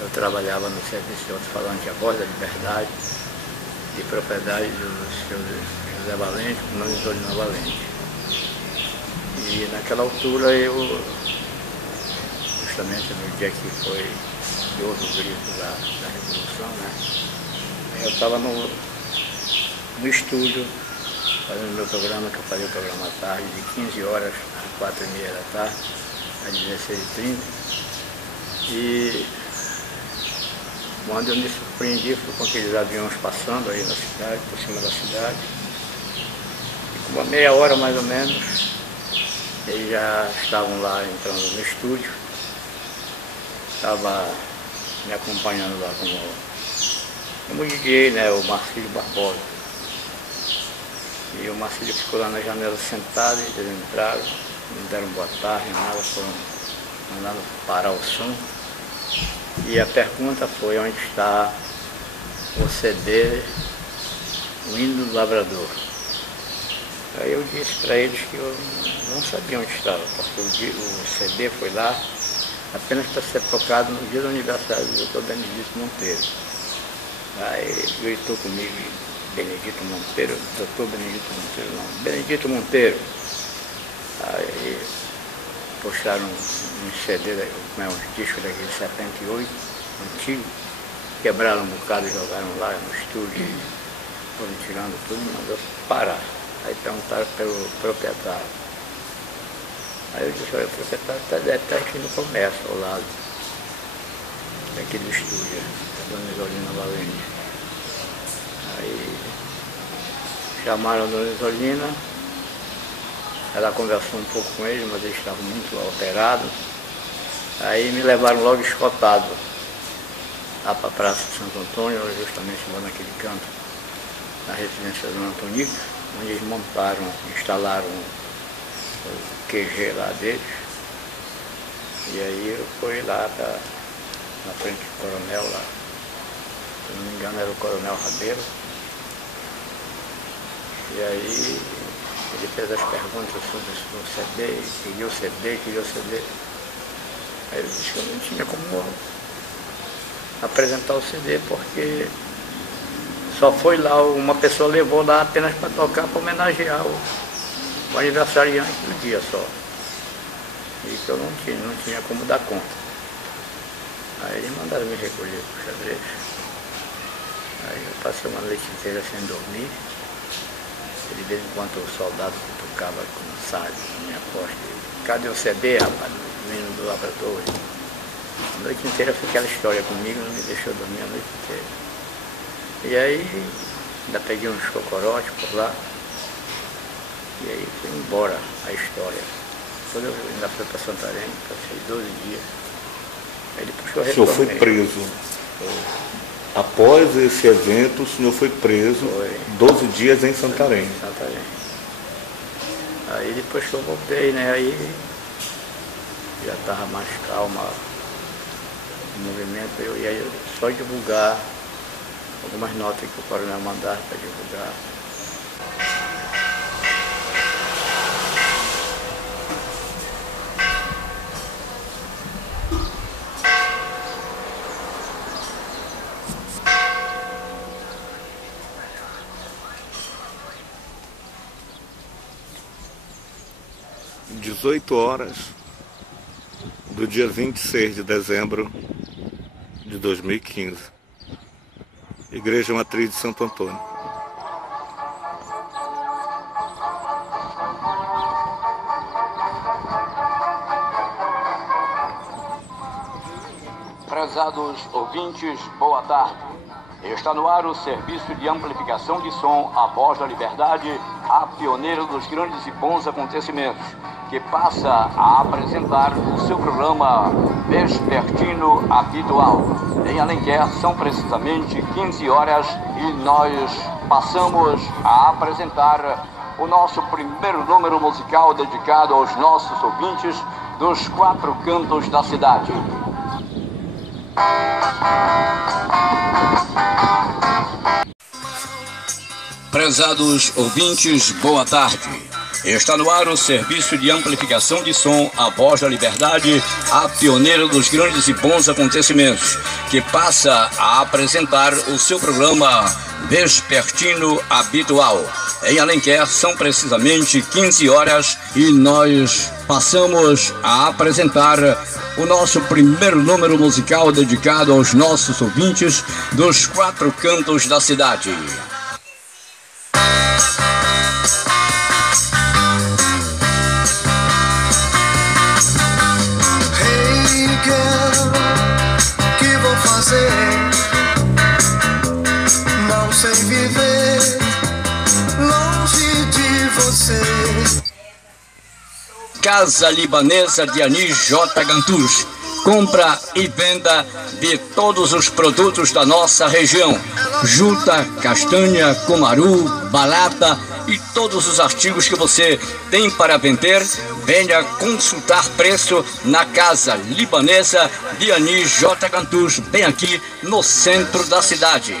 Eu trabalhava no serviço de alto-falante A Voz da Liberdade, de propriedade do senhor José Valente, com o nome de Zolino Valente. E naquela altura eu, justamente no dia que foi de outro grito da Revolução, né? Eu estava no estúdio, fazendo meu programa, que eu fazia o programa à tarde, de 15 horas às 4h30 da tarde, às 16h30. E quando eu me surpreendi foi com aqueles aviões passando aí na cidade, por cima da cidade. E com uma meia hora mais ou menos, eles já estavam lá entrando no estúdio. Estava me acompanhando lá como DJ, né, o Marcílio Barbosa. E o Marcílio ficou lá na janela sentado, e eles entraram, não deram boa tarde, nada, foram mandando parar o som. E a pergunta foi: onde está o CD, o hino do Lavrador? Aí eu disse para eles que eu não sabia onde estava, porque o CD foi lá apenas para ser tocado no dia do aniversário do Dr. Benedito Monteiro. Aí ele gritou comigo: Benedito Monteiro, Dr. Benedito Monteiro, não, Benedito Monteiro. Aí puxaram um CD, um disco daquele 78, antigo, quebraram um bocado e jogaram lá no estúdio, foram tirando tudo e mandou parar. Aí perguntaram pelo proprietário. Aí eu disse: olha, o proprietário está aqui no comércio, ao lado daquele estúdio, da Dona Isolina Valente. Aí chamaram a Dona Isolina, ela conversou um pouco com eles, mas eles estavam muito alterados. Aí me levaram logo escotado lá para a Praça de Santo Antônio, justamente lá naquele canto, na residência do Dona Antonica, onde eles montaram, instalaram o QG lá deles. E aí eu fui lá na frente do coronel lá, se não me engano era o Coronel Rabeiro. E aí ele fez as perguntas sobre o CD, queria o CD. Aí eu disse que eu não tinha como apresentar o CD, porque só foi lá, uma pessoa levou lá apenas para tocar, para homenagear o aniversariante do dia só. E que eu não tinha como dar conta. Aí eles mandaram me recolher para o xadrez. Aí eu passei uma noite inteira sem dormir. De vez em quando o soldado que tocava com o sábio na minha porta: cadê o CD, rapaz, do hino do Lavrador? A noite inteira foi aquela história comigo, não me deixou dormir a noite inteira. E aí ainda peguei uns cocorotes por lá. E aí foi embora a história. Depois eu ainda fui para Santarém, passei 12 dias. Aí depois eu retornei. O senhor foi preso. Após esse evento, o senhor foi preso 12 dias em Santarém. Santarém. Aí depois que eu voltei, né, aí já estava mais calma movimento, eu ia só divulgar algumas notas que o coronel mandava para divulgar. Às 18 horas do dia 26 de dezembro de 2015, Igreja Matriz de Santo Antônio. Prezados ouvintes, boa tarde. Está no ar o serviço de amplificação de som A Voz da Liberdade, a pioneira dos grandes e bons acontecimentos, que passa a apresentar o seu programa vespertino habitual. Em Alenquer são precisamente 15 horas e nós passamos a apresentar o nosso primeiro número musical dedicado aos nossos ouvintes dos 4 cantos da cidade. Prezados ouvintes, boa tarde. Está no ar o serviço de amplificação de som A Voz da Liberdade, a pioneira dos grandes e bons acontecimentos, que passa a apresentar o seu programa vespertino habitual. Em Alenquer são precisamente 15 horas e nós passamos a apresentar o nosso primeiro número musical dedicado aos nossos ouvintes dos 4 cantos da cidade. Não sei viver longe de você. Casa Libanesa de Anis J. Gantus. Compra e venda de todos os produtos da nossa região. Juta, castanha, cumaru, balata e todos os artigos que você tem para vender. Venha consultar preço na Casa Libanesa de Anis J. Gantus, bem aqui no centro da cidade.